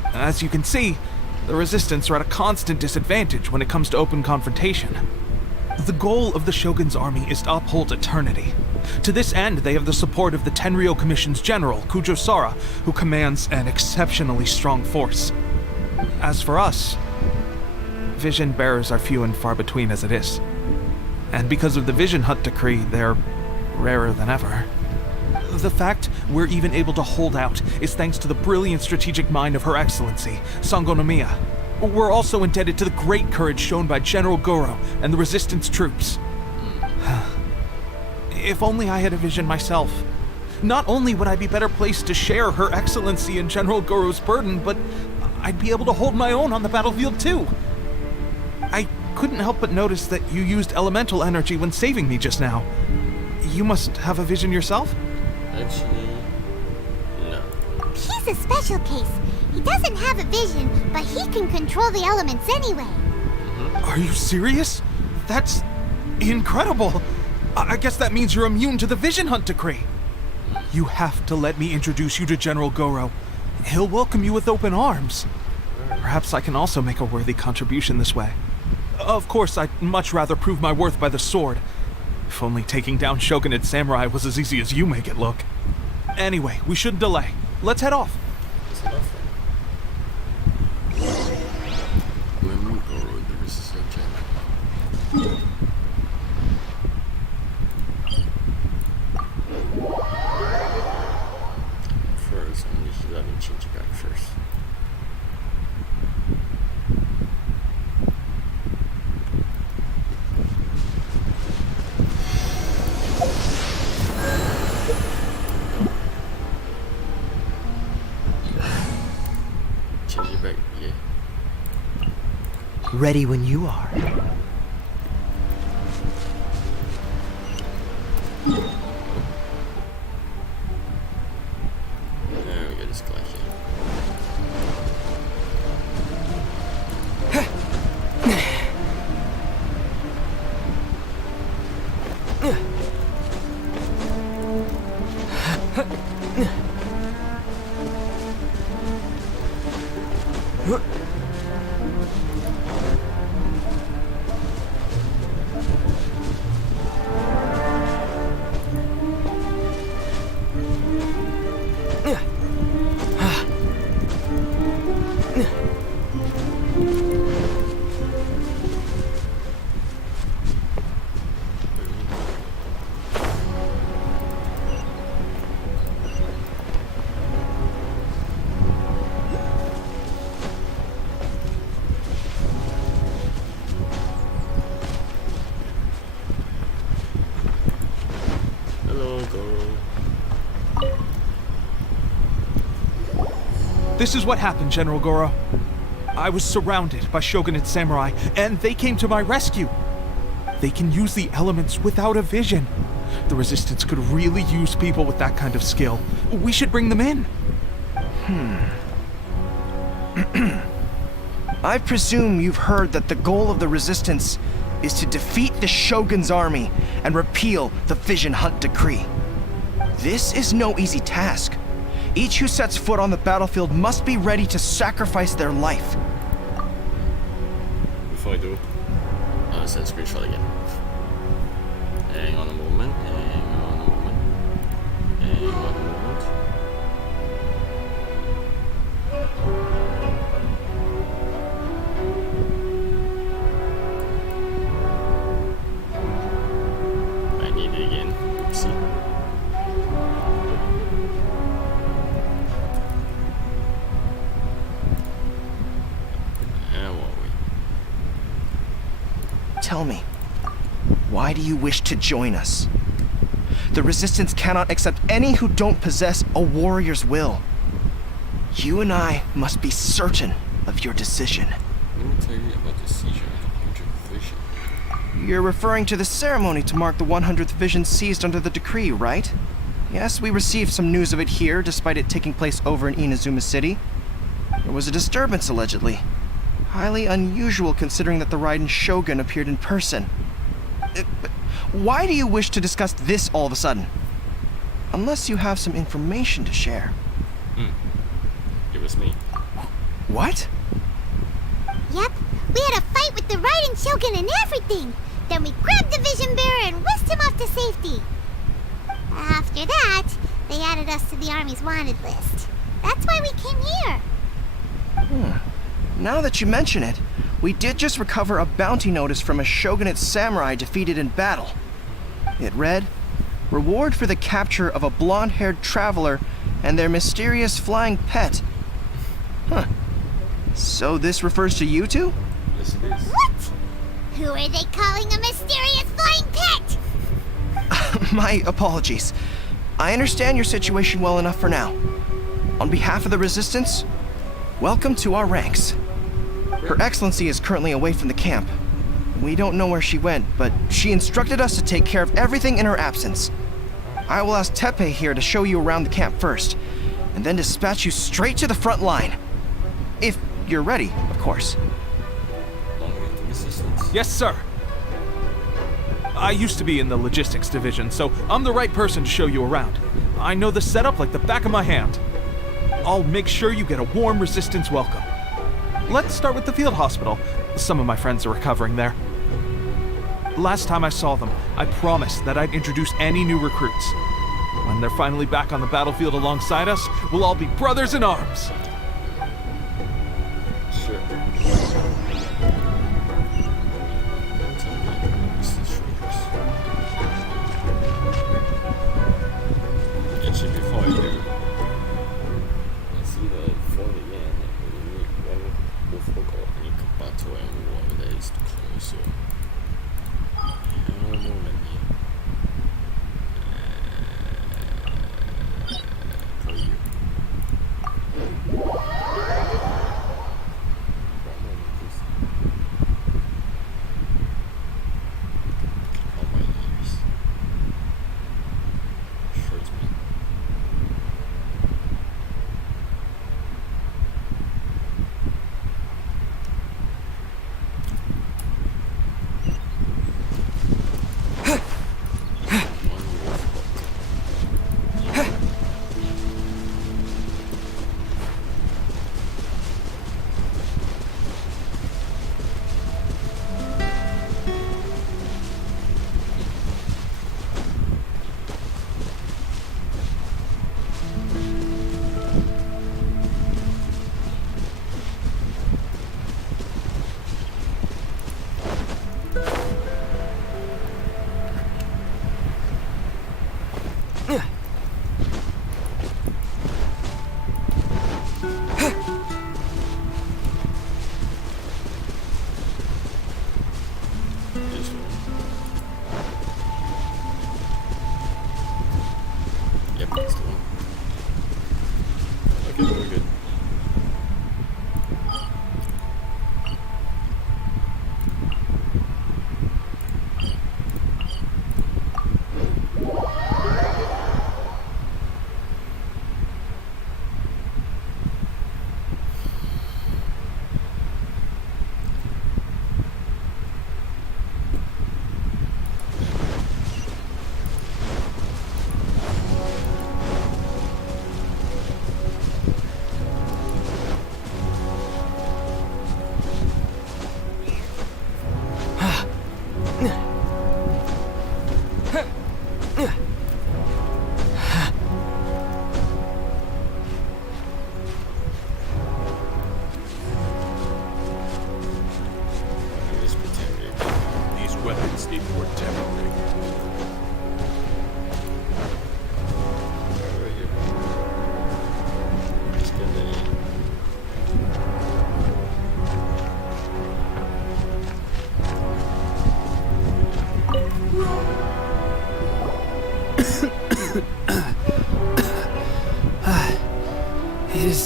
As you can see, the Resistance are at a constant disadvantage when it comes to open confrontation. The goal of the Shogun's army is to uphold eternity. To this end, they have the support of the Tenryou Commission's general, Kujo Sara, who commands an exceptionally strong force. As for us, vision bearers are few and far between as it is. And because of the Vision Hut decree, they're rarer than ever. The fact we're even able to hold out is thanks to the brilliant strategic mind of Her Excellency, Sango Nomiya. We're also indebted to the great courage shown by General Goro and the Resistance troops. If only I had a vision myself. Not only would I be better placed to share Her Excellency and General Goro's burden, but I'd be able to hold my own on the battlefield too. I couldn't help but notice that you used elemental energy when saving me just now. You must have a vision yourself? Actually, no. He's a special case. He doesn't have a vision, but he can control the elements anyway. Are you serious? That's incredible. I guess that means you're immune to the Vision Hunt decree. You have to let me introduce you to General Goro. He'll welcome you with open arms. Perhaps I can also make a worthy contribution this way. Of course, I'd much rather prove my worth by the sword. If only taking down shogunate samurai was as easy as you make it look. Anyway, we shouldn't delay. Let's head off. First, let me change it back first. Change it back, yeah. Ready when you are. There we go, this guy here. This is what happened, General Goro. I was surrounded by shogunate samurai, and they came to my rescue. They can use the elements without a vision. The Resistance could really use people with that kind of skill. We should bring them in. I presume you've heard that the goal of the Resistance is to defeat the Shogun's army and repeal the Vision Hunt Decree. This is no easy task. Each who sets foot on the battlefield must be ready to sacrifice their life. Before I do, I'll send a screenshot again. Hang on a moment, hang on a moment, hang on a moment. I need it again. Oopsie. Tell me, why do you wish to join us? The Resistance cannot accept any who don't possess a warrior's will. You and I must be certain of your decision. Let me tell you about the seizure of the 100th vision. You're referring to the ceremony to mark the 100th vision seized under the decree, right? Yes, we received some news of it here, despite it taking place over in Inazuma City. There was a disturbance, allegedly. Highly unusual considering that the Raiden Shogun appeared in person. Why do you wish to discuss this all of a sudden? Unless you have some information to share. It was me. What? Yep, we had a fight with the Raiden Shogun and everything. Then we grabbed the Vision Bearer and whisked him off to safety. After that, they added us to the Army's wanted list. That's why we came here. Now that you mention it, we did just recover a bounty notice from a shogunate samurai defeated in battle. It read, "Reward for the capture of a blonde-haired traveler and their mysterious flying pet." So this refers to you two? Yes, it is. What? Who are they calling a mysterious flying pet? My apologies. I understand your situation well enough for now. On behalf of the Resistance, welcome to our ranks. Her Excellency is currently away from the camp. We don't know where she went, but she instructed us to take care of everything in her absence. I will ask Teppei here to show you around the camp first, and then dispatch you straight to the front line. If you're ready, of course. Long-range assistance. Yes, sir. I used to be in the logistics division, so I'm the right person to show you around. I know the setup like the back of my hand. I'll make sure you get a warm Resistance welcome. Let's start with the field hospital. Some of my friends are recovering there. Last time I saw them, I promised that I'd introduce any new recruits. When they're finally back on the battlefield alongside us, we'll all be brothers in arms. Sure. Actually, before I do, let's see the phone again. We need one difficult any battle and war that is closer. Hang on a moment here. For you.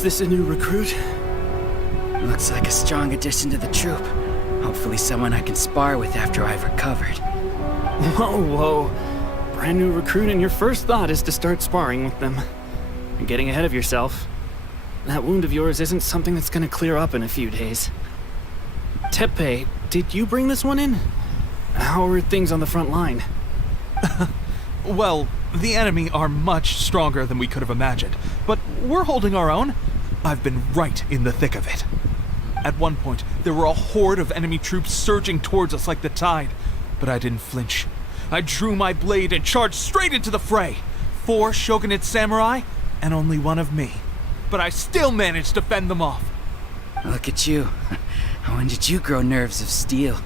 Is this a new recruit? Looks like a strong addition to the troop. Hopefully someone I can spar with after I've recovered. Whoa, whoa. Brand new recruit and your first thought is to start sparring with them. You're getting ahead of yourself. That wound of yours isn't something that's gonna clear up in a few days. Tepe, did you bring this one in? How are things on the front line? Well, the enemy are much stronger than we could have imagined, but we're holding our own. I've been right in the thick of it. At one point, there were a horde of enemy troops surging towards us like the tide, but I didn't flinch. I drew my blade and charged straight into the fray. 4 shogunate samurai, and only 1 of me. But I still managed to fend them off. Look at you. When did you grow nerves of steel?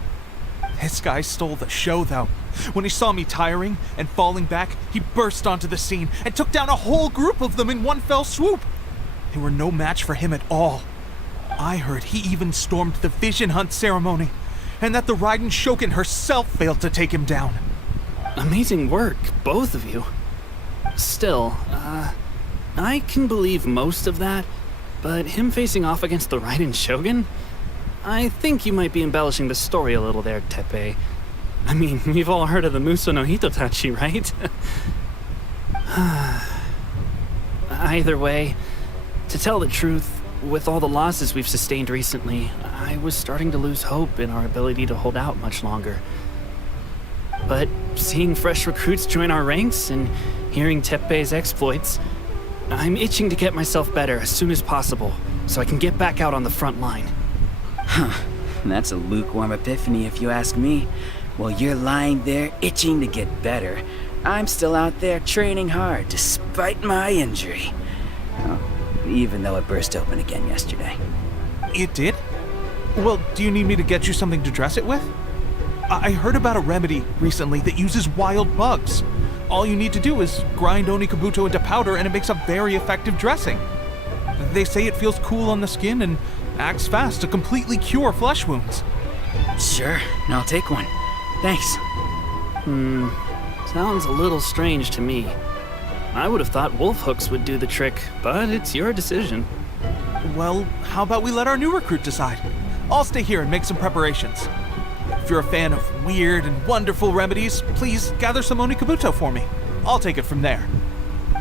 This guy stole the show, though. When he saw me tiring and falling back, he burst onto the scene and took down a whole group of them in one fell swoop. They were no match for him at all. I heard he even stormed the vision hunt ceremony, and that the Raiden Shogun herself failed to take him down. Amazing work, both of you. Still, I can believe most of that, but him facing off against the Raiden Shogun? I think you might be embellishing the story a little there, Tepe. I mean, we've all heard of the Muso no Hitotachi, right? Either way, to tell the truth, with all the losses we've sustained recently, I was starting to lose hope in our ability to hold out much longer. But seeing fresh recruits join our ranks and hearing Tepe's exploits, I'm itching to get myself better as soon as possible so I can get back out on the front line. Huh. That's a lukewarm epiphany if you ask me. While you're lying there itching to get better, I'm still out there training hard despite my injury. Oh, even though it burst open again yesterday. It did? Well, do you need me to get you something to dress it with? I heard about a remedy recently that uses wild bugs. All you need to do is grind Onikabuto into powder and it makes a very effective dressing. They say it feels cool on the skin and acts fast to completely cure flesh wounds. Sure, I'll take one. Thanks. Sounds a little strange to me. I would have thought wolf hooks would do the trick, but it's your decision. Well, how about we let our new recruit decide? I'll stay here and make some preparations. If you're a fan of weird and wonderful remedies, please gather some Onikabuto for me. I'll take it from there.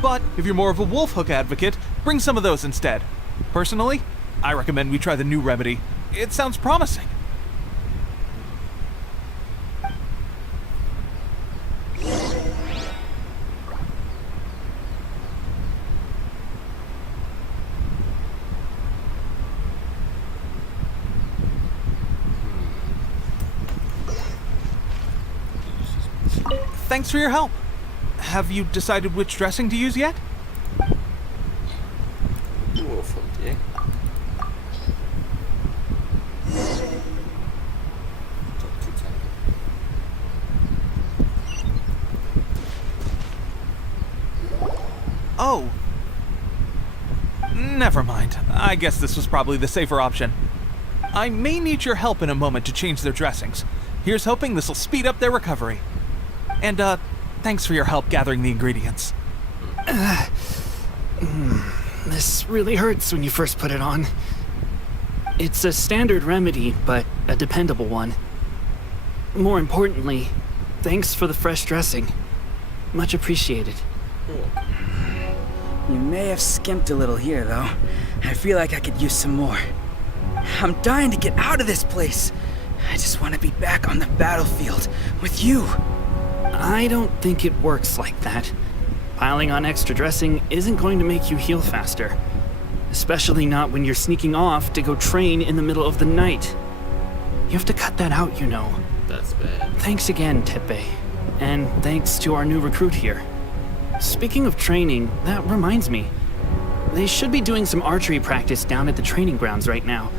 But if you're more of a wolf hook advocate, bring some of those instead. Personally, I recommend we try the new remedy. It sounds promising. Thanks for your help. Have you decided which dressing to use yet? Oh. Never mind. I guess this was probably the safer option. I may need your help in a moment to change their dressings. Here's hoping this'll speed up their recovery. And, thanks for your help gathering the ingredients. This really hurts when you first put it on. It's a standard remedy, but a dependable one. More importantly, thanks for the fresh dressing. Much appreciated. You may have skimped a little here, though. I feel like I could use some more. I'm dying to get out of this place. I just want to be back on the battlefield with you. I don't think it works like that. Piling on extra dressing isn't going to make you heal faster. Especially not when you're sneaking off to go train in the middle of the night. You have to cut that out, you know. That's bad. Thanks again, Tepe. And thanks to our new recruit here. Speaking of training, that reminds me. They should be doing some archery practice down at the training grounds right now.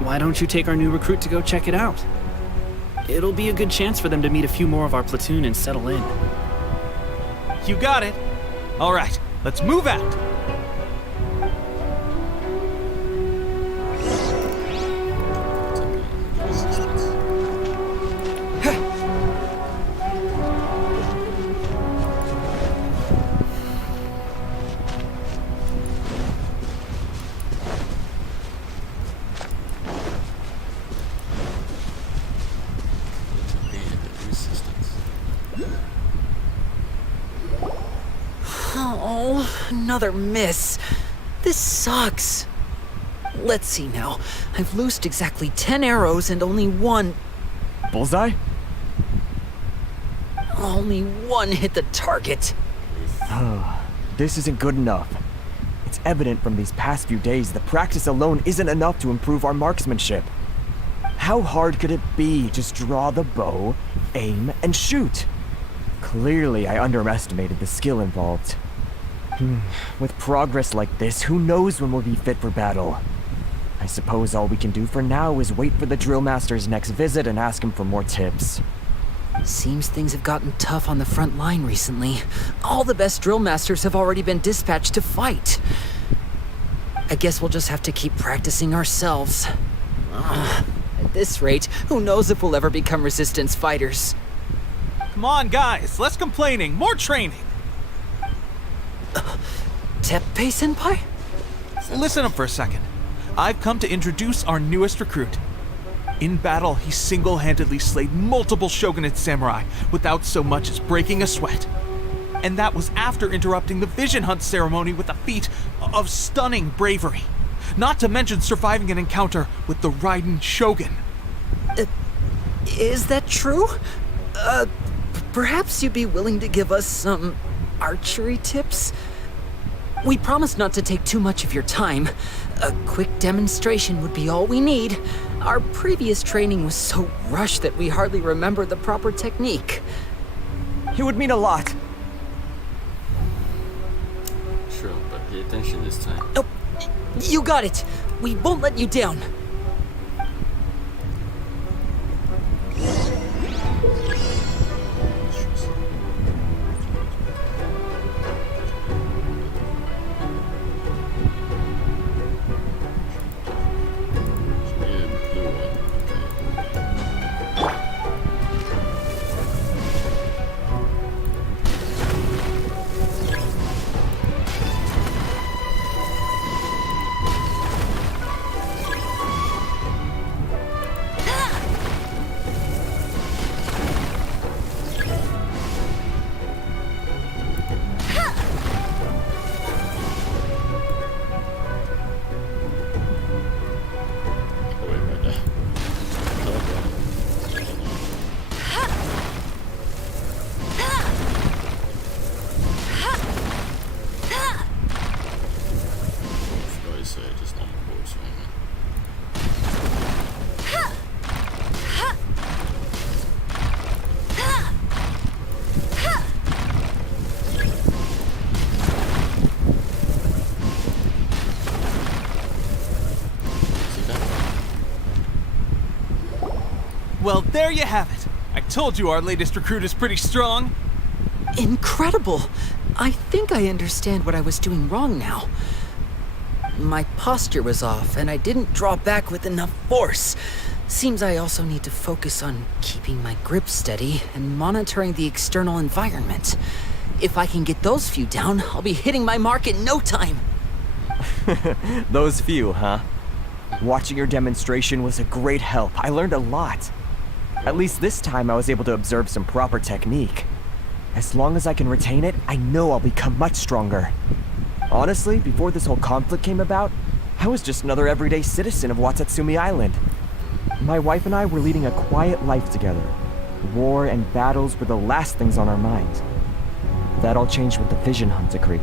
Why don't you take our new recruit to go check it out? It'll be a good chance for them to meet a few more of our platoon and settle in. You got it. All right, let's move out. Another miss. This sucks. Let's see now. I've loosed exactly 10 arrows and only one... Bullseye? Only one hit the target. This isn't good enough. It's evident from these past few days that practice alone isn't enough to improve our marksmanship. How hard could it be? Just draw the bow, aim, and shoot. Clearly, I underestimated the skill involved. With progress like this, who knows when we'll be fit for battle? I suppose all we can do for now is wait for the drill master's next visit and ask him for more tips. Seems things have gotten tough on the front line recently. All the best drill masters have already been dispatched to fight. I guess we'll just have to keep practicing ourselves. At this rate, who knows if we'll ever become resistance fighters. Come on, guys, less complaining, more training. Teppei-senpai? Listen up for a second. I've come to introduce our newest recruit. In battle, he single-handedly slayed multiple shogunate samurai without so much as breaking a sweat. And that was after interrupting the vision hunt ceremony with a feat of stunning bravery. Not to mention surviving an encounter with the Raiden Shogun. Is that true? Perhaps you'd be willing to give us some archery tips? We promise not to take too much of your time. A quick demonstration would be all we need. Our previous training was so rushed that we hardly remember the proper technique. It would mean a lot. Sure, but pay attention this time. Oh, you got it. We won't let you down. Well, there you have it. I told you our latest recruit is pretty strong. Incredible! I think I understand what I was doing wrong now. My posture was off, and I didn't draw back with enough force. Seems I also need to focus on keeping my grip steady and monitoring the external environment. If I can get those few down, I'll be hitting my mark in no time. Those few, huh? Watching your demonstration was a great help. I learned a lot. At least this time I was able to observe some proper technique. As long as I can retain it, I know I'll become much stronger. Honestly, before this whole conflict came about, I was just another everyday citizen of Watatsumi Island. My wife and I were leading a quiet life together. War and battles were the last things on our minds. That all changed with the Vision Hunt decree.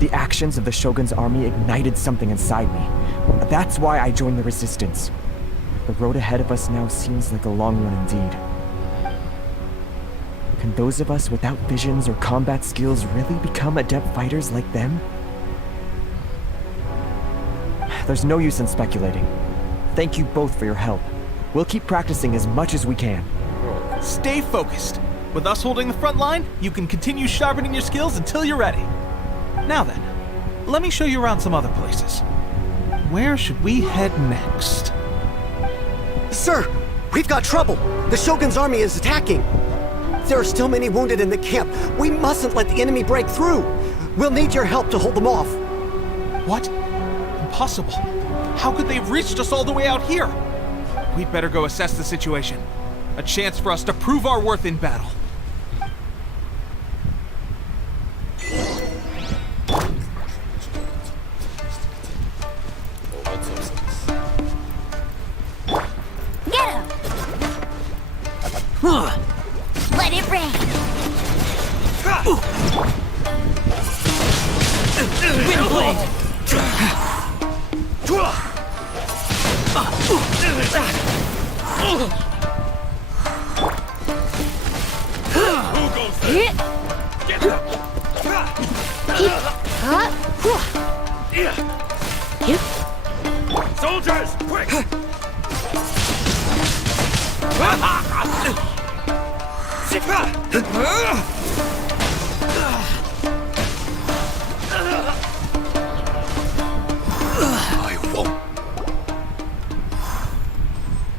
The actions of the Shogun's army ignited something inside me. That's why I joined the resistance. The road ahead of us now seems like a long one indeed. Can those of us without visions or combat skills really become adept fighters like them? There's no use in speculating. Thank you both for your help. We'll keep practicing as much as we can. Stay focused. With us holding the front line, you can continue sharpening your skills until you're ready. Now then, let me show you around some other places. Where should we head next? Sir, we've got trouble. The Shogun's army is attacking. There are still many wounded in the camp. We mustn't let the enemy break through. We'll need your help to hold them off. What? Impossible. How could they have reached us all the way out here? We'd better go assess the situation. A chance for us to prove our worth in battle. Let it rain. Windblade! Who goes there? Get Soldiers, quick! I won't.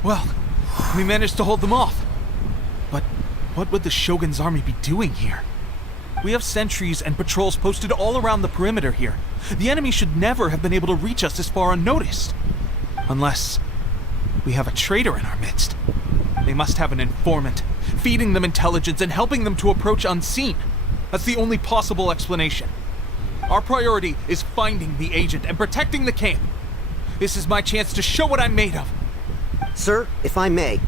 Well, we managed to hold them off. But what would the Shogun's army be doing here? We have sentries and patrols posted all around the perimeter here. The enemy should never have been able to reach us this far unnoticed. Unless we have a traitor in our midst. They must have an informant, feeding them intelligence and helping them to approach unseen. That's the only possible explanation. Our priority is finding the agent and protecting the camp. This is my chance to show what I'm made of. Sir, if I may,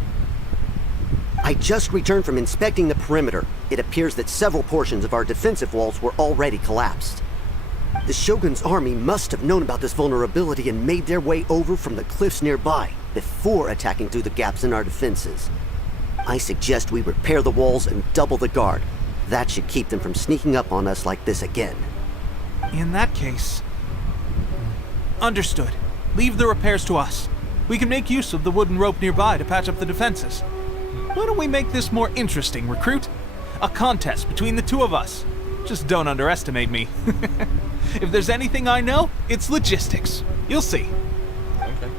I just returned from inspecting the perimeter. It appears that several portions of our defensive walls were already collapsed. The Shogun's army must have known about this vulnerability and made their way over from the cliffs nearby before attacking through the gaps in our defenses. I suggest we repair the walls and double the guard. That should keep them from sneaking up on us like this again. In that case... Understood. Leave the repairs to us. We can make use of the wooden rope nearby to patch up the defenses. Why don't we make this more interesting, recruit? A contest between the two of us. Just don't underestimate me. If there's anything I know, it's logistics. You'll see. Okay.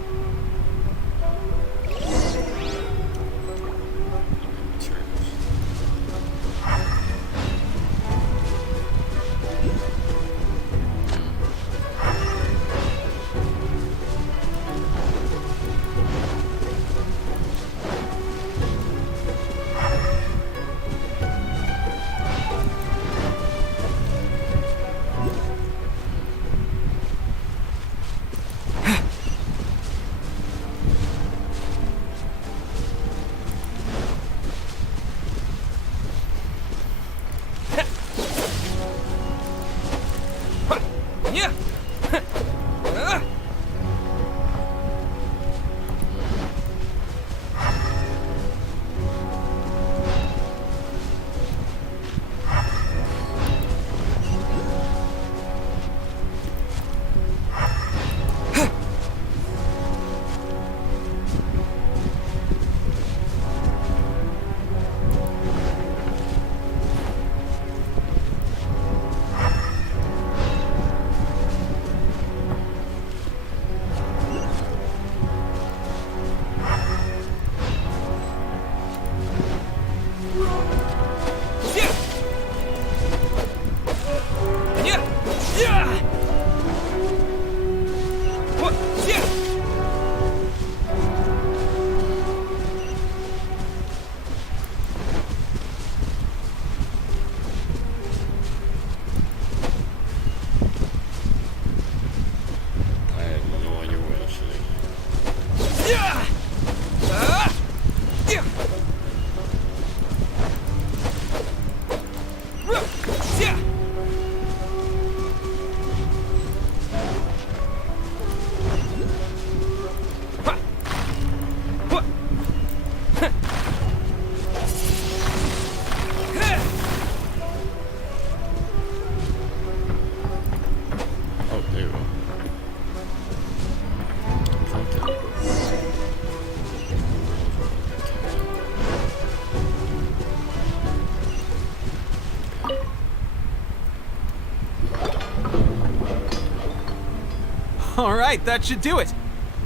Alright, that should do it.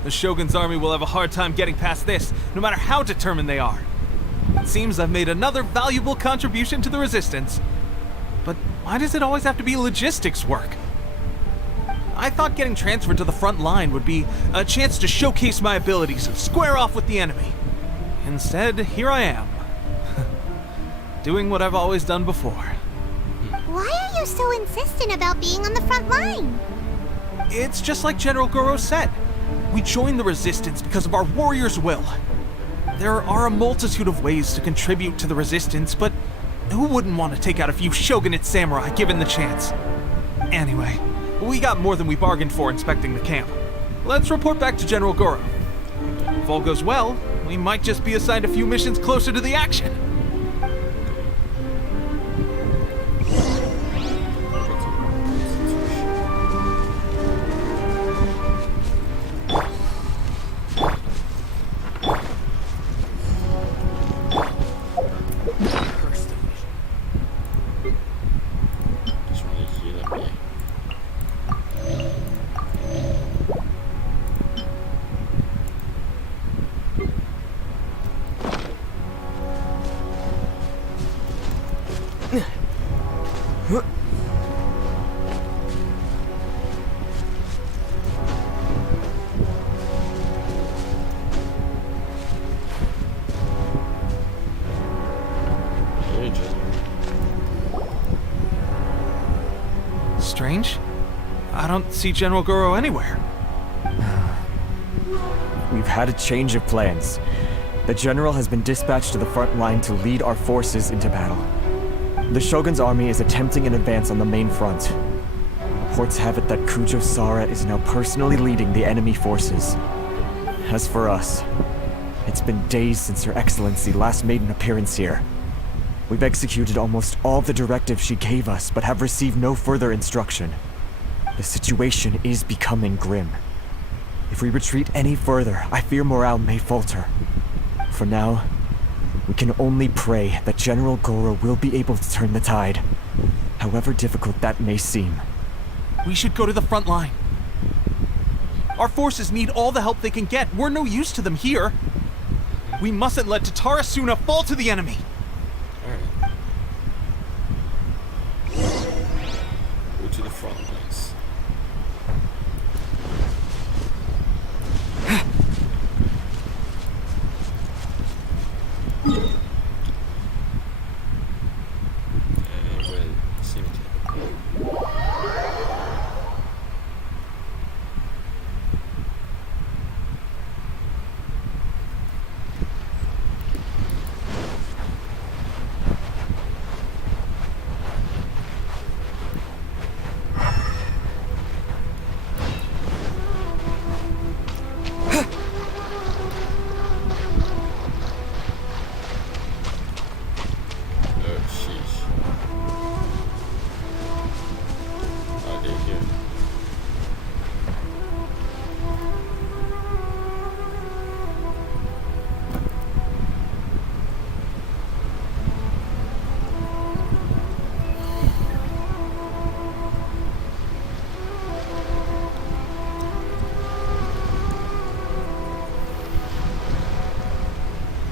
The Shogun's army will have a hard time getting past this, no matter how determined they are. It seems I've made another valuable contribution to the Resistance. But why does it always have to be logistics work? I thought getting transferred to the front line would be a chance to showcase my abilities and square off with the enemy. Instead, here I am. Doing what I've always done before. Why are you so insistent about being on the front line? It's just like General Goro said. We joined the Resistance because of our warrior's will. There are a multitude of ways to contribute to the resistance, but who wouldn't want to take out a few shogunate samurai given the chance? Anyway, we got more than we bargained for inspecting the camp. Let's report back to General Goro. If all goes well, we might just be assigned a few missions closer to the action. Strange. I don't see General Goro anywhere. We've had a change of plans. The general has been dispatched to the front line to lead our forces into battle. The Shogun's army is attempting an advance on the main front. Reports have it that Kujo Sara is now personally leading the enemy forces. As for us, it's been days since Her Excellency last made an appearance here. We've executed almost all the directives she gave us, but have received no further instruction. The situation is becoming grim. If we retreat any further, I fear morale may falter. For now, we can only pray that General Goro will be able to turn the tide, however difficult that may seem. We should go to the front line. Our forces need all the help they can get. We're no use to them here. We mustn't let Tatarasuna fall to the enemy. Go to the front lines.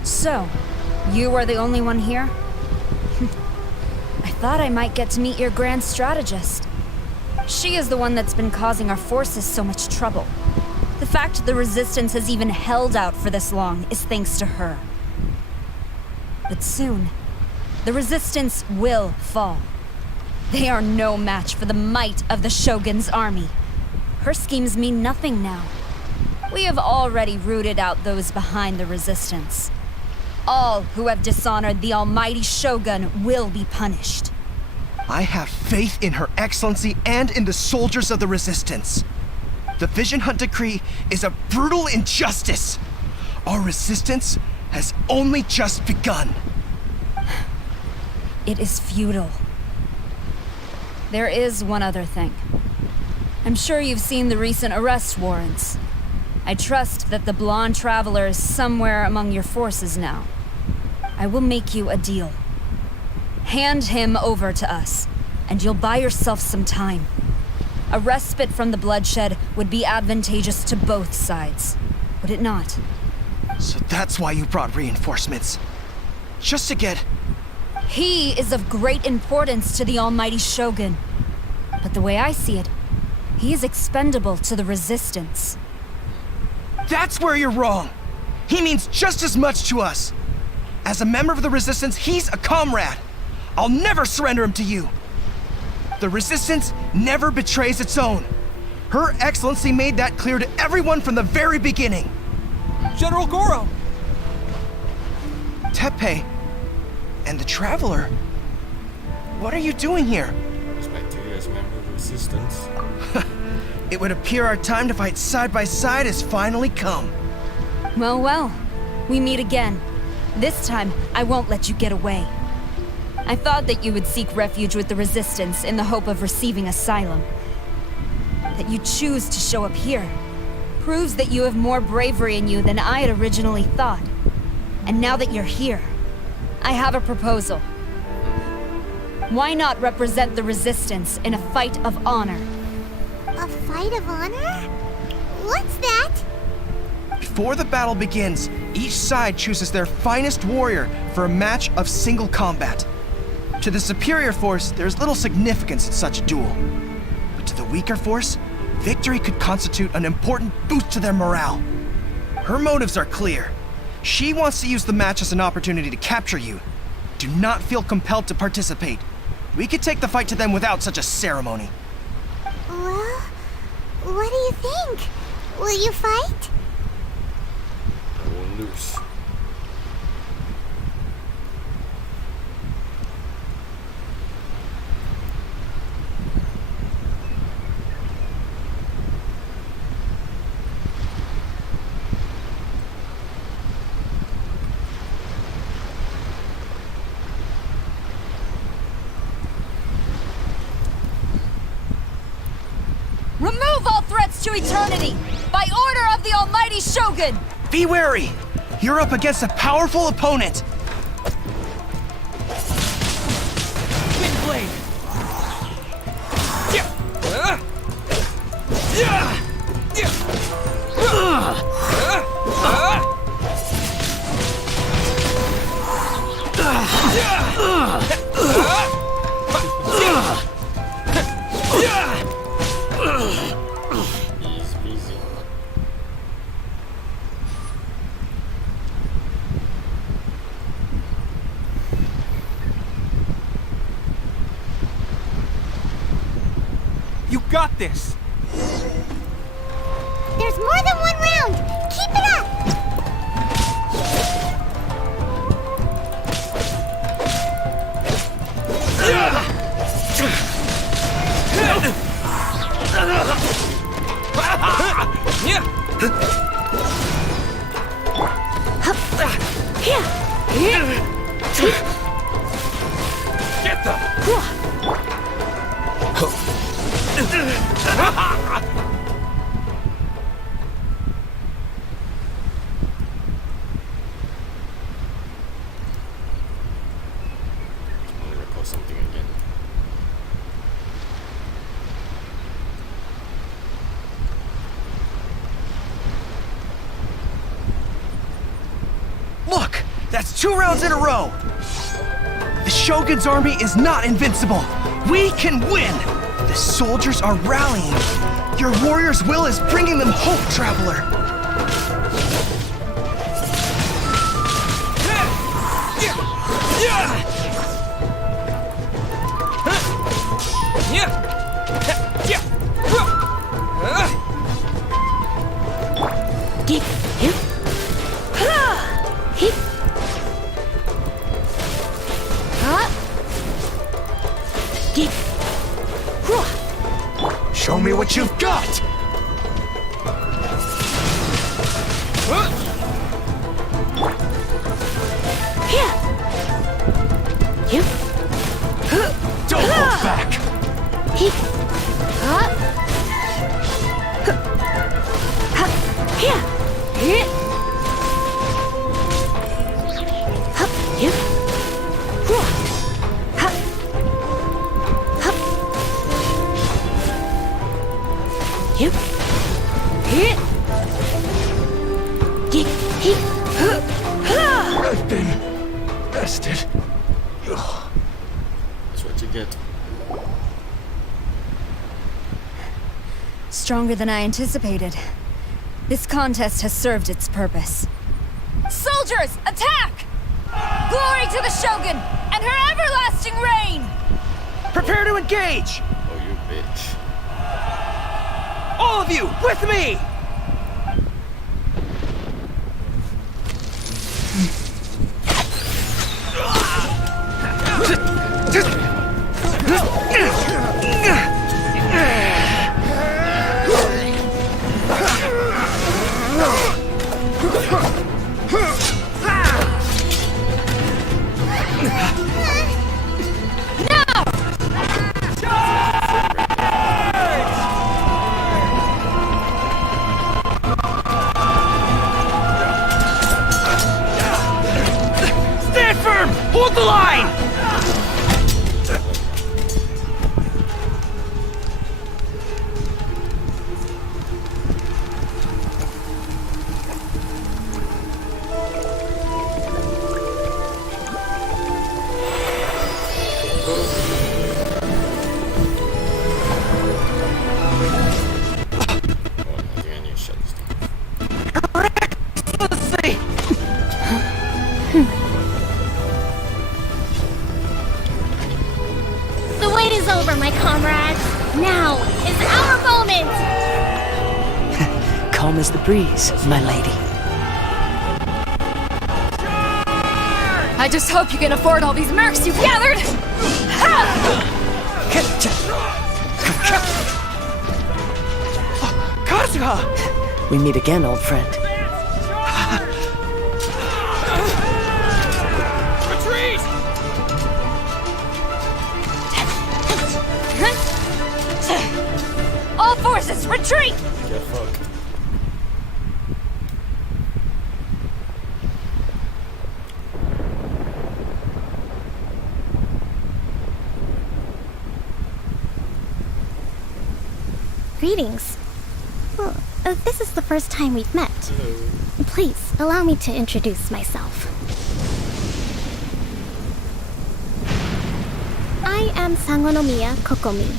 So, you are the only one here? I thought I might get to meet your grand strategist. She is the one that's been causing our forces so much trouble. The fact the Resistance has even held out for this long is thanks to her. But soon, the Resistance will fall. They are no match for the might of the Shogun's army. Her schemes mean nothing now. We have already rooted out those behind the Resistance. All who have dishonored the almighty Shogun will be punished. I have faith in Her Excellency and in the soldiers of the Resistance. The Vision Hunt Decree is a brutal injustice. Our resistance has only just begun. It is futile. There is one other thing. I'm sure you've seen the recent arrest warrants. I trust that the blonde traveler is somewhere among your forces now. I will make you a deal. Hand him over to us, and you'll buy yourself some time. A respite from the bloodshed would be advantageous to both sides, would it not? So that's why you brought reinforcements. Just to get... He is of great importance to the almighty Shogun. But the way I see it, he is expendable to the Resistance. That's where you're wrong. He means just as much to us. As a member of the Resistance, he's a comrade. I'll never surrender him to you. The Resistance never betrays its own. Her Excellency made that clear to everyone from the very beginning. General Goro! Tepe, and the Traveler. What are you doing here? Respectively as member of the Resistance. It would appear our time to fight side by side has finally come. Well, well. We meet again. This time, I won't let you get away. I thought that you would seek refuge with the Resistance in the hope of receiving asylum. That you choose to show up here proves that you have more bravery in you than I had originally thought. And now that you're here, I have a proposal. Why not represent the Resistance in a fight of honor? A fight of honor? What's that? Before the battle begins, each side chooses their finest warrior for a match of single combat. To the superior force, there's little significance in such a duel. But to the weaker force, victory could constitute an important boost to their morale. Her motives are clear. She wants to use the match as an opportunity to capture you. Do not feel compelled to participate. We could take the fight to them without such a ceremony. Well, what do you think? Will you fight? I won't lose. Remove all threats to eternity! By order of the Almighty Shogun! Be wary! You're up against a powerful opponent! Windblade! He's busy. You got this! There's more than one round! Keep it up! Get them! I'm gonna record something again. Look! That's 2 rounds in a row! The Shogun's army is not invincible! We can win! The soldiers are rallying! Your warrior's will is bringing them hope, Traveler! Show me what you've got! Don't hold back! I've been bested. That's what you get. Stronger than I anticipated. This contest has served its purpose. Soldiers, attack! Glory to the Shogun and her everlasting reign! Prepare to engage! Oh, you bitch. All of you, with me! Stand firm! Hold the line! The wait is over, my comrades. Now is our moment. Calm as the breeze, my lady. I just hope you can afford all these mercs you've gathered! Kazuha! We meet again, old friend. Retreat! All forces, retreat! Get fucked. Greetings. Well, this is the first time we've met. Please, allow me to introduce myself. I am Sangonomiya Kokomi,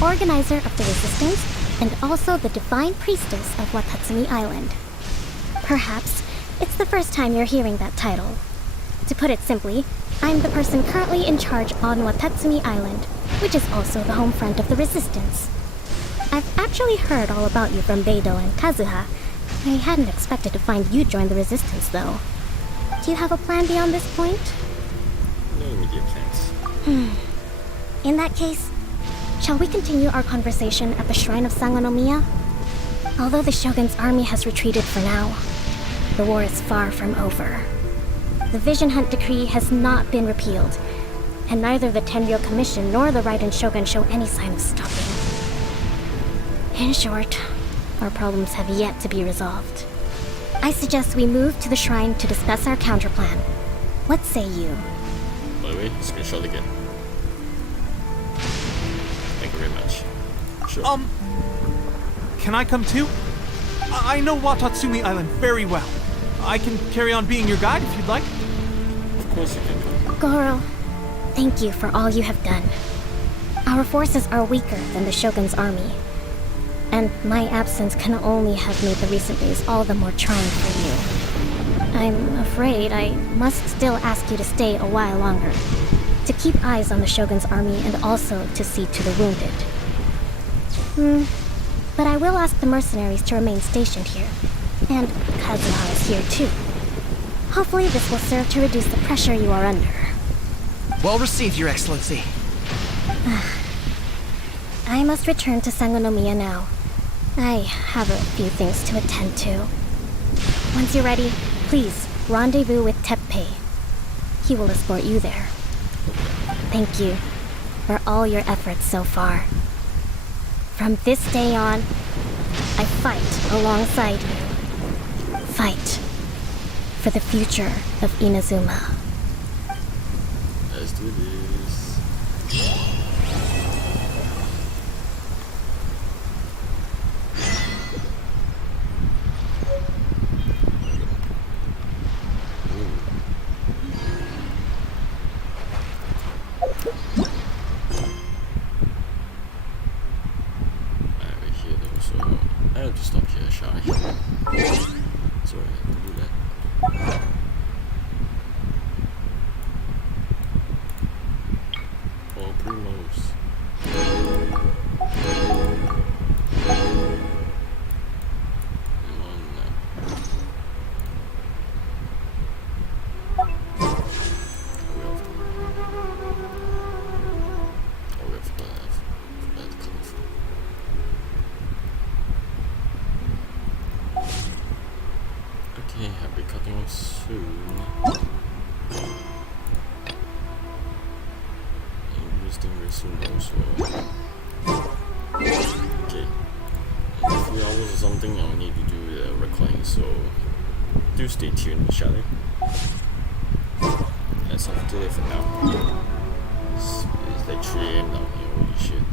organizer of the Resistance and also the Divine Priestess of Watatsumi Island. Perhaps it's the first time you're hearing that title. To put it simply, I'm the person currently in charge on Watatsumi Island, which is also the home front of the Resistance. I've actually heard all about you from Beidou and Kazuha. I hadn't expected to find you join the Resistance, though. Do you have a plan beyond this point? No immediate plans. In that case, shall we continue our conversation at the Shrine of Sangonomiya? Although the Shogun's army has retreated for now, the war is far from over. The Vision Hunt Decree has not been repealed, and neither the Tenryo Commission nor the Raiden Shogun show any sign of stopping. In short, our problems have yet to be resolved. I suggest we move to the shrine to discuss our counterplan. What say you? By the way, screenshot again. Thank you very much. Sure. Can I come too? I know Watatsumi Island very well. I can carry on being your guide if you'd like. Of course you can come. Goro, thank you for all you have done. Our forces are weaker than the Shogun's army, and my absence can only have made the recent days all the more trying for you. I'm afraid I must still ask you to stay a while longer, to keep eyes on the Shogun's army and also to see to the wounded. But I will ask the mercenaries to remain stationed here, and Kazuha is here too. Hopefully this will serve to reduce the pressure you are under. Well received, Your Excellency. I must return to Sangonomiya now. I have a few things to attend to. Once you're ready, please rendezvous with Teppei. He will escort you there. Thank you for all your efforts so far. From this day on, I fight alongside you. Fight for the future of Inazuma. Let's do this. I have to stop here, shall I? Sorry, I have to do that. cutting off soon. Interesting very soon also. Okay. In a few hours or something I'll need to do the recording, so do stay tuned, shall we? That's all today for now. It's like 3 AM down here, holy shit.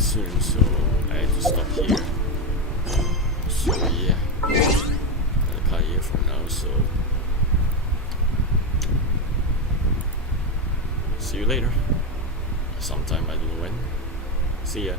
Soon, so I had to stop here. So yeah, I'll cut here for now. So see you later. Sometime, I don't know when. See ya.